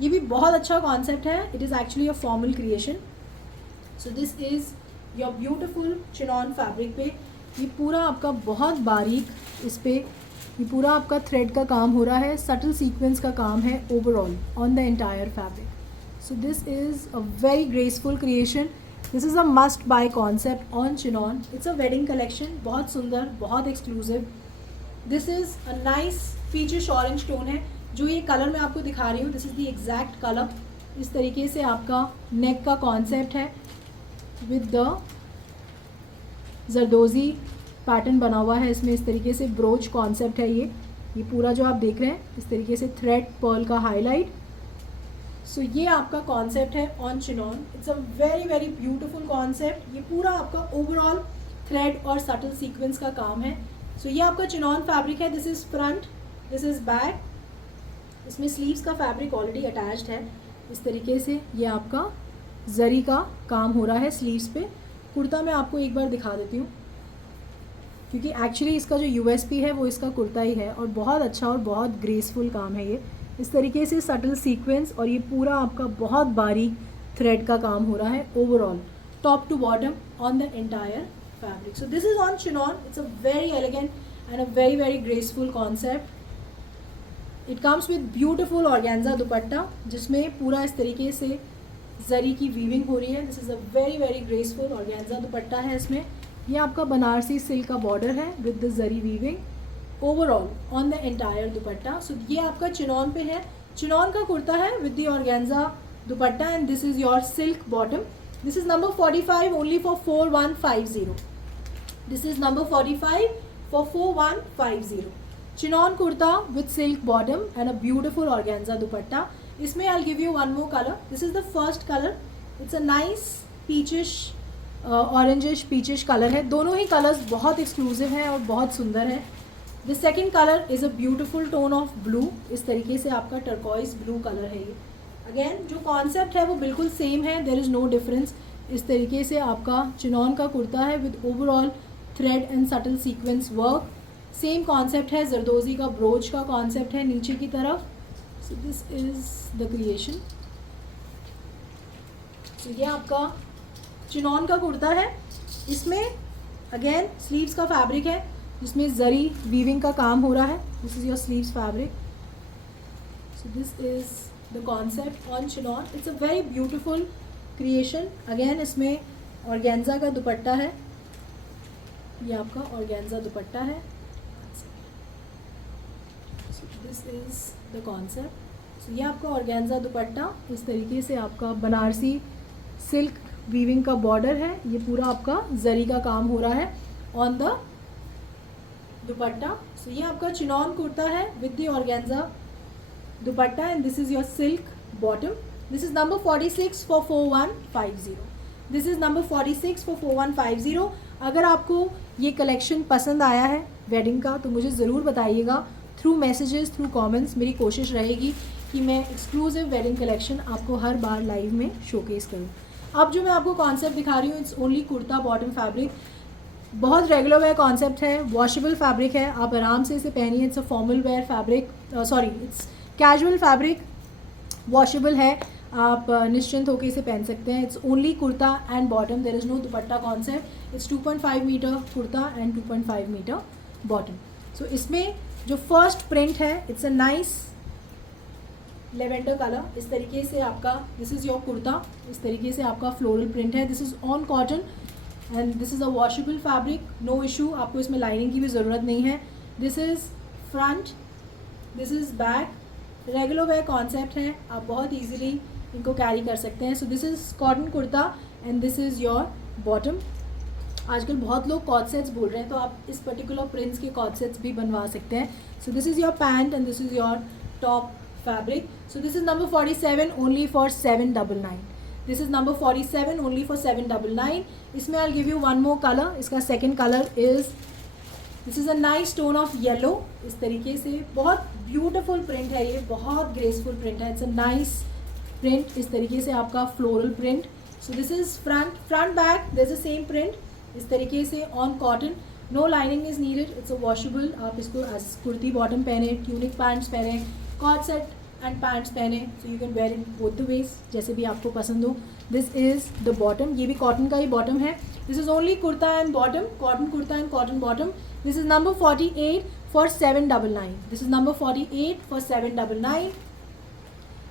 ये भी बहुत अच्छा कॉन्सेप्ट है. It is actually a formal creation. So this is your beautiful chinon fabric पे ये पूरा आपका बहुत बारीक इस पे ये पूरा आपका थ्रेड का काम हो रहा है. सटल सीक्वेंस का काम है overall on the entire fabric. So this is a very graceful creation. This is a must buy concept on chinon. It's a wedding collection. बहुत सुंदर, बहुत exclusive. This is a nice peachish orange tone है जो ये colour मैं आपको दिखा रही हूँ. This is the exact color. इस तरीके से आपका नेक का कॉन्सेप्ट है with the जरदोजी पैटर्न बना हुआ है. इसमें इस तरीके से ब्रोच कॉन्सेप्ट है. ये पूरा जो आप देख रहे हैं इस तरीके से थ्रेड पर्ल का हाईलाइट. सो ये आपका कॉन्सेप्ट है on chinon. It's a very very beautiful concept. ये पूरा आपका ओवरऑल थ्रेड और सटल सीक्वेंस का काम है. सो ये आपका चिनॉन फैब्रिक है. This is front, this is back. इसमें स्लीव्स का फैब्रिक ऑलरेडी अटैच्ड है. इस तरीके से ये आपका जरी का काम हो रहा है स्लीव्स पे. कुर्ता मैं आपको एक बार दिखा देती हूँ क्योंकि एक्चुअली इसका जो यूएसपी है वो इसका कुर्ता ही है और बहुत अच्छा और बहुत ग्रेसफुल काम है ये. इस तरीके से सटल सीक्वेंस और ये पूरा आपका बहुत बारीक थ्रेड का काम हो रहा है overall top to bottom on the entire fabric. So this is on chinon. It's a very elegant and a very very graceful concept. It comes with beautiful organza dupatta जिसमें पूरा इस तरीके से जरी की वीविंग हो रही है. This is a very very graceful organza dupatta है. इसमें ये आपका बनारसी सिल्क का बॉर्डर है with the zari weaving overall on the entire dupatta. So ये आपका चिनॉन पे है. चिनॉन का कुर्ता है with the organza dupatta and this is your silk bottom. This is number 45 only for 4150. This is number 45 for 4150. Chinon kurta with silk bottom and a beautiful organza dupatta. इसमें I will give you one more colour. This is the first colour. It's a nice peachish orangish peachish colour है. दोनों ही colours बहुत exclusive हैं और बहुत सुंदर है. The second colour is a beautiful tone of blue. इस तरीके से आपका टर्कोइज ब्लू कलर है ये. अगेन जो कॉन्सेप्ट है वो बिल्कुल सेम है. There is no difference. इस तरीके से आपका चिनॉन का कुर्ता है with overall thread and subtle sequence work. Same concept है. जरदोजी का ब्रोच का कॉन्सेप्ट है नीचे की तरफ. सो दिस इज़ द क्रिएशन. तो ये आपका चिनॉन का कुर्ता है. इसमें अगेन स्लीव्स का फैब्रिक है जिसमें जरी वीविंग का काम हो रहा है. This is your sleeves fabric. So this is the concept on chinon. It's a very beautiful creation. Again इसमें ऑर्गेन्जा का दुपट्टा है. ये आपका ऑर्गेन्जा दुपट्टा है. So this is the concept. So ये आपका ऑर्गेन्जा दुपट्टा. इस तरीके से आपका बनारसी सिल्क वीविंग का बॉर्डर है. ये पूरा आपका जरी का काम हो रहा है ऑन द दुपट्टा. सो ये आपका चिनॉन कुर्ता है with the organza dupatta and this is your silk bottom. This is number 46 for 4150. This is number 46 for 4150. अगर आपको ये कलेक्शन पसंद आया है वेडिंग का तो मुझे ज़रूर बताइएगा थ्रू मैसेजेस, थ्रू कमेंट्स. मेरी कोशिश रहेगी कि मैं एक्सक्लूसिव वेडिंग कलेक्शन आपको हर बार लाइव में शोकेस करूँ. अब जो मैं आपको कॉन्सेप्ट दिखा रही हूँ it's only kurta bottom fabric. बहुत रेगुलर वेयर कॉन्सेप्ट है. वॉशेबल फैब्रिक है. आप आराम से इसे पहनिए. It's a formal wear fabric. Sorry, it's casual fabric. Washable है. आप निश्चिंत होकर इसे पहन सकते हैं. It's only kurta and bottom, there is no dupatta concept. It's 2.5 metre kurta and 2.5 metre bottom. So इसमें जो फर्स्ट प्रिंट है, it's a nice lavender colour. इस तरीके से आपका, दिस इज़ योर कुर्ता. इस तरीके से आपका फ्लोरल प्रिंट है. This is on cotton and this is a washable fabric, no issue. आपको इसमें लाइनिंग की भी ज़रूरत नहीं है. This is front, this is back. Regular wear concept है, आप बहुत ईजिली इनको कैरी कर सकते हैं. So this is cotton kurta and this is your bottom. आजकल बहुत लोग कॉट सेट्स बोल रहे हैं, तो आप इस पर्टिकुलर प्रिंट्स के कॉट सेट्स भी बनवा सकते हैं. So this is your pant and this is your top fabric. So this is number 47 only for 799. This is number 47 only for 799. इसमें I give you one more colour. इसका second colour is, this is a nice tone of yellow. इस तरीके से बहुत beautiful print है, ये बहुत graceful print है. It's a nice print. इस तरीके से आपका floral print. So this is front back, this is same print. इस तरीके से on cotton, no lining is needed. It's a washable. आप इसको एज कुर्ती बॉटम पहने, ट्यूनिक पैंट्स पहने, कॉट सेट एंड पैंट्स पहने. So you can wear in both the ways, जैसे भी आपको पसंद हो. This is the bottom. ये भी कॉटन का ही बॉटम है. This is only kurta and bottom, cotton kurta and cotton bottom. This is number 48 for 799. This is number 48 for 799.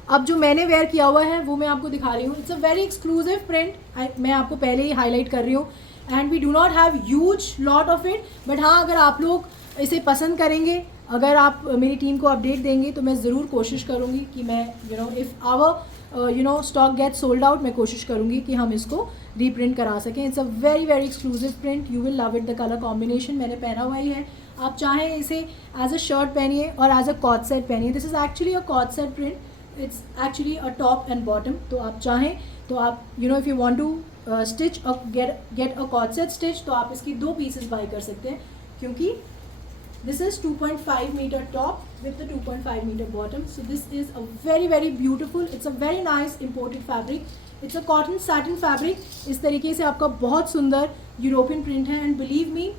अब जो मैंने वेयर किया हुआ है वो मैं आपको दिखा रही हूँ. It's a very exclusive print. मैं आपको पहले ही हाईलाइट कर रही हूँ. And we do not have huge lot of it, but हाँ, अगर आप लोग इसे पसंद करेंगे, अगर आप मेरी टीम को अपडेट देंगे, तो मैं ज़रूर कोशिश करूँगी कि मैं if our stock get sold out, मैं कोशिश करूँगी कि हम इसको रीप्रिंट करा सकें. It's a very very exclusive print. You will love it. The colour combination मैंने पहना हुआ ही है. आप चाहें इसे एज अ शर्ट पहनिए और एज अ कॉट सेट पहनिए. This is actually a co-ord set print. It's actually a top and bottom. तो आप चाहें तो आप if you want to stitch get a co-ord set stitch, तो आप इसकी 2 पीसेस बाई कर सकते हैं, क्योंकि this is 2.5 meter top with the 2.5 meter bottom. So this is a very very beautiful, it's a very nice imported fabric. It's a cotton satin fabric. इस तरीके से आपका बहुत सुंदर यूरोपियन प्रिंट है. एंड बिलीव मी,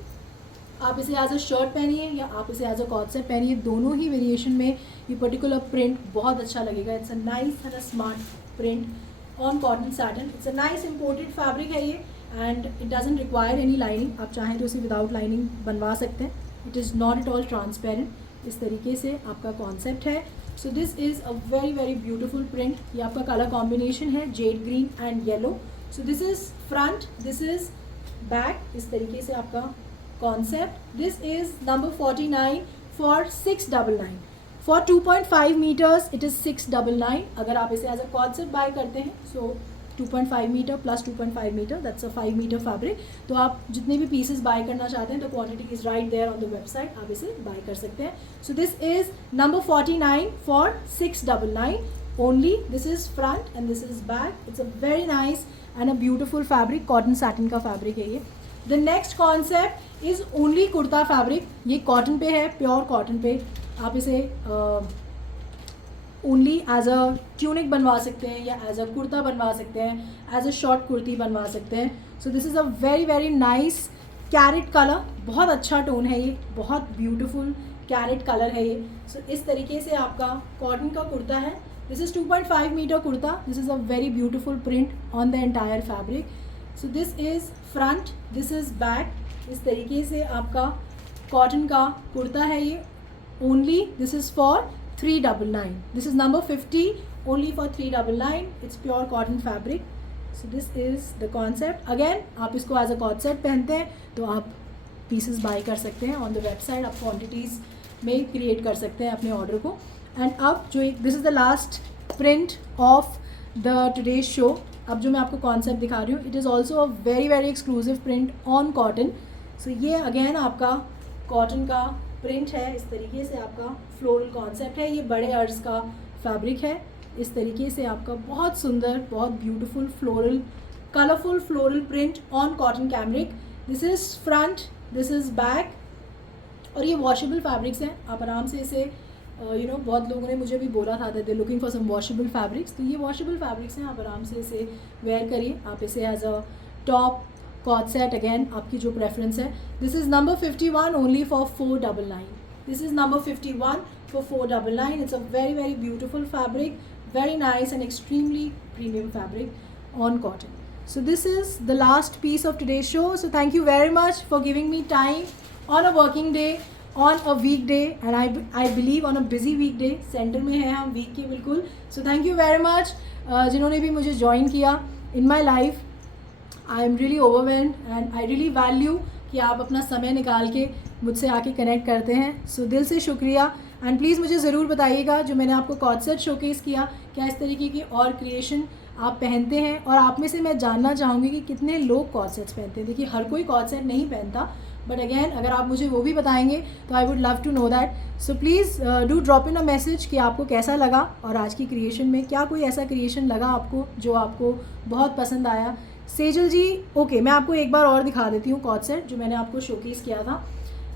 आप इसे एज अ shirt पहनिए या आप इसे एज अ कॉट सेट पहनिए, दोनों ही वेरिएशन में ये पर्टिकुलर प्रिंट बहुत अच्छा लगेगा. It's a nice and a smart print on cotton satin. It's a nice imported fabric है ये and it doesn't require any lining. आप चाहें तो इसे विदाउट लाइनिंग बनवा सकते हैं. It is not at all transparent. इस तरीके से आपका कॉन्सेप्ट है. So this is a very very beautiful print. ये आपका कलर कॉम्बिनेशन है Z green and yellow. So this is front, this is back. इस तरीके से आपका concept. This is number 49 for 699. For 2.5 metres it is 699. अगर आप इसे as a co-ord set buy करते हैं, so 2.5 metre plus 2.5 metre, that's a 5 metre fabric. तो आप जितने भी पीसेस बाय करना चाहते हैं, तो quantity is right there on the website, आप इसे बाय कर सकते हैं. So this is number 49 for 699 only. This is front and this is back. It's a very nice and a beautiful fabric. Cotton satin का fabric है ये. The next concept is only kurta fabric. ये cotton पे है, pure cotton पे. आप इसे only as a tunic बनवा सकते हैं या एज अ कुर्ता बनवा सकते हैं, एज अ शॉर्ट कुर्ती बनवा सकते हैं. So this is a very very nice carrot colour. बहुत अच्छा टोन है ये, बहुत ब्यूटीफुल कैरेट कलर है ये. सो इस तरीके से आपका कॉटन का कुर्ता है. This is 2.5 metre kurta. This is a very beautiful print on the entire fabric. So this is front, this is back. इस तरीके से आपका कॉटन का कुर्ता है ये. Only this is for 399. This is number 50 only for 399. It's pure cotton fabric. So this is the concept. Again, आप इसको as a cot set पहनते हैं, तो आप pieces buy कर सकते हैं on the website. आप quantities में create कर सकते हैं अपने order को. And अब जो this is the last print of the today's show. अब जो मैं आपको concept दिखा रही हूँ, it is also a very very exclusive print on cotton. So ये again आपका cotton का प्रिंट है. इस तरीके से आपका फ्लोरल कॉन्सेप्ट है. ये बड़े अर्ज का फैब्रिक है. इस तरीके से आपका बहुत सुंदर, बहुत beautiful floral, colourful floral print on cotton cambric. This is front, this is back. और ये वॉशेबल फैब्रिक्स हैं. आप आराम से इसे बहुत लोगों ने मुझे भी बोला था that they looking for some washable fabrics. तो ये वॉशेबल फैब्रिक्स हैं. आप आराम से इसे वेयर करिए. आप इसे as a top, cot set, again आपकी जो प्रेफरेंस है. This is number 51 only for 499. This is number 51 for 499. It's a very very beautiful fabric, very nice and extremely premium fabric on cotton. So this is the last piece of today's show. So thank you very much for giving me time on a working day, on a weekday, and I believe on a busy weekday. Centre में है हम week के बिल्कुल. So thank you very much जिन्होंने भी मुझे join किया in my life. I am really overwhelmed and I really value कि आप अपना समय निकाल के मुझसे आके कनेक्ट करते हैं. सो दिल से शुक्रिया. एंड प्लीज़ मुझे ज़रूर बताइएगा जो मैंने आपको कॉर्ड सेट शोकेस किया, क्या इस तरीके की और क्रिएशन आप पहनते हैं. और आप में से मैं जानना चाहूँगी कि कितने लोग कॉर्ड सेट्स पहनते हैं. देखिए हर कोई कॉर्ड सेट नहीं पहनता, बट अगेन अगर आप मुझे वो भी बताएंगे तो I would love to know that. So please do drop in a message कि आपको कैसा लगा और आज की क्रिएशन में क्या कोई ऐसा क्रिएशन लगा आपको जो आपको बहुत पसंद आया. सेजल जी ओके, मैं आपको एक बार और दिखा देती हूँ कॉर्ड सेट जो मैंने आपको शोकेस किया था.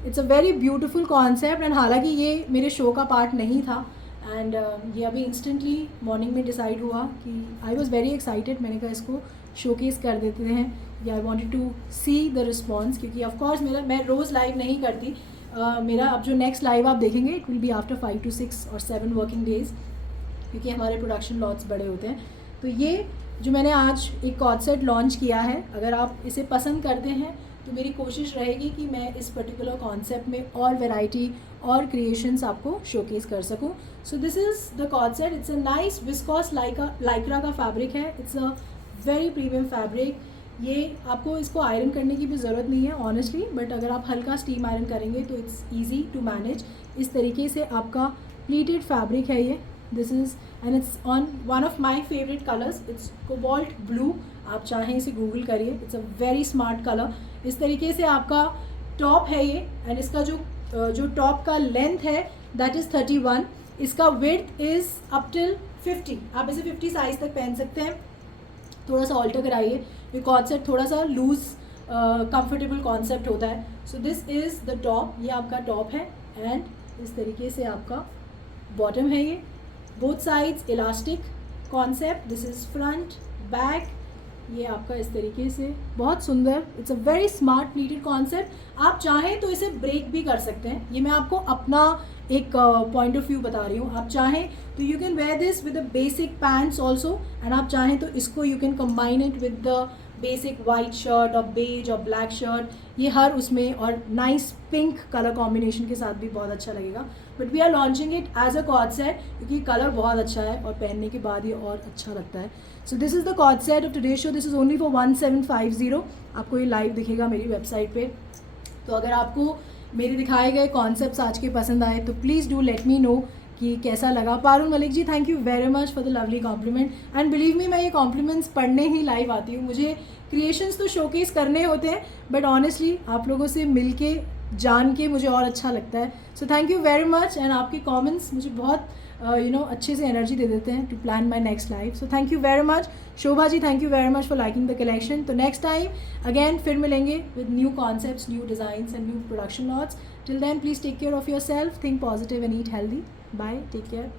It's a very beautiful concept. And हालांकि ये मेरे शो का पार्ट नहीं था एंड ये अभी इंस्टेंटली मॉर्निंग में डिसाइड हुआ कि आई वॉज़ वेरी एक्साइटेड. मैंने कहा इसको शोकेस कर देते हैं या I wanted to see the response, क्योंकि ऑफकोर्स मैं रोज़ लाइव नहीं करती. मेरा अब जो नेक्स्ट लाइव आप देखेंगे it will be after 5 to 6 or 7 working days, क्योंकि हमारे प्रोडक्शन लॉट्स बड़े होते हैं. तो ये जो मैंने आज एक कॉर्ड सेट लॉन्च किया है, अगर आप इसे पसंद करते हैं तो मेरी कोशिश रहेगी कि मैं इस पर्टिकुलर कॉन्सेप्ट में और वैरायटी और क्रिएशंस आपको शोकेस कर सकूं. So this is the cord set. It's a nice viscose Lycra का फैब्रिक है. It's a very premium fabric. ये आपको इसको आयरन करने की भी ज़रूरत नहीं है ऑनेस्टली, बट अगर आप हल्का स्टीम आयरन करेंगे तो इट्स ईजी टू मैनेज. इस तरीके से आपका प्लीटेड फैब्रिक है ये. This is and it's on one of my favourite colours. It's cobalt blue. आप चाहें इसे गूगल करिए. It's a very smart colour. इस तरीके से आपका टॉप है ये. एंड इसका जो टॉप का लेंथ है दैट इज़ 31. इसका विड्थ इज़ अप टिल 50. आप इसे 50 साइज़ तक पहन सकते हैं. थोड़ा सा ऑल्टर कराइए. ये कॉर्ड सेट थोड़ा सा लूज कंफर्टेबल कॉन्सेप्ट होता है. So this is the top. ये आपका टॉप है एंड इस तरीके से आपका बॉटम है. ये both sides elastic concept. This is front back. ये आपका इस तरीके से बहुत सुंदर. It's a very smart pleated concept. आप चाहें तो इसे ब्रेक भी कर सकते हैं. ये मैं आपको अपना एक पॉइंट ऑफ व्यू बता रही हूँ. आप चाहें तो you can where this with the basic pants also, and आप चाहें तो इसको you can combine it with the basic white shirt और बेज और ब्लैक शर्ट. ये हर उसमें और नाइस पिंक कलर कॉम्बिनेशन के साथ भी बहुत अच्छा लगेगा. But we are launching it as a cord set क्योंकि कलर बहुत अच्छा है और पहनने के बाद ये और अच्छा लगता है. So this is the cord set of today show. This is only for 1750. आपको ये लाइव दिखेगा मेरी वेबसाइट पे. तो अगर आपको मेरे दिखाए गए कॉन्सेप्ट्स आज के पसंद आए तो please do let me know कि कैसा लगा. Parul Malik ji thank you very much for the lovely compliment. And believe me, मैं ये कॉम्प्लीमेंट्स पढ़ने ही लाइव आती हूँ. मुझे क्रिएशंस तो शोकेस करने होते हैं, बट ऑनेस्टली आप लोगों से मिल के जान के मुझे और अच्छा लगता है. So thank you very much. And आपके कॉमेंट्स मुझे बहुत अच्छे से एनर्जी दे देते हैं to plan my next live. So thank you very much. Shobha ji thank you very much for liking the collection. तो नेक्स्ट टाइम अगेन फिर मिलेंगे with new concepts, new designs and new production lots. Till then, please take care of yourself, think positive and eat healthy. Bye, take care.